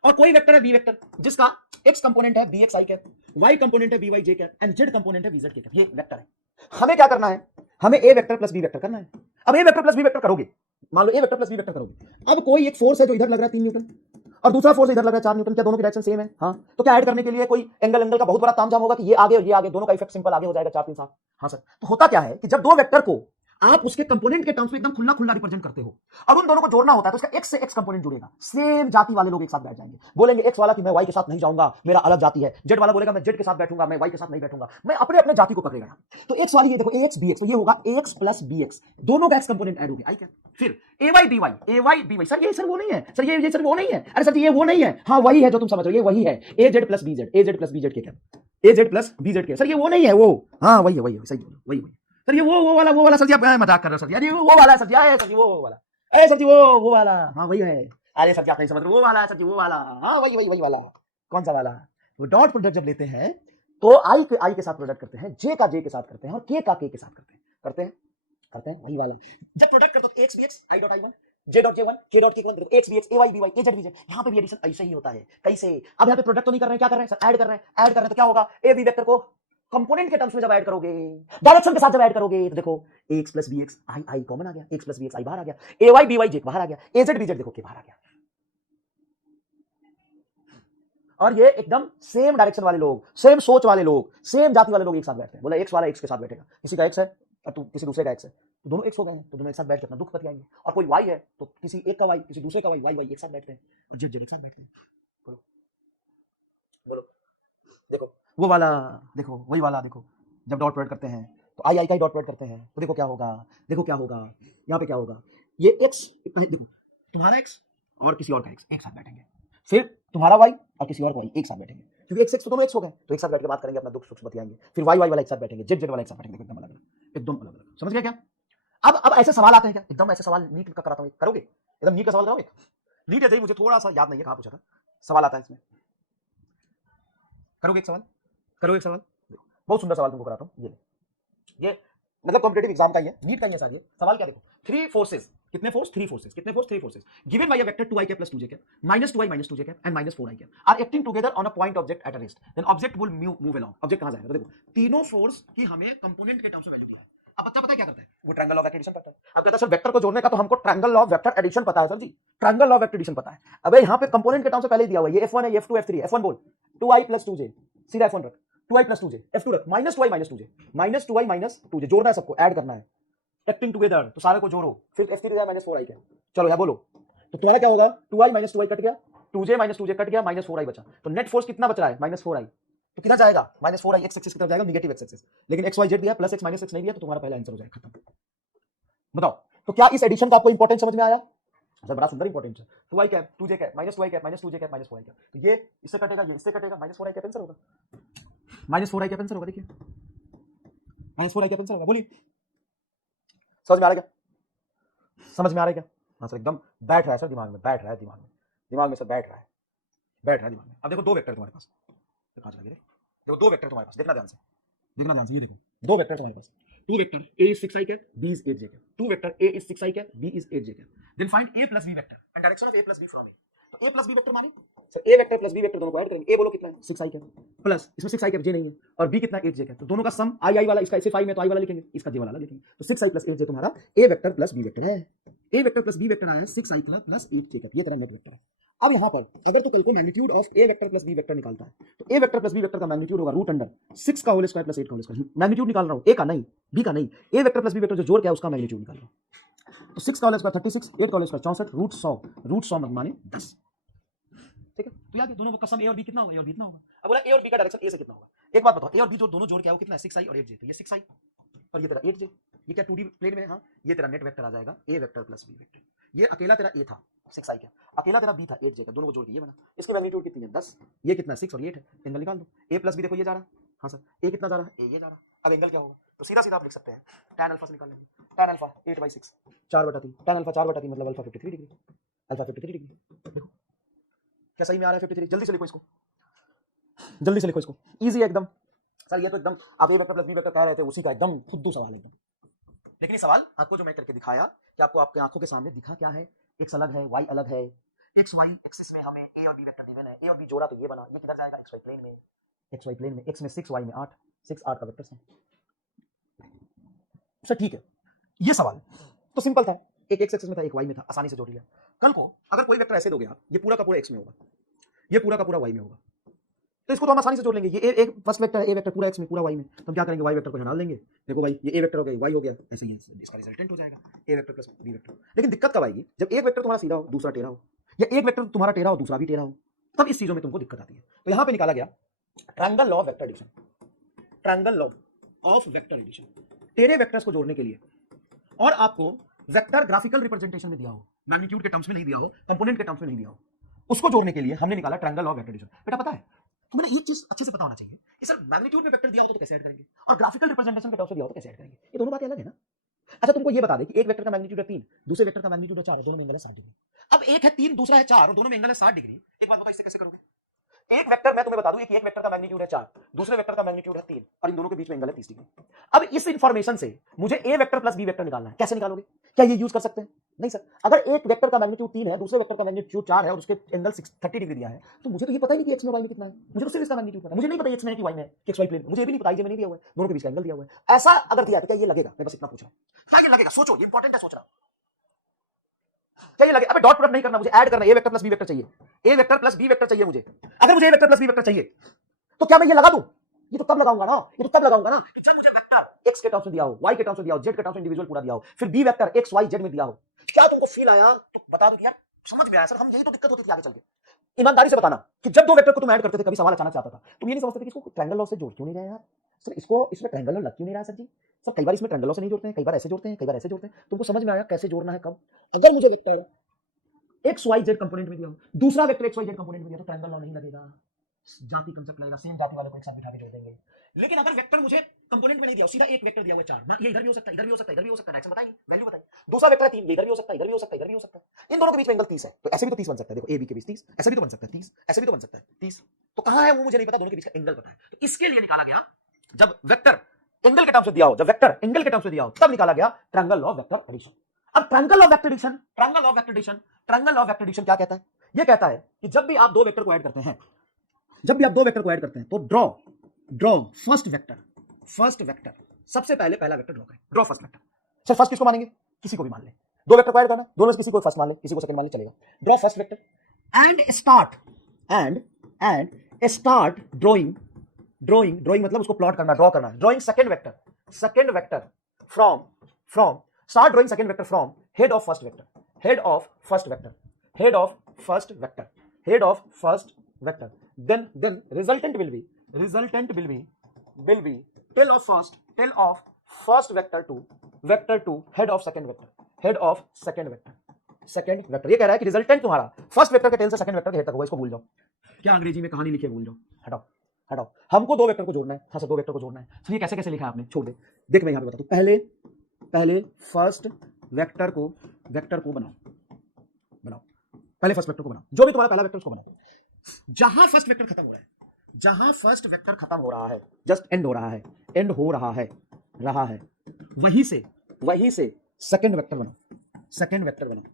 और कोई वेक्टर है b वेक्टर जिसका x कंपोनेंट है bx i cap, y component है by j cap and z component है bz k कैप। ये वेक्टर है। हमें क्या करना है, हमें a vector plus b vector करना है। अब a vector plus b vector करोगे, मान लो a vector plus b vector करोगे, अब कोई एक फोर्स है जो इधर लग रहा है 3 न्यूटन और दूसरा फोर्स इधर लग रहा है 4 न्यूटन, क्या दोनों की डायरेक्शन सेम है। हाँ, तो क्या ऐड करने के लिए कोई एंगल का बहुत बड़ा तामझाम होगा कि ये आगे और ये आगे, दोनों का इफेक्ट सिंपल आगे हो जाएगा 4 3 7। हाँ सर, तो होता क्या है कि जब दो वेक्टर को आप उसके कंपोनेंट के टर्म्स में एकदम खुला खुला रिप्रेजेंट करते हो और उन दोनों को जोड़ना होता है तो उसका x से x कंपोनेंट जुड़ेगा। सेम जाति वाले लोग एक साथ बैठ जाएंगे, बोलेंगे x वाला कि मैं y के साथ नहीं जाऊंगा, मेरा अलग जाति है, z वाला बोलेगा मैं z के साथ बैठूंगा, मैं y के साथ नहीं बैठूंगा, मैं अपने अपने जाति को पकड़ेगा। तो x वाली ये देखो ax bx, तो ये होगा ax प्लस bx, दोनों का x कंपोनेंट ऐड हो गया। आई क्या, फिर ay by सर ये सर वो नहीं है, सर ये सर वो नहीं है, अरे सर ये वो नहीं है, हाँ वही है जो तुम समझ रहे हो, ये वही है az प्लस bz के क्या, az प्लस bz के, सर ये वो नहीं है, वो हाँ वही है सही बोलो, वही सर ये वो वाला सर जी, आप मजाक कर रहे हो सर, यानी वो वाला सर जी, सर जी वो वाला, अरे सर जी वो वाला, हाँ वही है, अरे सर जी आप नहीं समझ रहे, वो वाला सर जी, वो वाला, हाँ वही वाला। कौन सा वाला, वो डॉट प्रोडक्ट जब लेते हैं तो आई के साथ प्रोडक्ट करते हैं, जे का जे के साथ करते हैं और के का के साथ करते हैं वही वाला। जब प्रोडक्ट करते हो x bx i dot i1 j dot j1 k dot k1, देखो x bx ay by az bz, यहां पे भी एडिशन ऐसे ही होता है। कैसे, अब यहां पे प्रोडक्ट तो नहीं कर रहे हैं, क्या कर रहे हैं सर, ऐड कर रहे हैं, तो क्या होगा, a b वेक्टर को कंपोनेंट के टर्म्स में जब ऐड करोगे, डायरेक्शन के साथ जब ऐड करोगे, तो देखो ax plus bx i common आ गया, x प्लस bx i बाहर आ गया, ay by j बाहर आ गया, az bz देखो के बाहर आ गया। और ये एकदम सेम डायरेक्शन वाले लोग, सेम सोच वाले लोग, सेम जाति वाले लोग एक साथ बैठते हैं। बोला एक्स वाला एक्स के साथ बैठेगा, किसी का एक्स है और तू किसी दूसरे का एक्स है, तो दोनों एक्स हो गए हैं, तो दोनों एक साथ बैठ के अपना दुख बतियाएंगे। और कोई वाई है तो किसी एक का वाई, किसी दूसरे का वाई, वाई वाई एक साथ बैठते हैं और जेड जेड एक साथ बैठते हैं। बोलो बोलो, देखो वो वाला, देखो वही वाला, देखो जब डॉट प्रोडक्ट करते हैं तो आई आई का ही डॉट प्रोडक्ट करते हैं, तो देखो क्या होगा, देखो क्या होगा, यहाँ पे क्या होगा, ये एक्स, देखो तुम्हारा एक्स और किसी और का एक्स एक साथ बैठेंगे, फिर तुम्हारा वाई और किसी और का वाई एक साथ बैठेंगे, क्योंकि एक्स एक्स तो दोनों एक्स हो गए, तो एक साथ बैठ के बात करेंगे, अपना दुख सुख बतियाएंगे। फिर वाई वाई वाला एक साथ बैठेंगे, जेड जेड वाला एक साथ बैठेंगे, एकदम अलग अलग, एकदम अलग अलग। समझ गया क्या? अब ऐसे सवाल आते हैं क्या, एकदम ऐसे सवाल नीट का कराता हूँ, करोगे एकदम नीट का सवाल कराओगे? नीट है, मुझे थोड़ा सा याद नहीं है कहाँ पूछा था, सवाल आता है इसमें, करोगे एक सवाल, करोगे एक सवाल, बहुत सुंदर सवाल तुमको कराता हूँ। ये मतलब कॉम्पिटेटिव एग्जाम का ही है, नीट का ही है सारी। सवाल क्या देखो, थ्री फोर्सेस, कितने फोर्स, थ्री फोर्सेस, कितने force, three forces given by a vector 2i plus 2j minus 2i minus 2j and minus 4i are acting together on a point object at a rest, then object will move along। Object कहां जाएगा? तो देखो तीनों force की हमें component के term से value दिया है। अब बच्चा पता है क्या करता है, वो ट्रायंगल लॉ ऑफ एडिशन करता है। अब कहता है सर वेक्टर को जोड़ने का तो हमको triangle law of vector addition पता है sir ji, triangle law of vector addition पता है। अबे यहाँ पे कंपोनेंट के टर्म से पहले ही दिया हुआ है, ये f1 है, ये f2 f3 f1 बोल 2i plus 2j, सीधा f1 रख, 2i plus 2j, f2 रख, minus 2i minus 2j, minus 2i minus 2j, जोड़ना है सबको, ऐड करना है, एक्टिंग टुगेदर, तो सारे को जोड़ो, फिर f3 जाए minus 4i क्या, चलो यहाँ बोलो, तो तुम्हारा क्या होगा, 2i minus 2i कट गया, 2j minus 2j कट गया, minus 4i बचा, तो नेट फोर्स कितना बच रहा है, minus 4i, तो किधर जाएगा, minus 4i, x एक्सिस की तरफ जाएगा, नेगेटिव x एक्सिस, लेकिन x y z दिया, प्लस x माइनस x नहीं दिया, तो तुम्हारा पहला आंसर हो जाएगा, खत्म। बताओ तो क्या इस एडिशन का आपको इंपॉर्टेंस समझ में आया? सर बड़ा सुंदर इंपॉर्टेंस है, 2i cap 2j cap minus 2i cap minus 2j cap minus 4i cap, तो ये इससे कटेगा, ये इससे कटेगा, माइनस 4i कैप आंसर होगा, माइनस 4i कैप आंसर होगा, देखिए माइनस 4i कैप आंसर होगा, बोलिए समझ में आ रहा है क्या, समझ में आ रहा है क्या? हाँ सर एकदम बैठ रहा है सर, दिमाग में बैठ रहा है, दिमाग में सर बैठ रहा है, बैठ रहा है दिमाग में। अब देखो दो वेक्टर तुम्हारे पास, कहाँ चला गया, देखो दो वेक्टर तुम्हारे पास, देखना ध्यान से, देखना ध्यान से, ये देखो दो वेक्टर तुम्हारे पास, two vector a is 6i cap, b is 8j cap, two vector a is 6i cap, b is 8j cap, then find a plus b vector and direction of a plus b from a। तो a plus b vector माने sir a vector plus b vector दोनों को add करेंगे, a बोलो कितना है 6i cap plus इसमें 6i cap j नहीं है, और b कितना है 8j cap, तो दोनों का सम i वाला, इसका सिर्फ i में तो i वाला लिखेंगे, इसका j वाला लिखेंगे, तो 6i plus 8j तुम्हारा a vector plus b vector है, a vector plus b vector आया 6i प्लस 8j cap, ये तेरा नेट वेक्टर है। अब यहाँ पर अगर तो कल को magnitude of a vector plus b vector निकालता है, तो a vector plus b vector का मैग्नीट्यूड होगा रूट अंडर 6 का होल स्क्वायर प्लस 8 का होल स्क्वायर, मैग्नीट्यूड निकाल रहा हूँ, a का नहीं b का नहीं, a vector plus b vector जो जोड़ क्या है उसका मैग्नीट्यूड निकाल रहा हूँ, तो 6 का होल स्क्वायर 36, 8 का होल स्क्वायर 64, रूट 100 माने 10, ठीक है। तो याद है दोनों का सम a और b कितना होगा, a और b कितना होगा। अब बोला a और b का डायरेक्शन a से कितना होगा, एक बात बताओ, a और b जो दोनों जोड़ क्या है वो कितना है 6i और 8j, तो ये 6i और ये तेरा 8j, ये क्या 2D प्लेन में है, हाँ ये तेरा नेट वेक्टर आ जाएगा a vector plus b vector, ये अकेला तेरा a था 6i का, अकेला तेरा b था 8j का, दोनों को जोड़ के ये बना, इसकी मैग्नीट्यूड कितनी है 10, ये कितना 6 और 8 है, एंगल निकाल दो, a प्लस b देखो ये जा रहा है, हाँ सर a कितना जा रहा है, a ये जा रहा है, अब एंगल क्या होगा, तो सीधा सीधा आप लिख सकते हैं tan अल्फा से निकाल लेंगे, tan अल्फा 8/6 4/3, tan अल्फा 4/3 मतलब अल्फा 53 डिग्री, अल्फा 53 डिग्री, देखो क्या सही में आ रहा है 53, जल्दी से लिखो इसको, जल्दी से लिखो इसको, इजी है एकदम सर, ये तो एकदम आप a vector plus b vector कह रहे थे उसी का एकदम खुद्दू सवाल एकदम, लेकिन ये सवाल आपको जो मैं करके दिखाया कि आपको आपके आंखों के सामने दिखा क्या है, x अलग है, y अलग है, x y एक्सिस में हमें a और b वेक्टर गिवन है, a और b जोड़ा तो ये बना, ये किधर जाएगा xy प्लेन में, xy प्लेन में, x में 6 y में 8, 6 8 का वेक्टर है सर, ठीक है। ये सवाल तो सिंपल था, एक x एक्सिस में था, एक y में था, आसानी से जोड़ लिया। कल को अगर कोई वेक्टर ऐसे दोगे आप, ये पूरा का पूरा x में होगा, ये पूरा का पूरा y में होगा, तो इसको तो हम आसानी से जोड़ लेंगे, ये एक फर्स्ट वेक्टर है, a वेक्टर पूरा x में पूरा y में, तो हम क्या करेंगे y वेक्टर को हटा देंगे, देखो भाई ये a वेक्टर हो गया, y हो गया, ऐसे ही इसका रिजल्टेंट हो जाएगा a vector plus b vector. लेकिन दिक्कत कब आएगी, जब एक वेक्टर तुम्हारा सीधा हो दूसरा टेढ़ा हो, या एक वेक्टर तुम्हारा टेढ़ा हो दूसरा भी टेढ़ा हो, तब इस चीजों में तुमको दिक्कत आती है। तो यहां पे निकाला गया triangle law of vector addition, triangle law of vector addition, टेढ़े वेक्टर्स को जोड़ने के लिए, और आपको वेक्टर ग्राफिकल रिप्रेजेंटेशन में दिया हो, मैग्नीट्यूड के टर्म्स में नहीं दिया हो, कंपोनेंट के टर्म्स में नहीं दिया हो, उसको जोड़ने के लिए हमने निकाला triangle law of vector addition. बेटा पता है तुम्हें एक चीज अच्छे से पता होना चाहिए कि सर मैग्नीट्यूड में वेक्टर दिया हो तो कैसे ऐड करेंगे, और ग्राफिकल रिप्रेजेंटेशन के टर्म्स में दिया हो तो कैसे ऐड करेंगे, ये दोनों बातें अलग है ना। अच्छा तुमको ये बता दे कि एक वेक्टर का मैग्नीट्यूड है 3, दूसरे वेक्टर का मैग्नीट्यूड है 4, दोनों में एंगल है 60 डिग्री। अब एक है 3 दूसरा है 4 और दोनों में एंगल है 60 डिग्री, एक बात बताओ इससे कैसे करोगे। एक वेक्टर मैं तुम्हें बता दूं कि एक वेक्टर का मैग्नीट्यूड है 4, दूसरे वेक्टर का मैग्नीट्यूड है 3, और इन दोनों के बीच में एंगल है 30 डिग्री। अब इस इंफॉर्मेशन से मुझे ए वेक्टर प्लस बी वेक्टर निकालना है, कैसे निकालोगे, क्या ये यूज कर सकते हैं? नहीं सर, अगर एक वेक्टर का मैग्नीट्यूड 3 है, दूसरे वेक्टर का मैग्नीट्यूड 4 है और उसके एंगल 30 डिग्री दिया है, तो मुझे तो ये पता ही नहीं कि एक्स में वाई में कितना है, मुझे तो सिर्फ इसका मैग्नीट्यूड पता है, मुझे नहीं पता एक्स में है कि वाई में है कि एक्स वाई प्लेन, मुझे भी नहीं पता, ये में नहीं दिया हुआ है, दोनों के बीच का एंगल दिया हुआ है। ऐसा अगर दिया तो क्या ये लगेगा, मैं बस इतना पूछ रहा हूं, क्या ये लगेगा, सोचो, ये इंपॉर्टेंट है सोचना। चाहिए लगे, अबे डॉट प्रोडक्ट नहीं करना, मुझे ऐड करना, ए वेक्टर प्लस बी वेक्टर चाहिए, ए वेक्टर प्लस बी वेक्टर चाहिए मुझे। अगर मुझे ए वेक्टर प्लस बी वेक्टर चाहिए तो क्या मैं ये लगा दूं? ये तो तब लगाऊंगा ना, ये तो तब लगाऊंगा ना कि जब मुझे वेक्टर एक्स के टर्म्स में दिया हो, वाई के टर्म्स में दिया हो, जेड के टर्म्स में इंडिविजुअल पूरा दिया हो, फिर B vector x Y z में दिया हो। क्या तुमको फील आया? तो बता दो यार, समझ में आया सर, हम यही तो दिक्कत होती थी आगे चल के। ईमानदारी से बताना कि जब दो वेक्टर को तुम ऐड करते थे, कभी सवाल अचानक से आता था, तुम ये नहीं समझते थे कि इसको ट्रायंगल लॉ से जोड़ क्यों नहीं रहे यार सर, इसको इसमें ट्रायंगल लॉ लग क्यों नहीं रहा है सर जी? सर कई बार इसमें ट्रायंगल लॉ से नहीं जोड़ते हैं, कई बार ऐसे जोड़ते हैं, कई बार ऐसे जोड़ते हैं। तुमको समझ में आया कैसे जोड़ना है? कब? अगर मुझे vector x Y z component में दिया हो, दूसरा vector x Y z component में दिया, तो ट्रायंगल लॉ नहीं लगेगा, जाति कंसेप्ट लगेगा, सेम जाति वाले को एक साथ बिठा के जोड़ देंगे। लेकिन अगर वेक्टर मुझे कंपोनेंट में नहीं दिया, सीधा एक वेक्टर दिया हुआ है 4, ये इधर भी हो सकता है, इधर भी हो सकता है, इधर भी हो सकता है, नेक्स्ट बताइए वैल्यू बताइए। दूसरा वेक्टर है 3, ये इधर भी हो सकता है, इधर भी हो सकता है, इधर भी हो सकता है। इन दोनों के बीच में एंगल 30 है, तो ऐसे भी तो 30 बन सकता है। देखो ए बी के बीच 30, ऐसे भी तो बन सकता है 30, ऐसे भी तो बन सकता है 30। तो कहां है वो मुझे नहीं पता, दोनों के बीच का एंगल पता है। तो इसके लिए निकाला गया, जब वेक्टर एंगल के टर्म्स में दिया हो, जब वेक्टर एंगल के टर्म्स में दिया हो, तब निकाला गया triangle law of vector addition. अब triangle of vector addition, triangle of vector addition, triangle of vector addition क्या कहता है? ये कहता है कि जब भी आप दो वेक्टर को ऐड करते हैं, जब भी आप दो वेक्टर को ऐड करते हैं, तो ड्रॉ फर्स्ट वेक्टर, सबसे पहले पहला वेक्टर ड्रॉ करें, draw first vector. Sir first किसको मानेंगे? किसी को भी मान ले, दो वेक्टर को ऐड करना, दोनों में से किसी को फर्स्ट मान ले, किसी को सेकंड मान ले, चलेगा। Draw first vector and start drawing मतलब उसको प्लॉट करना, ड्रॉ करना। Drawing second vector from start drawing second vector from head of first vector, then resultant will be tail of first vector to head of second vector. ये कह रहा है कि resultant तुम्हारा फर्स्ट वेक्टर के tell से second vector के head तक होगा। इसको भूल जाओ, क्या अंग्रेजी में कहानी लिखी है भूल जाओ, हटाओ। हमको दो वेक्टर को जोड़ना है, हाँ सर दो वेक्टर को जोड़ना है। तो ये कैसे लिखा है आपने, छोड़ दे, देख मैं यहां पे बताता हूं। पहले फर्स्ट वेक्टर को बनाओ, पहले फर्स्ट वेक्टर को बनाओ, जो भी तुम्हारा पहला वेक्टर उसको बनाओ। जहां फर्स्ट वेक्टर खत्म हो रहा है, जस्ट एंड हो रहा है, वहीं से सेकंड वेक्टर बनाओ,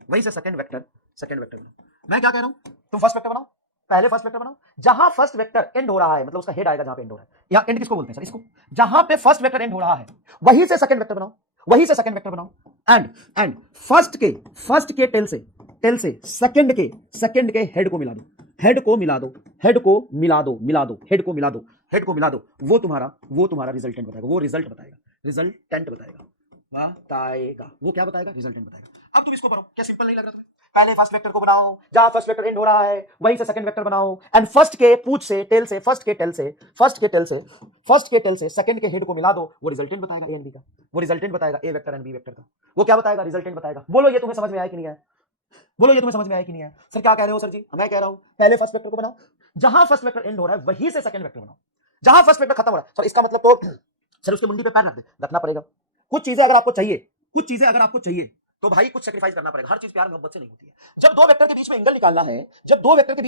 वहीं से सेकंड वेक्टर बनाओ। मैं क्या कह रहा हूं, तुम फर्स्ट वेक्टर बनाओ, पहले फर्स्ट वेक्टर बनाओ, जहां फर्स्ट वेक्टर एंड हो रहा है, मतलब उसका हेड आएगा जहां पे एंड हो रहा है। यहां एंड किसको बोलते हैं सर? इसको। जहां पे फर्स्ट वेक्टर एंड हो रहा है, वहीं से सेकंड वेक्टर बनाओ, एंड फर्स्ट के टेल से सेकंड के हेड को मिला दो, वो तुम्हारा रिजल्टेंट बताएगा, वो क्या बताएगा? रिजल्टेंट बताएगा। अब तुम इसको करो, क्या सिंपल नहीं लग रहा तुम्हें? पहले फर्स्ट वेक्टर को बनाओ, जहां फर्स्ट वेक्टर एंड हो रहा है, वहीं से सेकंड वेक्टर बनाओ, एंड फर्स्ट के टेल से सेकंड के हेड को मिला दो, वो रिजल्टेंट बताएगा ए एंड बी का, वो रिजल्टेंट बताएगा ए वेक्टर एंड बी वेक्टर का। वो क्या बताएगा? रिजल्टेंट बताएगा। बोलो ये तुम्हें समझ में आया कि नहीं आया? सर क्या कह रहे हो सर जी? मैं कह रहा हूं पहले फर्स्ट वेक्टर को बनाओ, जहां फर्स्ट वेक्टर एंड हो रहा है वहीं से सेकंड वेक्टर बनाओ, जहां फर्स्ट वेक्टर खत्म हो रहा है। सर इसका मतलब तो सर उसके मुंडी पे पैर रखना पड़ेगा। कुछ चीजें अगर आपको चाहिए तो भाई कुछ सैक्रिफाइस करना पड़ेगा। हर चीज प्यार मोहब्बत से नहीं होती है। जब दो वेक्टर के बीच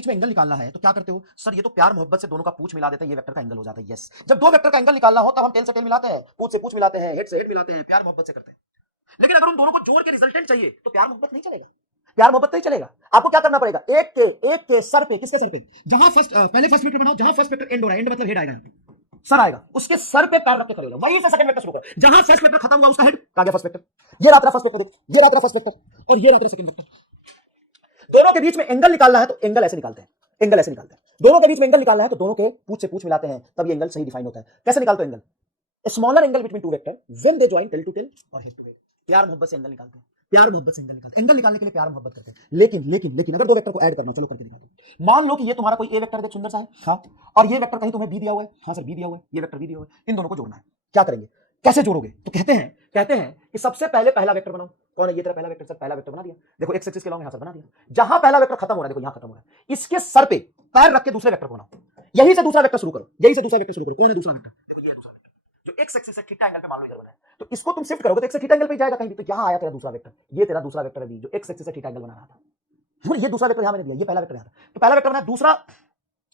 में एंगल निकालना है, तो क्या करते हो सर? ये तो प्यार मोहब्बत से दोनों का पूछ मिला देते हैं, ये वेक्टर का एंगल हो जाता है। यस, जब दो वेक्टर का एंगल निकालना हो तब हम टेल से टेल मिलाते हैं, पूछ से पूछ मिलाते हैं, हेड से हेड मिलाते हैं, प्यार मोहब्बत से करते हैं। लेकिन अगर उन दोनों को जोड़ के रिजल्टेंट चाहिए तो प्यार मोहब्बत नहीं चलेगा। आपको क्या करना पड़ेगा? एक के सर पे, किसके सर पे? जहां पहले फर्स्ट वेक्टर बनाओ, जहां फर्स्ट वेक्टर एंड हो रहा है, एंड मतलब हेड आएगा, सर आएगा, उसके सर पे पैर रख के खड़े हो, वहीं से सेकंड वेक्टर शुरू करो। जहां फर्स्ट वेक्टर खत्म हुआ उसका हेड आ गया फर्स्ट वेक्टर। ये रहा फर्स्ट वेक्टर, ये रहा फर्स्ट वेक्टर, और ये रहा सेकंड वेक्टर। दोनों के बीच में एंगल निकालना है तो एंगल ऐसे निकालते हैं। दोनों के बीच में एंगल निकालना है तो दोनों के पूछ से पूछ मिलाते हैं, तब ये एंगल सही डिफाइन होता है। कैसे निकालते हो angle? Smaller angle between two vector when they join tail to tail और हेड टू हेड। प्यार मोहब्बत से एंगल निकालते हैं, एंगल निकालने के लिए प्यार मोहब्बत करते हैं। लेकिन अगर दो वेक्टर को ऐड करना, चलो करके दिखा दो। मान लो कि ये तुम्हारा कोई ए वेक्टर देख सुंदर सा है, हाँ, और ये वेक्टर कहीं तुम्हें बी दिया हुआ है, हाँ सर बी दिया हुआ है, ये वेक्टर बी दिया हुआ है, इन दोनों को जोड़ना है। क्या करेंगे? कैसे जोड़ोगे? तो कहते हैं कि सबसे पहले पहला वेक्टर बनाओ। कौन है ये? तेरा पहला वेक्टर। सर पहला वेक्टर बना दिया, देखो एक्स एक्सिस के लॉन्ग यहां सर बना दिया। जहां पहला वेक्टर खत्म हो रहा है, देखो यहां खत्म हो रहा है, इसके सर पे पैर रख के दूसरे वेक्टर को बनाओ, यहीं से दूसरा वेक्टर शुरू करो। कौन है दूसरा वेक्टर? ये है दूसरा वेक्टर जो एक्स एक्सिस से थीटा एंगल पे मान लो इधर बना है, तो इसको तुम शिफ्ट करोगे तो एक्स से थीटा एंगल पे जाएगा कहीं भी। तो यहां आया तेरा दूसरा वेक्टर, ये तेरा दूसरा वेक्टर है बी, जो एक्स एक्सिस से थीटा एंगल बना रहा था। ये दूसरा वेक्टर यहां मैंने दिया, ये पहला वेक्टर यहां था, तो पहला वेक्टर बना, दूसरा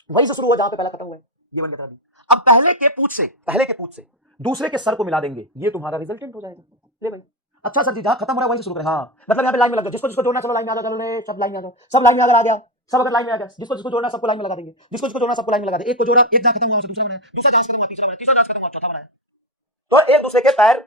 वहीं से शुरू हुआ जहां पे पहला खत्म हुआ है, ये बन गया। अब पहले के पूछ से दूसरे के सर को मिला देंगे, ये तुम्हारा रिजल्टेंट हो जाएगा। ले भाई, अच्छा सर जी जहां खत्म हो रहा है वहीं से शुरू करें। हाँ, मतलब यहां पे लाइन में लग जाओ, जिसको जोड़ना चलो लाइन में आ जाओ, चलो रे सब लाइन में आ जाओ, सब लाइन में अगर आ गया, सब अगर लाइन में आ जाए, जिसको जोड़ना सबको लाइन में लगा देंगे, जिसको जोड़ना सबको लाइन में लगा देंगे। एक को जोड़ा, एक जहां खत्म हुआ उसे दूसरा बनाया, दूसरा जहां खत्म हुआ तीसरा बनाया, तीसरा जहां खत्म हुआ चौथा बनाया। तो एक दूसरे के पैर,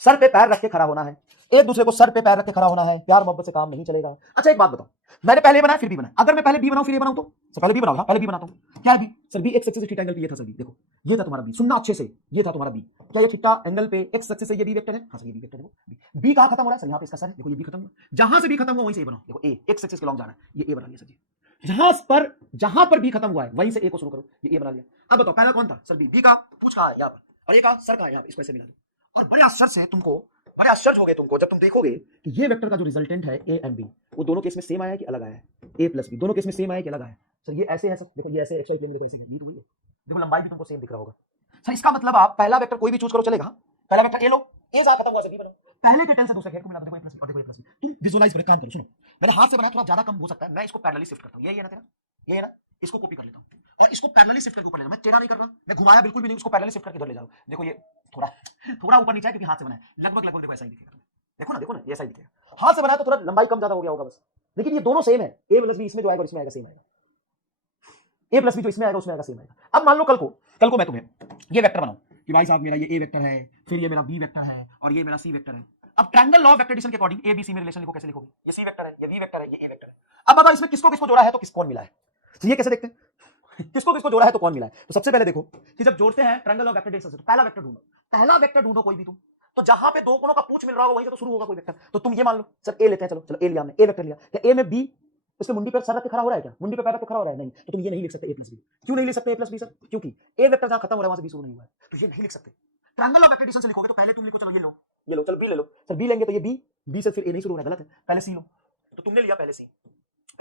सर पे पैर रख के खड़ा होना है। एक दूसरे को सर पे पैर रख के खड़ा होना है, प्यार मोहब्बत से काम नहीं चलेगा। अच्छा एक बात बताओ, मैंने पहले बनाया फिर बी बनाया, अगर मैं पहले बी बनाऊं फिर ए बनाऊं तो पहले बी बनाऊंगा, पहले बी बनाता हूं। क्या है B? Sir B x axis से थीटा एंगल पे ये था सर बी, देखो ये था तुम्हारा बी, सुनना अच्छे से, ये था तुम्हारा बी। क्या ये थीटा एंगल पे एक्स एक्सिस से ये बी वेक्टर है? हां सर ये बी वेक्टर है। बी कहां खत्म हो रहा है सर? यहां पे इसका सर है, देखो ये बी खत्म हुआ, जहां से बी खत्म हुआ वहीं से ए बनाओ, देखो ए एक्स एक्सिस के लॉन्ग जाना है, ये ए बना लिया सर जी। जहां पर बी खत्म हुआ है वहीं से ए को शुरू करो, ये ए बना लिया। अब बताओ पहला कौन था सर बी, बी का पूछ कहां है? यहां पर, और ए का सर कहां है? यहां, इसको ऐसे मिला दो। और बड़े आश्चर्य से तुमको, बड़े आश्चर्य होगे तुमको जब तुम देखोगे कि ये वेक्टर का जो रिजल्टेंट है ए एंड बी, वो दोनों केस में सेम आया है कि अलग आया है? ए प्लस बी दोनों केस में सेम आया है कि अलग आया है? सर ये ऐसे है सर, देखो ये ऐसे एक्स वाई प्लेन में, देखो ऐसे है, ये तो वही है, देखो लंबाई भी तुमको सेम दिख रहा होगा सर। इसका मतलब आप पहला वेक्टर कोई भी चूज करो चलेगा, पहला वेक्टर ए लो, ए जहां खत्म हुआ सर बी बनाओ, पहले के टेल से दूसरे हेड को मिला दो, देखो ए प्लस बी और देखो ए प्लस बी। तुम विजुअलाइज करो, काम करो, सुनो, मैंने हाथ से बनाया थोड़ा ज्यादा कम हो सकता है, मैं इसको पैरेलली शिफ्ट करता हूं, यही है ना तेरा, ये है ना, इसको कॉपी कर लेता हूं और इसको पैरेलली शिफ्ट करके ऊपर ले जाऊं। मैं टेढ़ा नहीं कर रहा, मैं घुमाया बिल्कुल भी नहीं, उसको पैरेलली शिफ्ट करके इधर ले जाओ, देखो ये थोड़ा थोड़ा ऊपर नीचे है क्योंकि हाथ से बनाया, लगभग लगभग देखो ऐसा ही दिखेगा तुम्हें, देखो ना ये ऐसा ही दिखेगा। हाथ से बनाया तो थोड़ा लंबाई कम ज्यादा हो गया होगा बस, लेकिन ये दोनों सेम है, ए प्लस बी इसमें जो आएगा और इसमें आएगा सेम आएगा, ए प्लस बी जो इसमें आएगा उसमें आएगा सेम आएगा। अब मान लो कल को मैं तुम्हें ये वेक्टर बनाऊं कि भाई साहब मेरा ये ए वेक्टर है, फिर ये मेरा बी वेक्टर है और ये मेरा सी वेक्टर है। अब triangle law of vector addition के अकॉर्डिंग ए बी सी में रिलेशन लिखो, कैसे लिखोगे? ये सी वेक्टर है, ये बी वेक्टर है, ये ए वेक्टर है। अब बताओ इसमें किसको किसको जोड़ा है तो किस कौन मिला है, तो ये कैसे देखते हैं? किसको किसको जोड़ा है तो कौन मिला है? तो सबसे पहले देखो कि जब जोड़ते हैं ट्रायंगल ऑफ वेक्टर एडिशन से, तो पहला वेक्टर ढूंढो, पहला वेक्टर ढूंढो कोई भी तुम, तो जहां पे दो कोणों का पूछ मिल रहा होगा वहीं से तो शुरू होगा कोई वेक्टर। तो तुम ये मान लो सर ए लेते हैं, चलो चलो ए लिया हमने, ए वेक्टर लिया, क्या ए में बी इसमें मुंडी पर सर रख के खड़ा हो रहा है? क्या मुंडी पे पैर रख के खड़ा हो रहा है? नहीं, तो तुम ये नहीं लिख सकते ए प्लस बी। क्यों नहीं लिख सकते ए प्लस बी सर? क्योंकि ए वेक्टर जहां खत्म हो रहा है वहां से बी शुरू नहीं हुआ है, तो ये नहीं लिख सकते। ट्रायंगल ऑफ वेक्टर एडिशन से लिखोगे तो पहले तुम लिखो, चलो ये लो चलो बी ले लो, सर बी लेंगे तो ये बी से फिर ए नहीं शुरू होना, गलत है, पहले सी लो, तो तुमने लिया पहले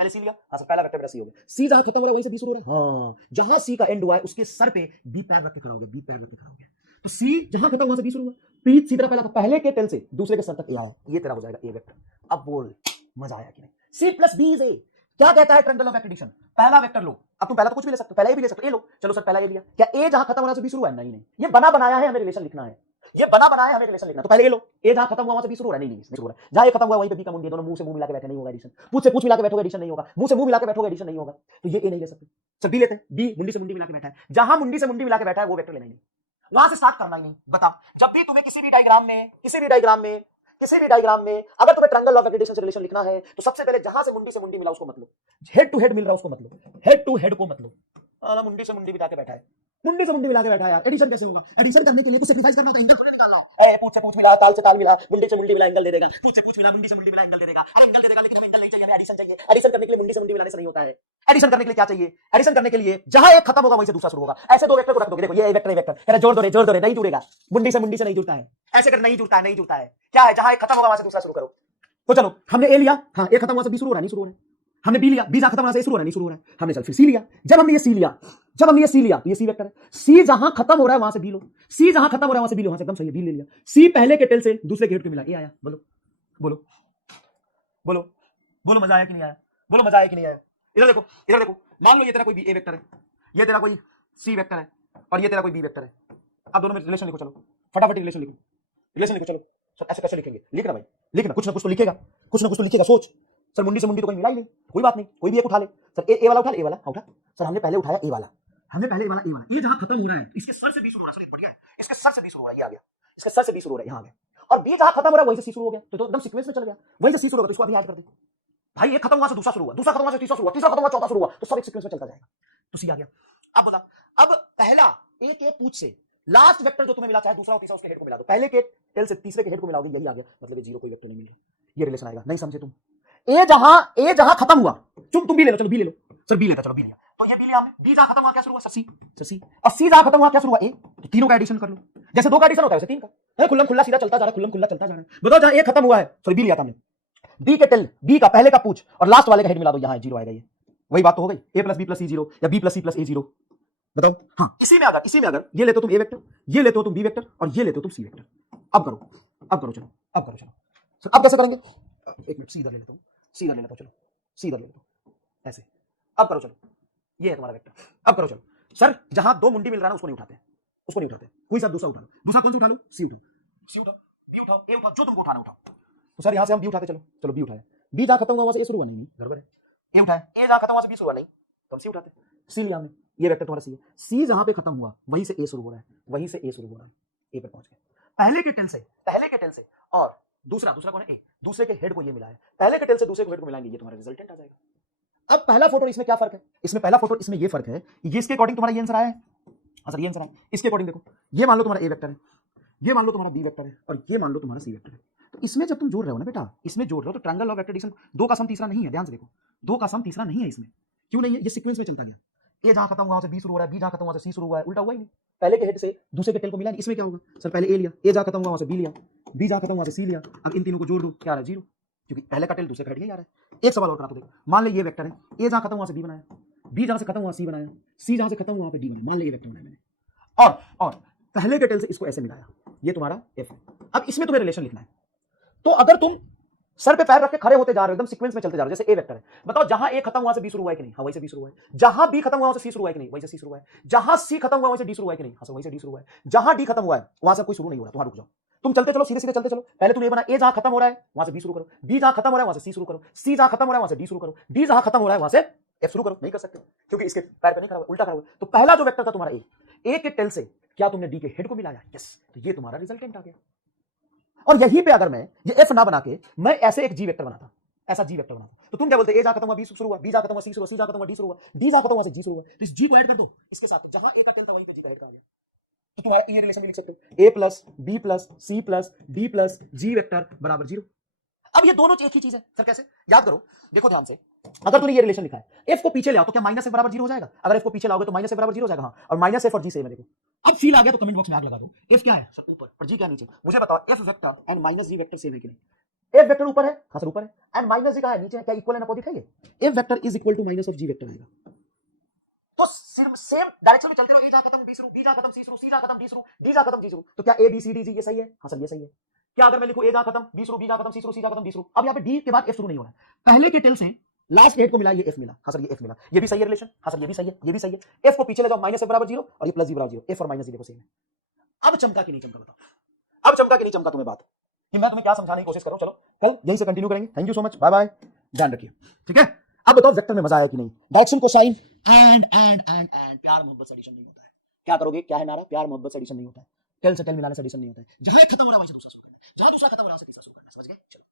सी लिया, हाँ सर पहला वेक्टर मेरा सी हो गया, सी जहां खत्म हो रहा है वहीं से बी शुरू हो रहा है, हाँ जहां सी का एंड हुआ है उसके सर पे बी पैर रख के खड़ा हो गया, बी पैर रख के खड़ा हो गया, तो सी जहां खत्म वहां से बी शुरू हुआ, पी सीधा पहला, तो पहले के टेल से दूसरे के सर तक आया, ये तेरा हो जाएगा ए वेक्टर। अब बोल मजा आया कि नहीं? C plus B is A, क्या कहता है ट्रायंगल ऑफ वेक्टर एडिशन? पहला वेक्टर लो, अब तुम पहला तो कुछ भी ले सकते हो, पहला ए भी ले सकते हो, ए लो, चलो सर पहला ए लिया, क्या ए जहां खत्म हो रहा है से बी शुरू हुआ है? नहीं नहीं, ये बना बनाया है, हमें रिलेशन लिखना है, ये बना बनाया हमें रिलेशन लिखना, तो पहले ये लो, ए जहां खत्म हुआ वहां से बी शुरू हो रहा है, नहीं शुरू हो रहा है, जहां ए खत्म हुआ वहीं पे बी का मुंडी, दोनों मुंह से मुंह मिला के बैठे, नहीं होगा एडिशन, पूछ से पूछ मिला के बैठोगे एडिशन नहीं होगा, मुंह से मुंह मिला के बैठोगे एडिशन नहीं होगा, तो ये ए नहीं ले सकते, सर बी लेते हैं, बी मुंडी से मुंडी मिला के बैठा है, जहां मुंडी से मुंडी मिला के बैठा है वो वेक्टर लेना ही नहीं, वहां से स्टार्ट करना ही नहीं। बताओ जब भी तुम्हें किसी भी डायग्राम में अगर तुम्हें ट्रायंगल ऑफ वेक्टर एडिशन से रिलेशन लिखना है तो सबसे पहले जहां से मुंडी मिला उसको मत लो, हेड टू हेड मिल रहा उसको मत लो, हेड टू हेड को मत लो, मुंडी से मुंडी मिला के बैठा है, मुंडी से मुंडी मिला के बैठा है यार, एडिशन कैसे होगा? एडिशन करने के लिए कुछ सैक्रिफाइस करना होता है, एंगल थोड़ी निकालना हो, ए पूछ से पूछ मिला, ताल से ताल मिला, मुंडी से मुंडी मिला एंगल दे देगा, पूछ से पूछ मिला, मुंडी से मुंडी मिला एंगल दे देगा, अरे एंगल दे देगा लेकिन हमें एंगल नहीं चाहिए, हमें एडिशन चाहिए, एडिशन करने के लिए मुंडी से मुंडी मिलाने से नहीं होता है, एडिशन करने के लिए क्या चाहिए? एडिशन करने के लिए जहां एक खत्म होगा वहीं से दूसरा शुरू होगा, ऐसे दो वेक्टर को रख दोगे, देखो ये वेक्टर ये वेक्टर, अरे जोड़ दो रे, नहीं जुड़ेगा, मुंडी से नहीं जुड़ता है, ऐसे कर नहीं जुड़ता है, क्या है? जहां एक खत्म होगा वहां से दूसरा शुरू करो। तो चलो हमने ए लिया, हाँ ए खत्म हुआ से बी शुरू हो रहा है, नहीं शुरू हो रहा है, हमने बी लिया, बी जहां खत्म होना से शुरू हो रहा है, नहीं शुरू हो रहा है, हमने चल फिर सी लिया, जब हमने ये सी लिया तो ये सी वेक्टर है, सी जहां खत्म हो रहा है वहां से बी लो, सी जहां खत्म हो रहा है वहां से बी लो, वहां से एकदम सही है, बी ले लिया, सी पहले के टेल से दूसरे के हेड पे मिला, ये आया, बोलो मजा आया कि नहीं आया? बोलो मजा आया कि नहीं आया? इधर देखो, मान लो ये तेरा कोई बी ए वेक्टर है, ये तेरा कोई सी वेक्टर है और ये तेरा कोई बी वेक्टर है, अब दोनों में रिलेशन लिखो, चलो फटाफट रिलेशन लिखो, चलो सर ऐसे कैसे लिखेंगे? लिखना भाई, लिखना, कुछ ना कुछ तो लिखेगा, सोच, सर मुंडी से मुंडी तो कोई मिला ही नहीं, कोई बात नहीं, कोई भी एक उठा ले, सर ए वाला उठा ले, ए वाला उठा, सर हमने पहले उठाया ए वाला, ये जहां खत्म हो रहा है इसके सर से बी शुरू हो रहा है, बढ़िया है, इसके सर से बी शुरू हो रहा है, ये आ गया, इसके सर से बी शुरू हो रहा है, यहाँ आ गया, और बी जहां खत्म हो रहा है वहीं से सी शुरू हो गया, तो एकदम सीक्वेंस में चल गया, वहीं से सी शुरू होगा, तो इसको अभी ऐड कर दे भाई, एक खत्म हुआ से दूसरा शुरू हुआ, दूसरा खत्म हुआ से तीसरा शुरू हुआ, तीसरा खत्म हुआ चौथा शुरू हुआ, तो सब एक सीक्वेंस में चलता जाएगा, तो सी आ गया। अब बोला, अब पहला ए के पूछ से लास्ट वेक्टर जो तुम्हें मिला, चाहे दूसरा और तीसरा, उसके हेड को मिला दो, पहले के टेल से तीसरे के हेड को मिलाओगे, यही आ गया, मतलब ये जीरो कोई वेक्टर नहीं मिले, ये रिलेशन आएगा, नहीं समझे तुम? ए जहां खत्म हुआ, तुम बी ले लो, चलो बी ले लो, सर बी लेता, चलो बी लिया, तो ये बी लिया हमने, बी जहां खत्म हुआ क्या शुरू हुआ? सर सी, और सी जहां खत्म हुआ क्या शुरू हुआ? ए, तो तीनों का एडिशन कर लो, जैसे दो का एडिशन होता है वैसे तीन का, खुल्लम खुल्ला सीधा चलता जा रहा है, बताओ जहां ए खत्म हुआ है, सॉरी बी लिया था हमने, बी के टेल, बी का पहले का पूछ और लास्ट वाले का हेड मिला दो, यहां जीरो आएगा, ये वही बात तो हो गई, ए प्लस बी प्लस सी जीरो या बी प्लस सी प्लस ए जीरो, बताओ। हाँ इसी में अगर ये लेते हो तुम ए वेक्टर, ये लेते हो तुम बी वेक्टर और ये लेते हो तुम सी वेक्टर, अब करो चलो सर, अब कैसे करेंगे? एक मिनट, सीधा ले लेता हूं, चलो ऐसे, अब करो चलो, ये है तुम्हारा वेक्टर, अब करो चलो सर, जहां दो मुंडी मिल रहा है उसको नहीं उठाते, कोई सा दूसरा उठा लो, दूसरा कौन सा उठा लो? सी उठाओ, ए उठाओ, जो तुमको उठाना उठाओ, तो सर यहां से हम बी उठाते, चलो बी उठाया, बी जहां खत्म हुआ वहां से ए शुरू हुआ, नहीं गड़बड़ है, ए उठाया, ए जहां खत्म हुआ से बी शुरू हुआ, नहीं तो हम सी उठाते, सी लिया हमने, ये वेक्टर तुम्हारा सी है, सी जहां पे खत्म हुआ वहीं से ए शुरू हो रहा है, ए पे पहुंच गए, पहले के टेल से और दूसरा दूसरा कौन है? ए। दूसरे के हेड को ये मिला है, पहले के टेल से दूसरे के हेड को मिलाएंगे, ये तुम्हारा रिजल्टेंट आ जाएगा। अब पहला फोटो इसमें क्या फर्क है? इसमें पहला फोटो इसमें ये फर्क है, ये इसके अकॉर्डिंग तुम्हारा ये आंसर आया है। हाँ सर ये आंसर है, इसके अकॉर्डिंग देखो, ये मान लो तुम्हारा ए वेक्टर है, ये मान लो तुम्हारा बी वेक्टर है, और ये मान लो तुम्हारा सी वेक्टर है। तो इसमें जब तुम जोड़ रहे हो ना बेटा, इसमें जोड़ रहे हो तो ट्रायंगल ऑफ वेक्टर एडिशन, दो का सम तीसरा नहीं है, ध्यान से देखो, दो का सम तीसरा नहीं है इसमें। क्यों नहीं है? ये सीक्वेंस में चलता गया, ए जहां खत्म हुआ वहां से बी शुरू हो रहा है, बी जहां खत्म हुआ से सी शुरू हुआ है, उल्टा हुआ ही नहीं। पहले के हेड से दूसरे के टेल को मिला, इसमें क्या होगा सर? पहले ए लिया, ए जहां खत्म हुआ वहां से बी लिया, बी जहां खत्म हुआ से सी लिया, अब इन तीनों को जोड़ दो, क्या आ रहा है? जीरो, क्योंकि पहले का टेल दूसरे का हेड नहीं आ रहा है। एक सवाल और करा तो देख, मान ले ये वेक्टर है, ए जहां खत्म हुआ से बी बनाया, बी जहां से खत्म हुआ सी बनाया, सी जहां से खत्म हुआ वहां पे डी बनाया, मान ले ये वेक्टर बनाया मैंने, और पहले के टेल से इसको ऐसे मिलाया, ये तुम्हारा एफ है। अब इसमें तुम्हें रिलेशन लिखना है, तो अगर तुम सर पे पैर रख के खड़े होते जा रहे हो, एकदम सीक्वेंस में चलते जा रहे हो, जैसे ए वेक्टर है, बताओ जहां ए खत्म हुआ से बी शुरू हुआ है कि नहीं? हाँ वहीं से बी शुरू हुआ है। जहां बी खत्म हुआ वहां से सी शुरू हुआ है कि नहीं? वहीं से सी शुरू हुआ है। जहां सी खत्म हुआ वहीं से डी शुरू हुआ है कि नहीं? हाँ वहीं से डी शुरू हुआ है। जहां डी खत्म हुआ है वहां से कोई शुरू नहीं हो रहा, तुम रुक जाओ, तुम चलते चलो, सीधे सीधे चलते चलो। पहले तुम ये बना, ए जहां खत्म हो रहा है वहां से बी शुरू करो, बी जहां खत्म हो रहा है वहां से सी शुरू करो, सी जहां खत्म हो रहा है वहां से डी शुरू करो, डी जहां खत्म हो रहा है वहां से एफ शुरू करो। नहीं कर सकते क्योंकि इसके पैर पे नहीं खड़ा हुआ, उल्टा खड़ा हुआ। तो पहला जो वेक्टर था तुम्हारा ए के टेल से क्या तुमने डी के हेड को मिलाया? यस, तो ये तुम्हारा रिजल्टेंट आ गया। और यहीं पे अगर मैं ये एफ ना बना के मैं ऐसे एक जी वेक्टर बनाता, ऐसा जी वेक्टर बनाता, तो तुम क्या बोलते? ए जहां खत्म हुआ बी शुरू हुआ, बी जहां खत्म हुआ सी शुरू हुआ, सी जहां खत्म हुआ डी शुरू हुआ, डी जहां खत्म हुआ से जी शुरू हुआ। तो इस जी को ऐड कर दो इसके साथ, जहां ए का टेल था वहीं पे जी का हेड का आ गया। तो तुम्हारा ये रिलेशन भी लिख सकते हो, A plus B plus C plus D plus G vector बराबर जीरो। अब ये दोनों एक ही चीज है सर, कैसे? याद करो, देखो ध्यान से, अगर तूने ये रिलेशन लिखा है, एफ को पीछे ले आओ तो क्या माइनस एफ बराबर जीरो हो जाएगा? अगर एफ को पीछे लाओगे तो माइनस एफ बराबर जीरो हो जाएगा। हाँ, और माइनस एफ और जी सेम है। देखो अब सी आ गया तो कमेंट बॉक्स में आग लगा दो। एफ क्या है सर? ऊपर, और जी क्या नीचे? मुझे बताओ F vector and minus G vector same है कि नहीं? एफ वेक्टर ऊपर है, हाँ सर ऊपर है, एंड माइनस जी कहां है? नीचे है। क्या इक्वल है ना? अपोजिट है ये। F vector is equal to minus of G vector आएगा। तो सिर्फ सेम डायरेक्शन में चलते रहो, ए जहां खत्म बी शुरू, बी जहां खत्म सी शुरू, सी जहां खत्म डी शुरू, डी जहां खत्म जी शुरू। तो क्या ए बी सी डी जी ये सही है? हाँ सर ये सही है। क्या अगर मैं लिखूं ए जहां खत्म बी शुरू, बी जहां खत्म सी शुरू, सी जहां खत्म डी शुरू, अब यहां पे डी के बाद एफ शुरू नहीं हो रहा है, पहले के टेल से लास्ट हेड को मिला, ये एफ मिला। हाँ सर ये एफ मिला, ये भी सही है रिलेशन। हाँ सर ये भी सही है, ये भी सही है। एफ को पीछे ले जाओ, माइनस एफ बराबर जीरो और ये प्लस जी बराबर जीरो, एफ और माइनस जी देखो सेम है। अब चमका कि नहीं चमका? बताओ अब चमका कि नहीं चमका तुम्हें बात कि मैं तुम्हें क्या समझाने की कोशिश कर रहा हूं। चलो कल यहीं से कंटिन्यू करेंगे। Thank you so much, bye bye, ध्यान रखिए, ठीक है। अब बताओ वेक्टर में मजा आया कि नहीं? डायरेक्शन को साइन एंड प्यार मोहब्बत से एडिशन नहीं होता है। क्या करोगे? क्या है नारा? प्यार मोहब्बत से एडिशन नहीं होता है, टेल से टेल मिलाने से एडिशन नहीं होता है। जहां खत्म हो रहा है वहां से दूसरा शुरू करना है, जहां दूसरा खत्म हो रहा है वहां से तीसरा शुरू करना है। समझ गए? चलो।